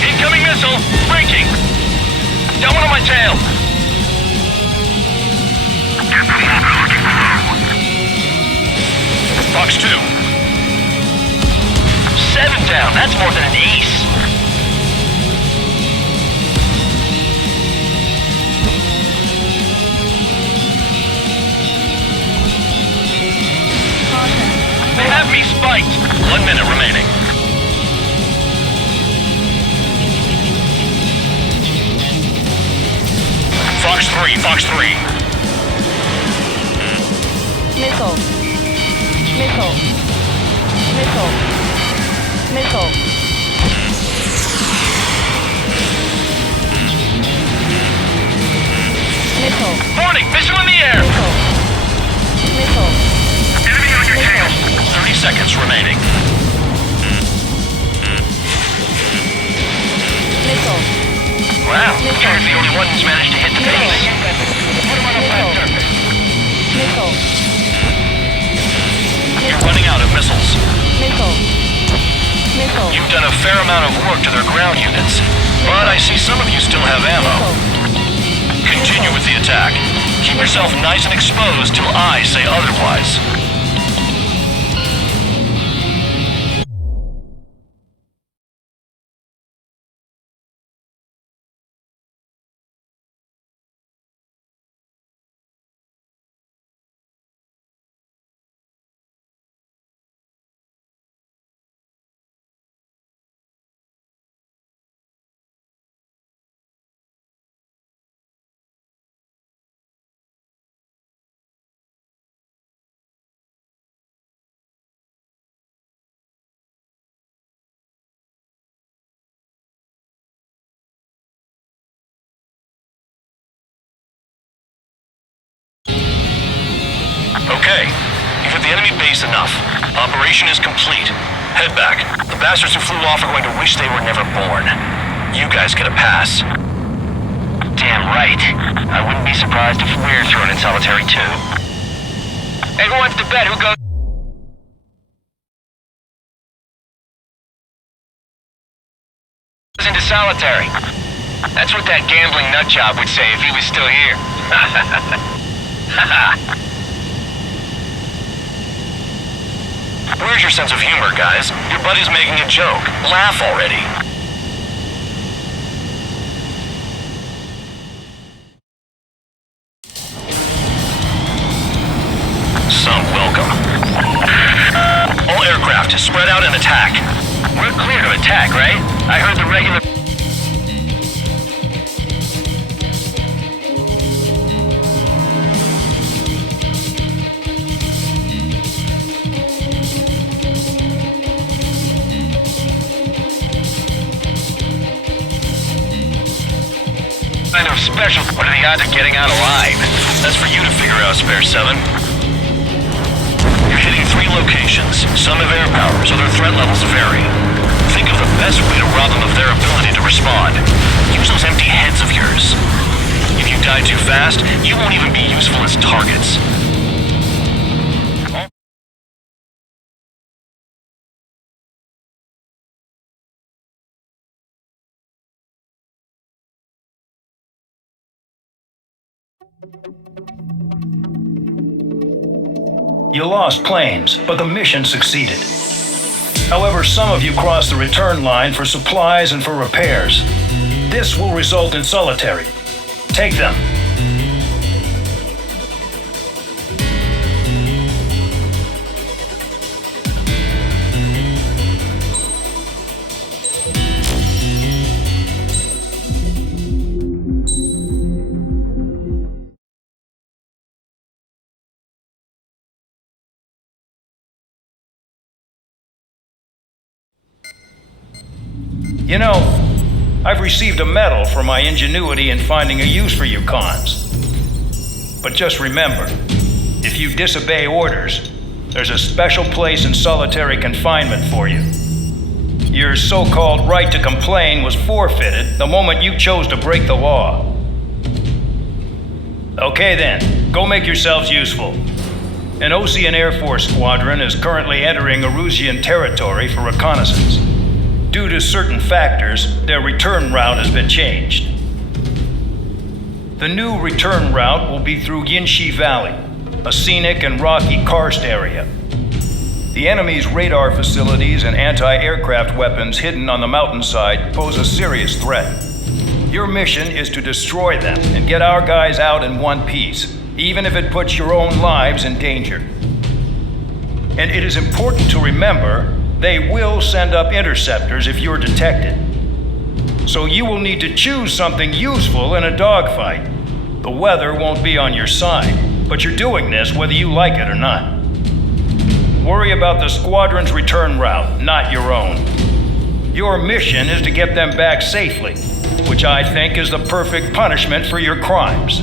Incoming missile. Breaking. Got one on my tail. Fox 2. 7 down. That's more than an ace. They have me spiked. 1 minute remaining. Fox 3, Fox 3. Missile. Missile. Missile. Missile. Missile. Warning, missile in the air. Missile. Enemy on your tail. 30 seconds remaining. Missile. Wow, Trigger's the only one who's managed to hit the base. Missile. You're running out of missiles. Missile. Missile. You've done a fair amount of work to their ground units, but I see some of you still have ammo. Continue with the attack. Keep yourself nice and exposed till I say otherwise. Okay, you've hit the enemy base enough. Operation is complete. Head back. The bastards who flew off are going to wish they were never born. You guys get a pass. Damn right. I wouldn't be surprised if we're thrown in solitary too. Everyone's to bed. Who goes into solitary? That's what that gambling nutjob would say if he was still here. Where's your sense of humor, guys? Your buddy's making a joke. Laugh already. Some welcome. All aircraft, spread out and attack. We're clear to attack, right? I heard the regular... Kind of special. What are the odds of getting out alive? That's for you to figure out, Spare 7. You're hitting 3 locations. Some have air power, so their threat levels vary. Think of the best way to rob them of their ability to respond. Use those empty heads of yours. If you die too fast, you won't even be useful as targets. You lost planes, but the mission succeeded. However, some of you crossed the return line for supplies and for repairs. This will result in solitary. Take them. You know, I've received a medal for my ingenuity in finding a use for you cons. But just remember, if you disobey orders, there's a special place in solitary confinement for you. Your so-called right to complain was forfeited the moment you chose to break the law. Okay then, go make yourselves useful. An Osean Air Force squadron is currently entering Erusian territory for reconnaissance. Due to certain factors, their return route has been changed. The new return route will be through Yinshi Valley, a scenic and rocky karst area. The enemy's radar facilities and anti-aircraft weapons hidden on the mountainside pose a serious threat. Your mission is to destroy them and get our guys out in one piece, even if it puts your own lives in danger. And it is important to remember they will send up interceptors if you're detected. So you will need to choose something useful in a dogfight. The weather won't be on your side, but you're doing this whether you like it or not. Worry about the squadron's return route, not your own. Your mission is to get them back safely, which I think is the perfect punishment for your crimes.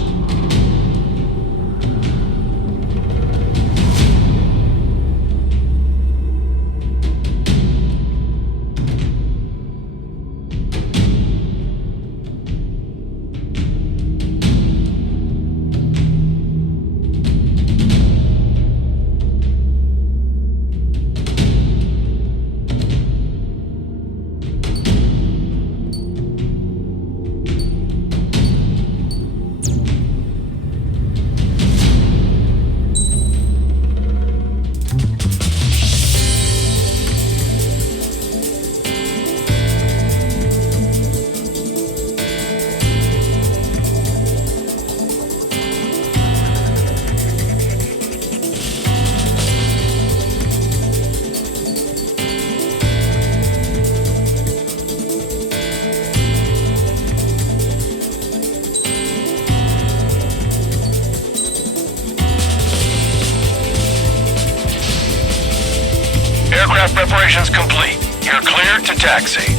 Aircraft preparations complete. You're cleared to taxi.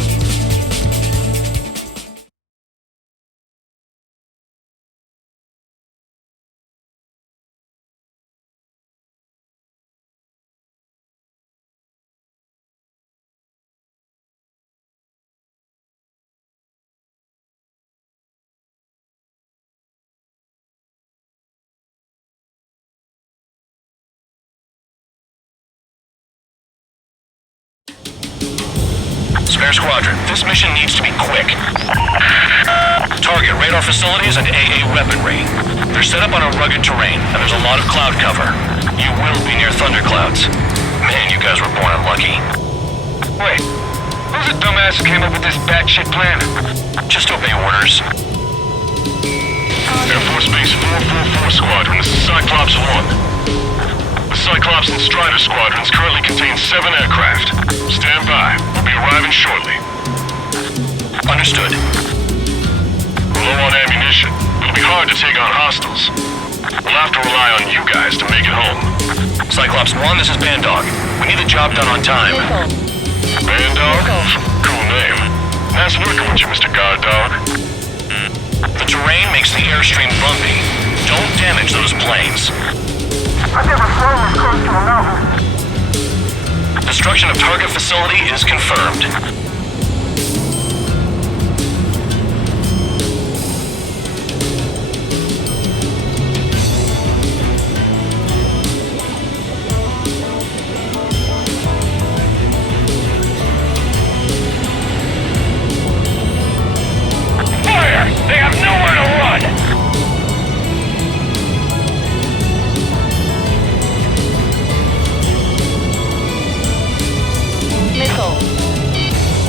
Spare Squadron, this mission needs to be quick. Target radar facilities and AA weaponry. They're set up on a rugged terrain, and there's a lot of cloud cover. You will be near thunderclouds. Man, you guys were born unlucky. Wait, who's the dumbass who came up with this batshit plan? Just obey orders. Air Force Base 444 Squadron, this is Cyclops 1. The Cyclops and Strider squadrons currently contain 7 aircraft. Stand by. We'll be arriving shortly. Understood. We're low on ammunition. It'll be hard to take on hostiles. We'll have to rely on you guys to make it home. Cyclops 1, this is Bandog. We need the job done on time. Bandog? Cool name. Nice working with you, Mr. Guard Dog. The terrain makes the airstream bumpy. Don't damage those planes. I've never flown this close to a mountain. Destruction of target facility is confirmed. Fire! They have nowhere to run! Missile.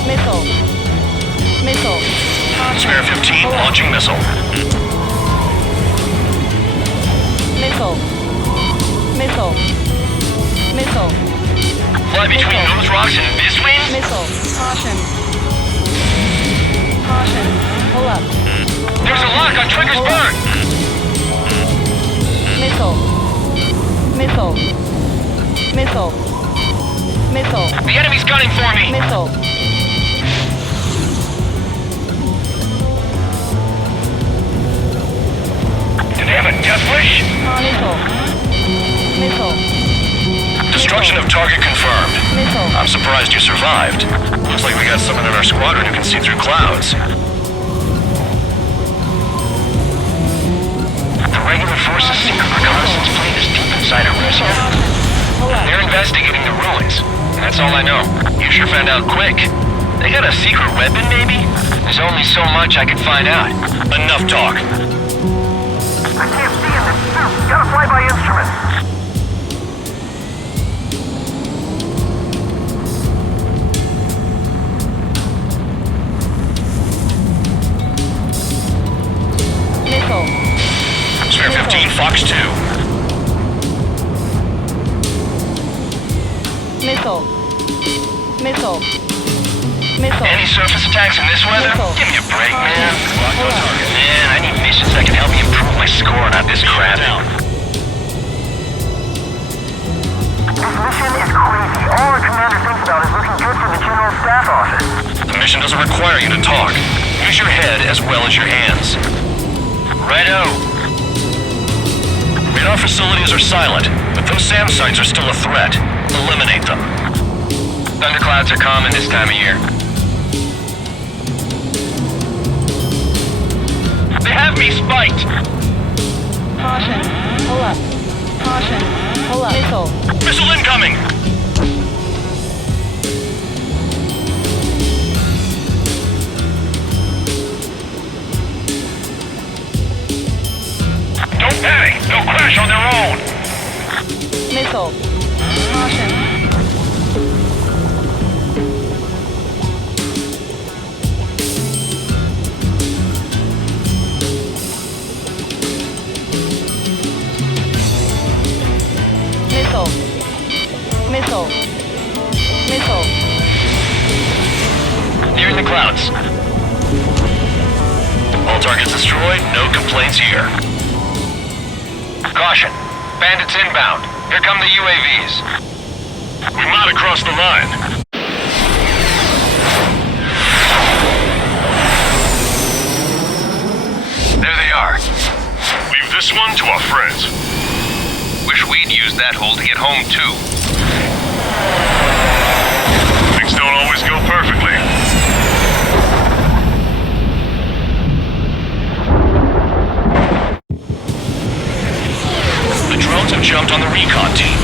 Missile. Missile. Spare 15 launching missile. Missile. Missile. Missile. Fly between those rocks and this wind? Missile. Caution. Caution. Pull up. There's a lock on Trigger's bird! Missile. Missile. Missile. Missile. The enemy's gunning for me! Missile. Do they have a death wish? Missile. Missile. Destruction of target confirmed. Missile. I'm surprised you survived. Looks like we got someone in our squadron who can see through clouds. The regular force's secret reconnaissance plane is deep inside Eruzia. They're investigating the ruins. That's all I know. You sure found out quick. They got a secret weapon, maybe? There's only so much I could find out. Enough talk. I can't see in this suit. Gotta fly by instrument. Missile. Spare 15, Fox 2. Missile. Missile. Missile. Any surface attacks in this weather? Missile. Give me a break, man. Man, I need missions that can help me improve my score, not this crap. This mission is crazy. All our commander thinks about is looking good for the General Staff Office. The mission doesn't require you to talk. Use your head as well as your hands. Righto. Radar facilities are silent, but those SAM sites are still a threat. Eliminate them. Thunderclouds are common this time of year. They have me spiked! Caution. Pull up. Caution. Pull up. Missile. Missile incoming! Don't panic! They'll crash on their own! Missile. Caution. Missile. Missile. Missile. Nearing the clouds. All targets destroyed, no complaints here. Caution. Bandits inbound. Here come the UAVs. We're not across the line. There they are. Leave this one to our friends. Wish we'd used that hole to get home, too. Things don't always go perfectly. The drones have jumped on the recon team.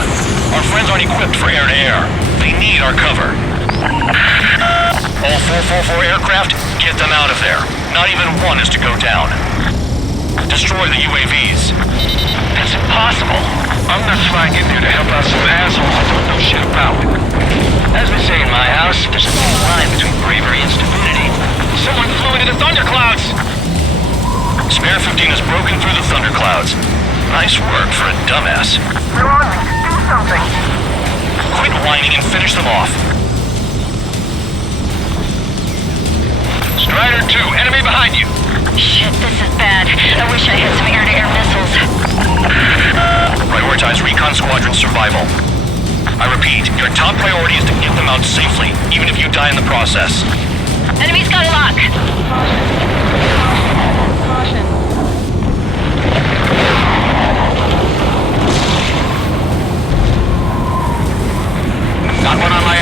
Our friends aren't equipped for air-to-air. They need our cover. All 444 aircraft, get them out of there. Not even one is to go down. Destroy the UAVs. That's impossible. I'm not flying in there to help out some assholes I don't know shit about. As they say in my house, there's a thin line between bravery and stupidity. Someone flew into the thunderclouds! Spare 15 has broken through the thunderclouds. Nice work for a dumbass. They're on me. Do something. Quit whining and finish them off. Strider 2, enemy behind you. Shit, this is bad. I wish I had some air-to-air missiles. Prioritize recon squadron survival. I repeat, your top priority is to get them out safely, even if you die in the process. Enemy's got a lock. Caution. Got one on my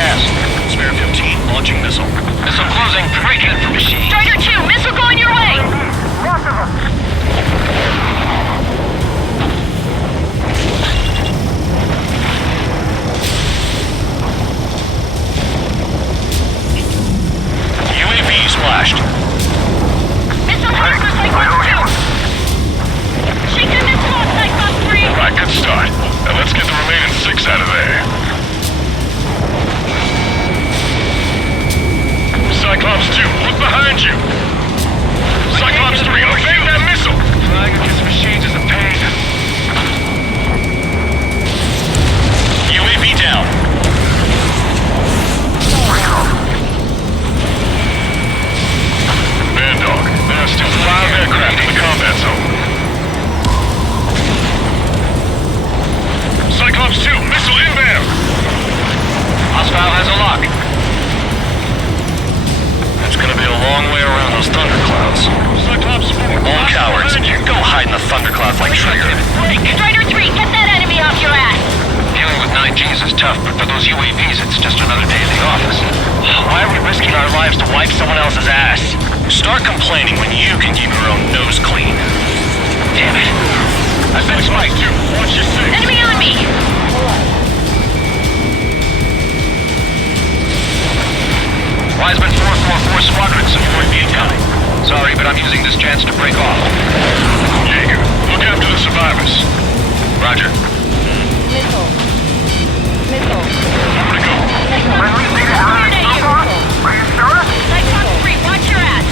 launching missile. Missile closing. Break it for machine. Strider 2, missile going your way! Lots of them! UAV splashed. Missile hard for Cyclops 2! Shake the missile off, Cyclops 3! Alright, good start. Now let's get the remaining 6 out of there. Cyclops 2, look behind you! Cyclops 3, evade that missile! Flying against machines is a pain. UAV down. Bandog, there are still 5 aircraft in the combat zone. Cyclops 2, missile inbound! Hostile has a lock. It's gonna be a long way around those thunderclouds. Cyclops 4, All cowards, you can go hide in the thunderclouds like Trigger. Strider 3, get that enemy off your ass! Dealing with 9Gs is tough, but for those UAVs, it's just another day in the office. Why are we risking our lives to wipe someone else's ass? Start complaining when you can keep your own nose clean. Damn it. I said Spike 2, watch your 6. Enemy on me! Wiseman 444 Squadron support incoming. Sorry, but I'm using this chance to break off. Jaeger, look after the survivors. Roger. Missile. Missile. Over to go. Friendly data out of the car? Are you sure? Cyclops 3, watch your ass!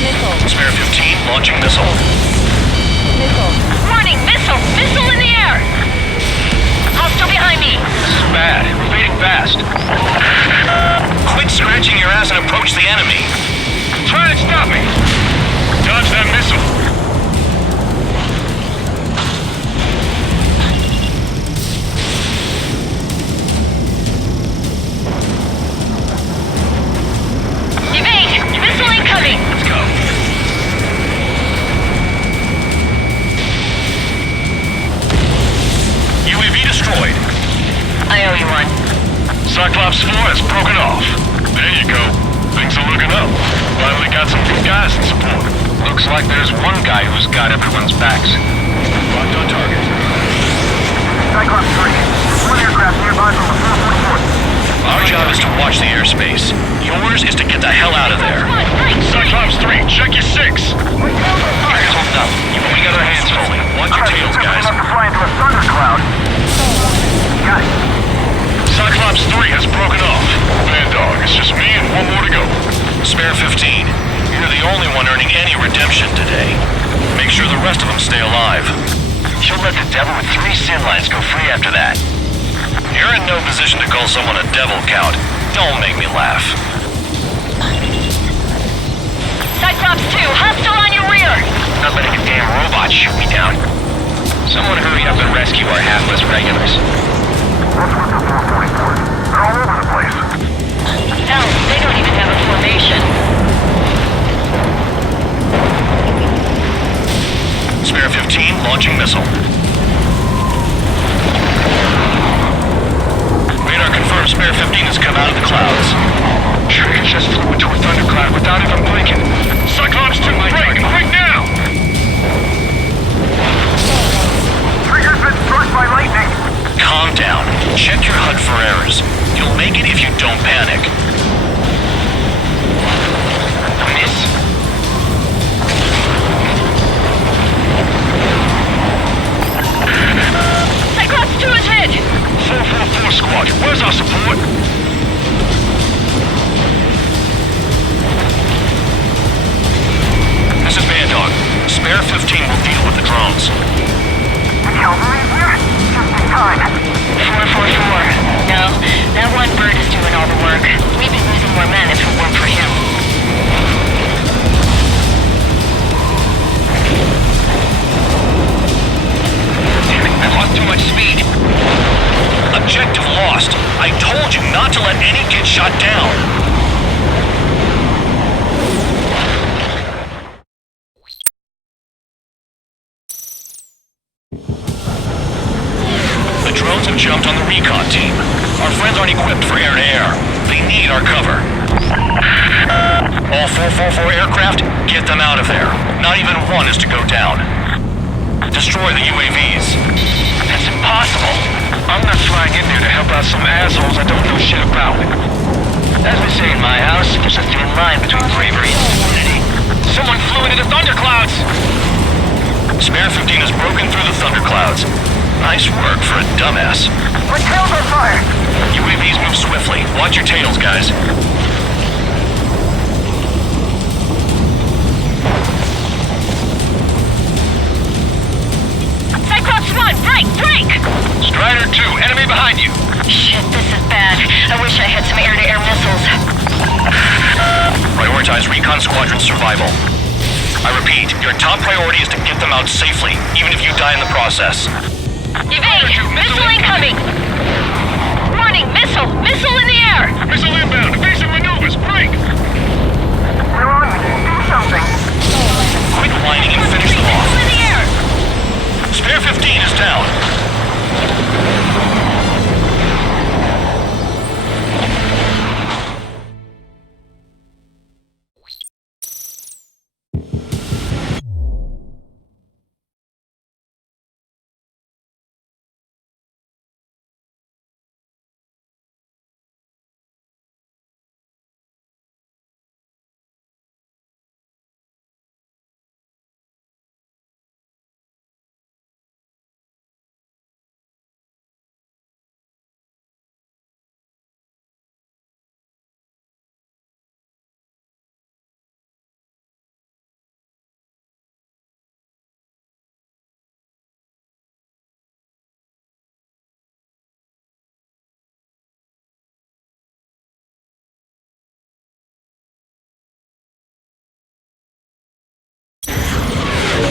Missile. Spare 15 launching missile. Missile. Warning, missile! Missile in the air! Hostile behind me! This is bad. We're fading fast. Quit scratching your ass and approach the enemy. Try to stop me. Dodge that missile. Evade! Missile incoming! Let's go. UAV destroyed. I owe you one. Cyclops 4 has broken off. There you go. Things are looking up. Finally got some good guys in support. Looks like there's one guy who's got everyone's backs. Locked on target. Cyclops 3, one aircraft nearby from the 444th. Our job is to watch the airspace. Yours is to get the hell out of there. Cyclops 3, check your 6. You guys hold up. We got our hands full. Watch your tails, guys. Enough to fly into a thundercloud. Got it. Cyclops 3 has broken off. Bandog, it's just me and one more to go. Spare 15. You're the only one earning any redemption today. Make sure the rest of them stay alive. You'll let the devil with 3 sin lines go free after that. You're in no position to call someone a devil, Count. Don't make me laugh. Cyclops 2, hostile on your rear! Not letting a damn robot shoot me down. Someone hurry up and rescue our hapless regulars. What's with the 444th? They're all over the place. Hell, they don't even have a formation. Spare 15 launching missile. Radar confirms Spare 15 has come out of the clouds. Trigger just flew into a thundercloud without even blinking. Cyclops 2, break now! Trigger's been struck by lightning. Calm down. Check your HUD for errors. You'll make it if you don't panic. Miss. Cyclops 2 is hit! 444 squad, where's our support? This is Bandog. Spare 15 will deal with the drones. The cavalry here? Just in time. 444. No, that one bird is doing all the work. We'd be losing more men if it weren't for him. Damn it, I lost too much speed. Objective lost. I told you not to let any get shot down. The drones have jumped on the recon team. Our friends aren't equipped for air-to-air. They need our cover. All 444 aircraft, get them out of there. Not even one is to go down. Destroy the UAVs. That's impossible. I'm not flying in there to help out some assholes I don't know shit about. As we say in my house, there's a thin line between bravery and stupidity. Someone flew into the thunderclouds! Spare 15 has broken through the thunderclouds. Nice work for a dumbass. My tail's on fire! UAVs move swiftly. Watch your tails, guys. Cyclops 1, break! Strider 2, enemy behind you! Shit, this is bad. I wish I had some air-to-air missiles. Prioritize recon squadron survival. I repeat, your top priority is to get them out safely, even if you die in the process. Evade! Missile incoming! Warning, missile! Missile in the air! Missile inbound! Evasive maneuvers! Break! Ron, do something! Quit whining and finish them off. Missile in the air! Spare 15 is down.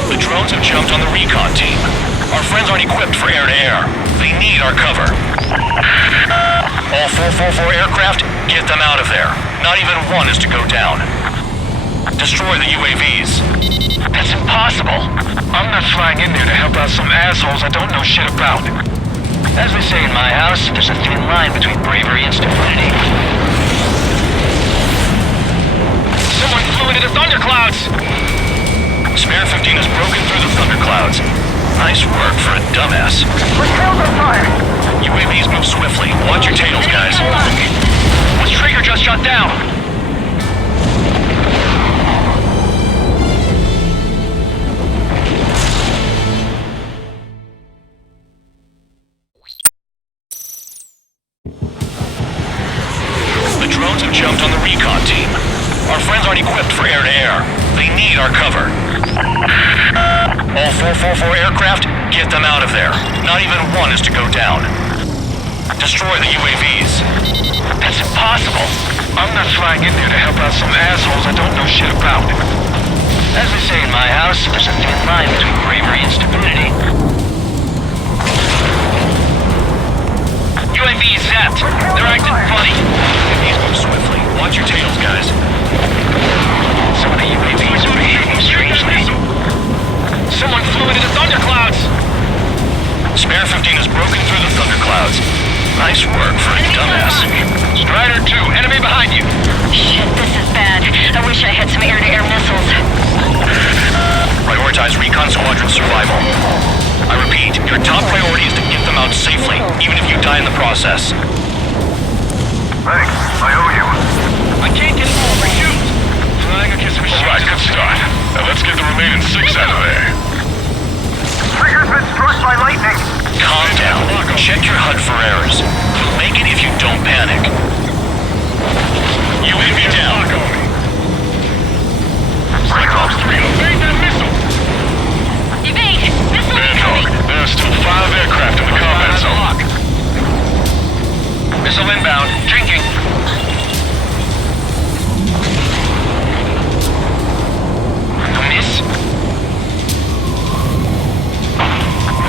The drones have jumped on the recon team. Our friends aren't equipped for air-to-air. They need our cover. All 444 aircraft, get them out of there. Not even one is to go down. Destroy the UAVs. That's impossible. I'm not flying in there to help out some assholes I don't know shit about. As we say in my house, there's a thin line between bravery and stupidity. Someone flew into the thunderclouds! Spare 15 has broken through the thunderclouds. Nice work for a dumbass. My tail's on fire! UAVs move swiftly. Watch your tails, guys. What's Traeger just shot down? The drones have jumped on the recon team. Our friends aren't equipped for air-to-air. They need our cover. All 444 aircraft, get them out of there. Not even one is to go down. Destroy the UAVs. That's impossible. I'm not flying in there to help out some assholes I don't know shit about. As we say in my house, there's a thin line between bravery and stupidity. UAVs zapped. They're acting funny. UAVs move swiftly. Watch your tails, guys. Some of the UAVs are behaving strangely. Someone flew into the thunderclouds! Spare 15 has broken through the thunderclouds. Nice work for a dumbass. Strider 2, enemy behind you! Shit, this is bad. I wish I had some air-to-air missiles. Prioritize recon squadron survival. I repeat, your top priority is to get them out safely, even if you die in the process. Thanks, I owe you. I can't get over shoot! Flying against machines. Alright, good start. Now let's get the remaining 6 out of there. Trigger's been struck by lightning. Calm down. Check your HUD for errors. You'll make it if you don't panic. UAV down. Cyclops 3, evade that missile! Evade! Missile incoming! There are still 5 aircraft in the combat zone. Missile inbound. Drinking. Miss?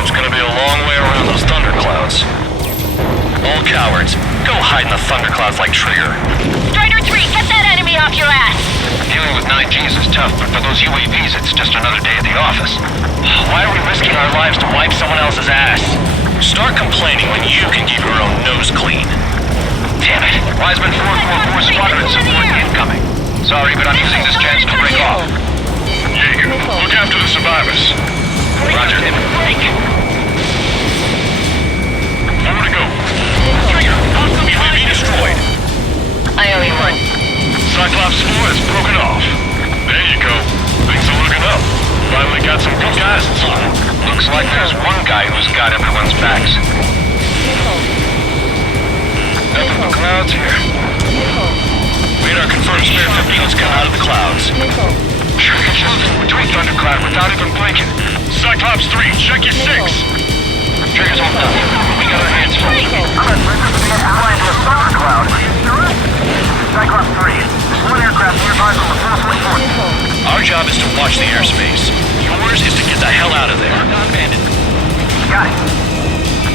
It's gonna be a long way around those thunderclouds. All cowards, go hide in the thunderclouds like Trigger. Strider 3, get that enemy off your ass! Dealing with 9Gs is tough, but for those UAVs, it's just another day at the office. Why are we risking our lives to wipe someone else's ass? Start complaining when you can keep your own nose clean. Damn it. Wiseman 444 Squadron support incoming. Sorry, but I'm using this chance to break off. Jaeger, look after the survivors. Roger. Break. 4 to go. Trigger, hostile UAV destroyed. I owe you one. Cyclops 4 has broken off. There you go. Things are looking up. Finally got some good guys inside. Looks like there's one guy who's got everyone's backs. Nothing but clouds here. Radar confirms Spare 15 has come out of the clouds. Trigger just flew into a thundercloud without even blinking. Cyclops 3, check your 6. Trigger's hold up. We got our hands full. Flying to a thundercloud. Are you sure? Cyclops 3. There's one aircraft nearby from the 444. Our job is to watch the airspace. Yours is to get the hell out of there. Got it.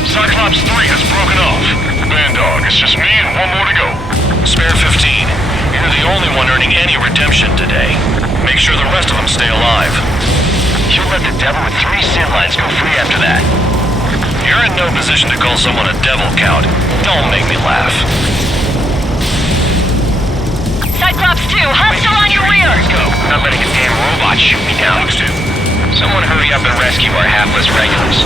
Cyclops 3 has broken off. Bandog, it's just me and one more to go. Spare 15. You're the only one earning any redemption today. Make sure the rest of them stay alive. You let the devil with 3 sin lines go free after that. You're in no position to call someone a devil, Count. Don't make me laugh. Cyclops 2, hostile on your rear! Go. Not letting a damn robot shoot me down. Someone hurry up and rescue our hapless regulars.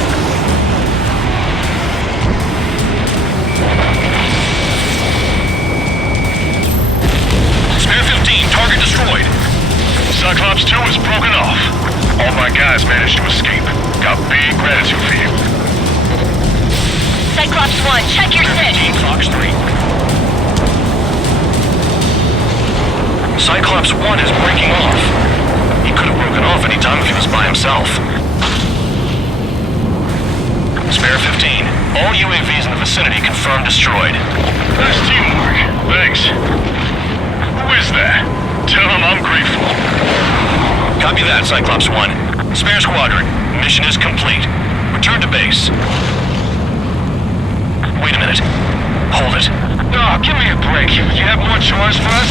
Spare 15, target destroyed. Cyclops 2 is broken off. All my guys managed to escape. Got big gratitude for you. Cyclops 1, check your 6. Fox 3. Cyclops 1 is breaking off. He could have broken off any time if he was by himself. Spare 15. All UAVs in the vicinity confirmed destroyed. Nice teamwork. Thanks. Who is that? Tell him I'm grateful. Copy that, Cyclops 1. Spare Squadron. Mission is complete. Return to base. Wait a minute. Hold it. Oh, give me a break. You have more chores for us?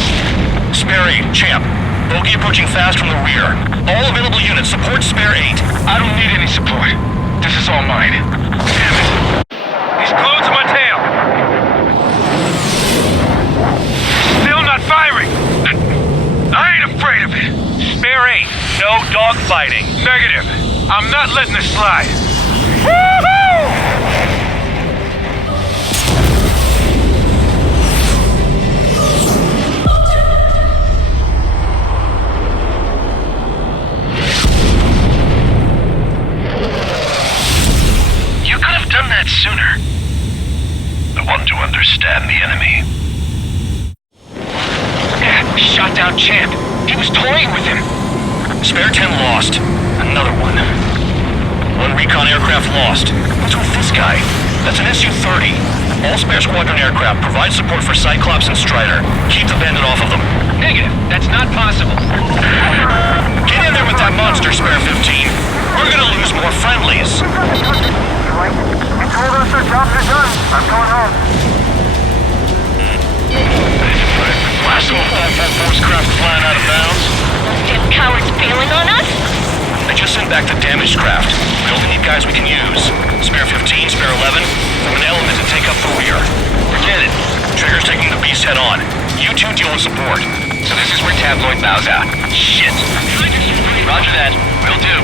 Spare 8, Champ. Bogey approaching fast from the rear. All available units support Spare 8. I don't need any support. This is all mine. Damn it. He's glued to my tail. Still not firing. I ain't afraid of it. Spare 8. No dogfighting. Negative. I'm not letting this slide. Woohoo! Done that sooner. I want to understand the enemy. Yeah, shot down Champ. He was toying with him. Spare 10 lost. Another one. One recon aircraft lost. What's with this guy? That's an Su-30. All Spare Squadron aircraft provide support for Cyclops and Strider. Keep the bandit off of them. Negative. That's not possible. Get in there with that monster, Spare 15. We're gonna lose more friendlies. You told us our jobs are done. I'm going home. Blast off 444's craft flying out of bounds. Damn cowards bailing on us? I just sent back the damaged craft. We only need guys we can use. Spare 15, Spare 11, from an element to take up the rear. Forget it. Trigger's taking the beast head on. You two deal with support. So this is where Tabloid bows out. Shit. Roger that. Will do.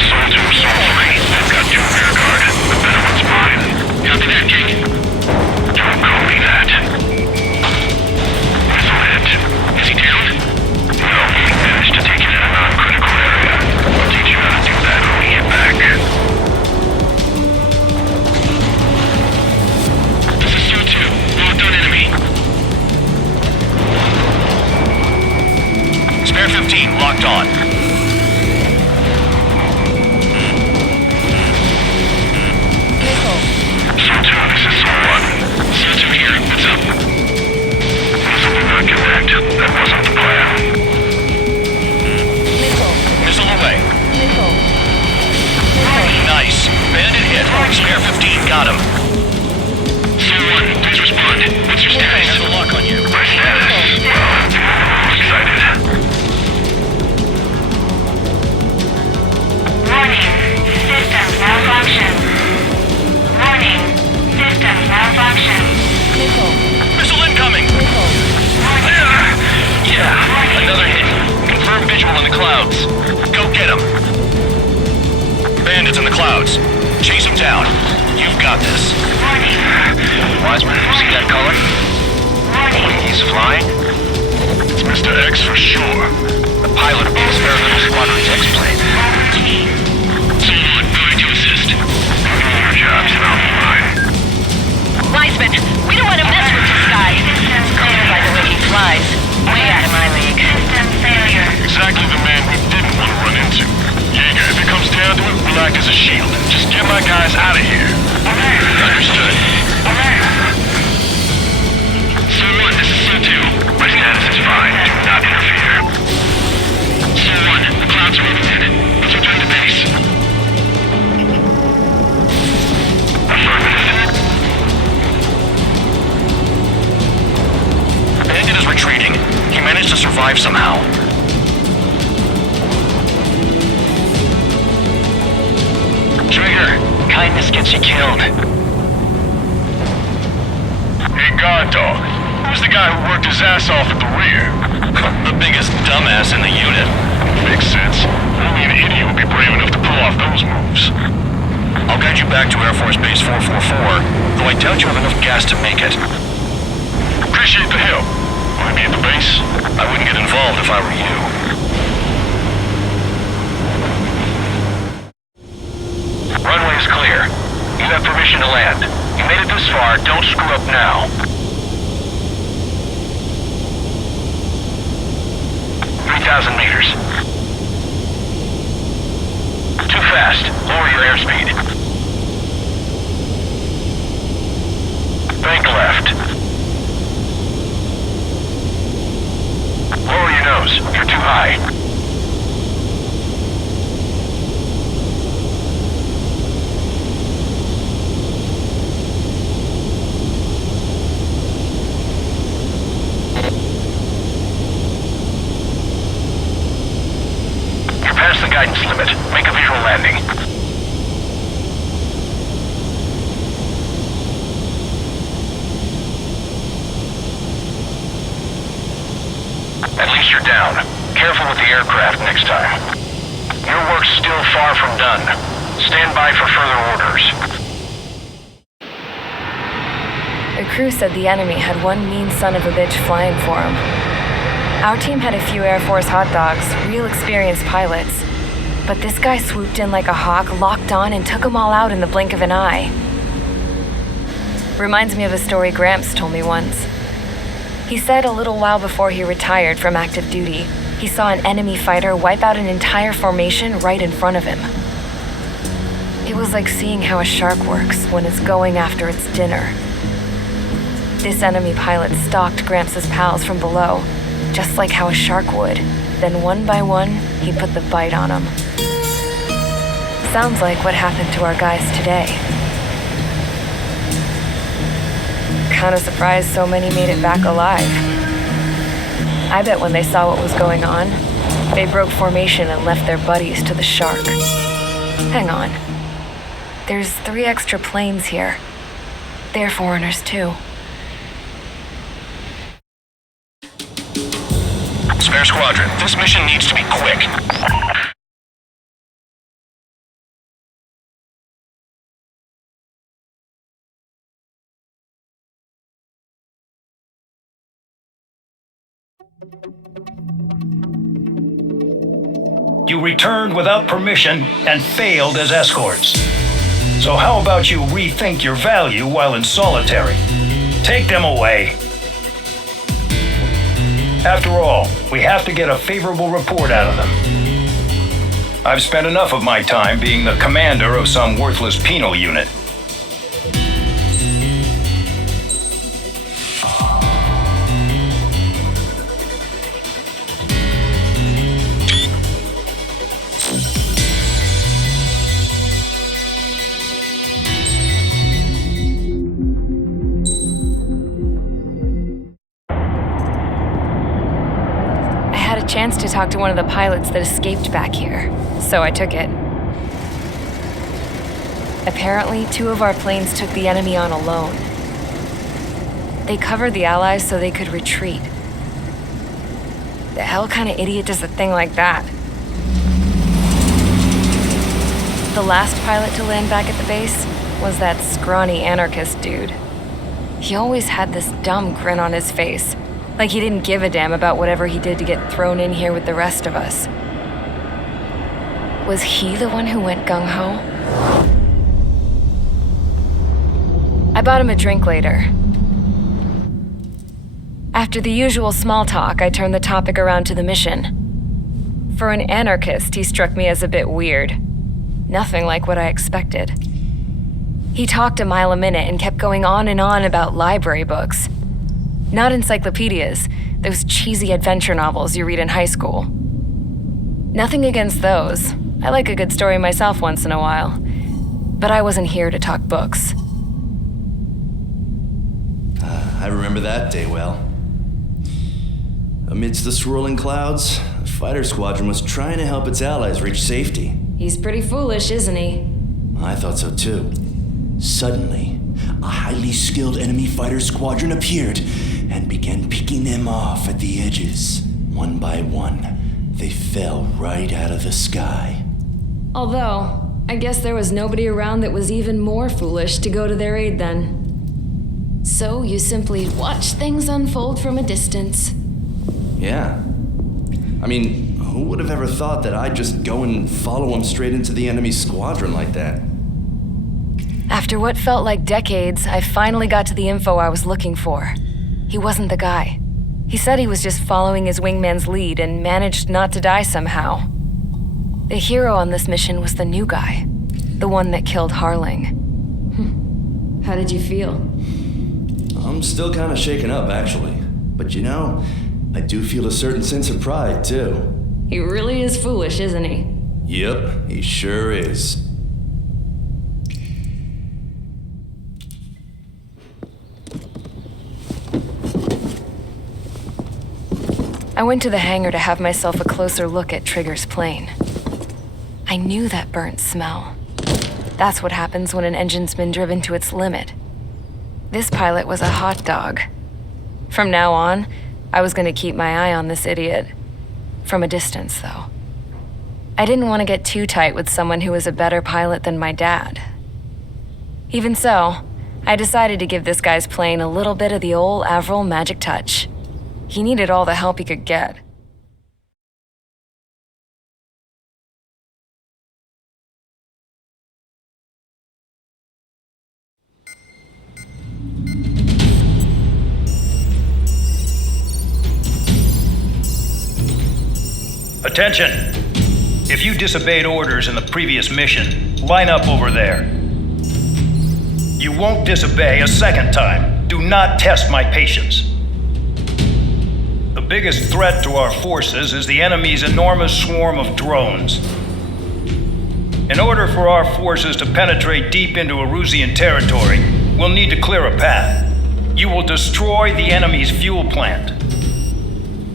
Soldier, I've got 2 rear guard. The better one's mine. Copy that, Jake. Don't call me that. Missile hit. Is he down? No, managed to take it in a non-critical area. I'll teach you how to do that when we get back. This is Su-2. Locked on enemy. Spare 15, locked on. Su-2, this is Su-1. Su-2 here, what's up? Missile did not connect. That wasn't the plan. Missile away. Nice. Bandit hit. Spare 15, got him. Su-1, please respond. What's your status? I have a lock on you. My status? Well, excited. Another hit. Confirm visual in the clouds. Go get him. Bandits in the clouds. Chase them down. You've got this. Wiseman, see that color? He's flying? It's Mr. X for sure. The pilot of the experimental squadron's X-plane. Someone going to assist. Your job's not mine. Wiseman, we don't want to mess with this guy. Clear by the way he flies. Way out of my league. System failure. Exactly the man we didn't want to run into. Jaeger, if it comes down to it, we'll act as a shield. Just get my guys out of here. Understood. So-1, this is So-2. My status is fine. Do not interfere. So-1, the clouds are overhead. Let's return to base. Affirmative. Bandit is retreating. He managed to survive somehow. Trigger, kindness gets you killed. Hey, guard dog. Who's the guy who worked his ass off at the rear? The biggest dumbass in the unit. Makes sense. Only an idiot would be brave enough to pull off those moves. I'll guide you back to Air Force Base 444, though I doubt you have enough gas to make it. Appreciate the help. Want to be at the base? I wouldn't get involved if I were you. Runway is clear. You have permission to land. You made it this far, don't screw up now. 3,000 meters. Too fast. Lower your airspeed. Bank left. Lower your nose. You're too high. You're past the guidance limit. Make a visual landing. At least you're down. Careful with the aircraft next time. Your work's still far from done. Stand by for further orders. The crew said the enemy had one mean son of a bitch flying for them. Our team had a few Air Force hot dogs, real experienced pilots. But this guy swooped in like a hawk, locked on, and took them all out in the blink of an eye. Reminds me of a story Gramps told me once. He said a little while before he retired from active duty, he saw an enemy fighter wipe out an entire formation right in front of him. It was like seeing how a shark works when it's going after its dinner. This enemy pilot stalked Gramps' pals from below, just like how a shark would. Then one by one, he put the bite on them. Sounds like what happened to our guys today. Kinda surprised so many made it back alive. I bet when they saw what was going on, they broke formation and left their buddies to the shark. Hang on. There's 3 extra planes here. They're foreigners too. Spare Squadron, this mission needs to be quick. You returned without permission and failed as escorts. So how about you rethink your value while in solitary? Take them away. After all, we have to get a favorable report out of them. I've spent enough of my time being the commander of some worthless penal unit. Chance to talk to one of the pilots that escaped back here, so I took it. Apparently, 2 of our planes took the enemy on alone. They covered the Allies so they could retreat. The hell kind of idiot does a thing like that? The last pilot to land back at the base was that scrawny anarchist dude. He always had this dumb grin on his face, like he didn't give a damn about whatever he did to get thrown in here with the rest of us. Was he the one who went gung-ho? I bought him a drink later. After the usual small talk, I turned the topic around to the mission. For an anarchist, he struck me as a bit weird. Nothing like what I expected. He talked a mile a minute and kept going on and on about library books. Not encyclopedias, those cheesy adventure novels you read in high school. Nothing against those. I like a good story myself once in a while. But I wasn't here to talk books. I remember that day well. Amidst the swirling clouds, a fighter squadron was trying to help its allies reach safety. He's pretty foolish, isn't he? I thought so too. Suddenly, a highly skilled enemy fighter squadron appeared and began picking them off at the edges. One by one, they fell right out of the sky. Although, I guess there was nobody around that was even more foolish to go to their aid then. So you simply watch things unfold from a distance. Yeah. I mean, who would have ever thought that I'd just go and follow him straight into the enemy squadron like that? After what felt like decades, I finally got to the info I was looking for. He wasn't the guy. He said he was just following his wingman's lead and managed not to die somehow. The hero on this mission was the new guy, the one that killed Harling. How did you feel? I'm still kind of shaken up, actually. But you know, I do feel a certain sense of pride, too. He really is foolish, isn't he? Yep, he sure is. I went to the hangar to have myself a closer look at Trigger's plane. I knew that burnt smell. That's what happens when an engine's been driven to its limit. This pilot was a hot dog. From now on, I was going to keep my eye on this idiot. From a distance, though. I didn't want to get too tight with someone who was a better pilot than my dad. Even so, I decided to give this guy's plane a little bit of the old Avril magic touch. He needed all the help he could get. Attention! If you disobeyed orders in the previous mission, line up over there. You won't disobey a second time. Do not test my patience. The biggest threat to our forces is the enemy's enormous swarm of drones. In order for our forces to penetrate deep into Erusian territory, we'll need to clear a path. You will destroy the enemy's fuel plant.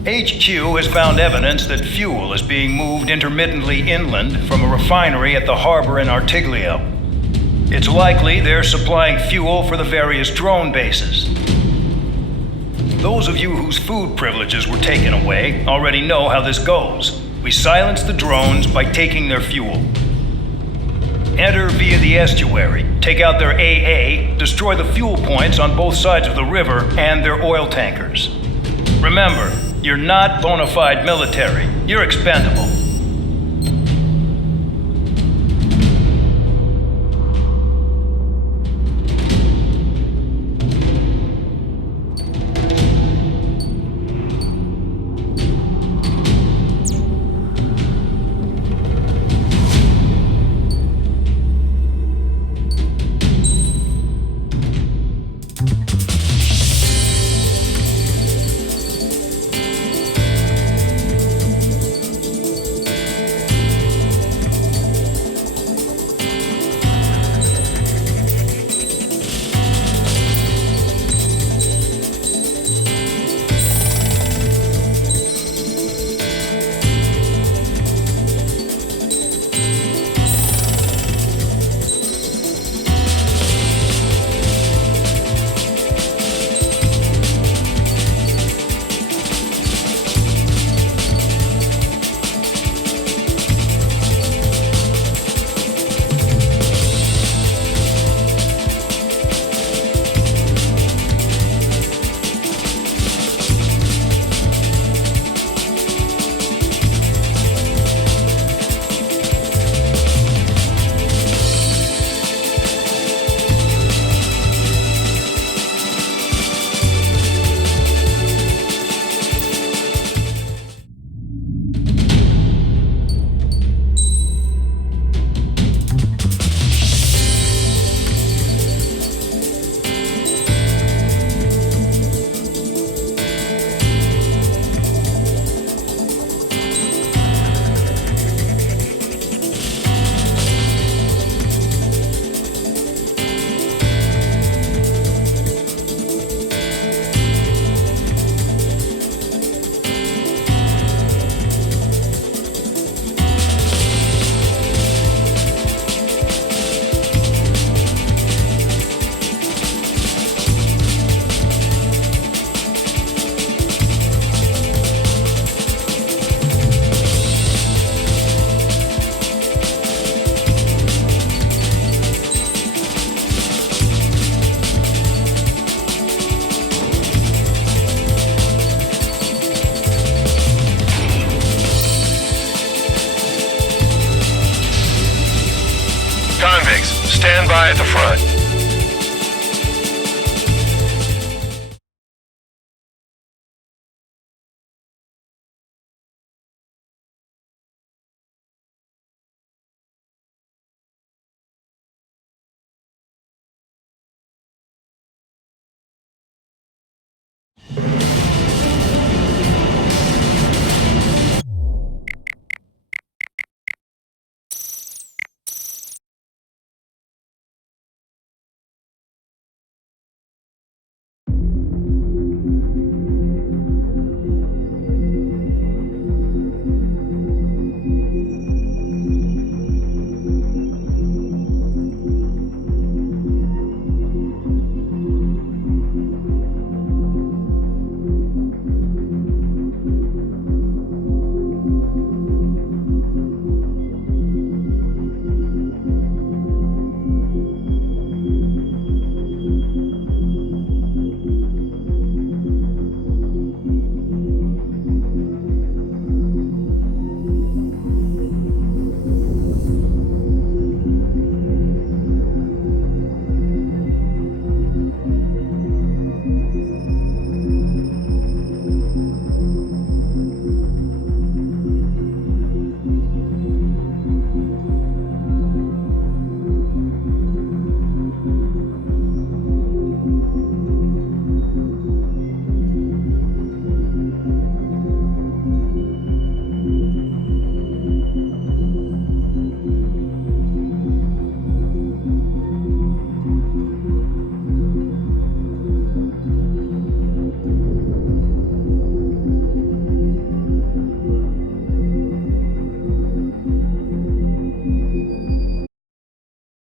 HQ has found evidence that fuel is being moved intermittently inland from a refinery at the harbor in Artiglio. It's likely they're supplying fuel for the various drone bases. Those of you whose food privileges were taken away already know how this goes. We silence the drones by taking their fuel. Enter via the estuary, take out their AA, destroy the fuel points on both sides of the river and their oil tankers. Remember, you're not bona fide military. You're expendable. eye at the front.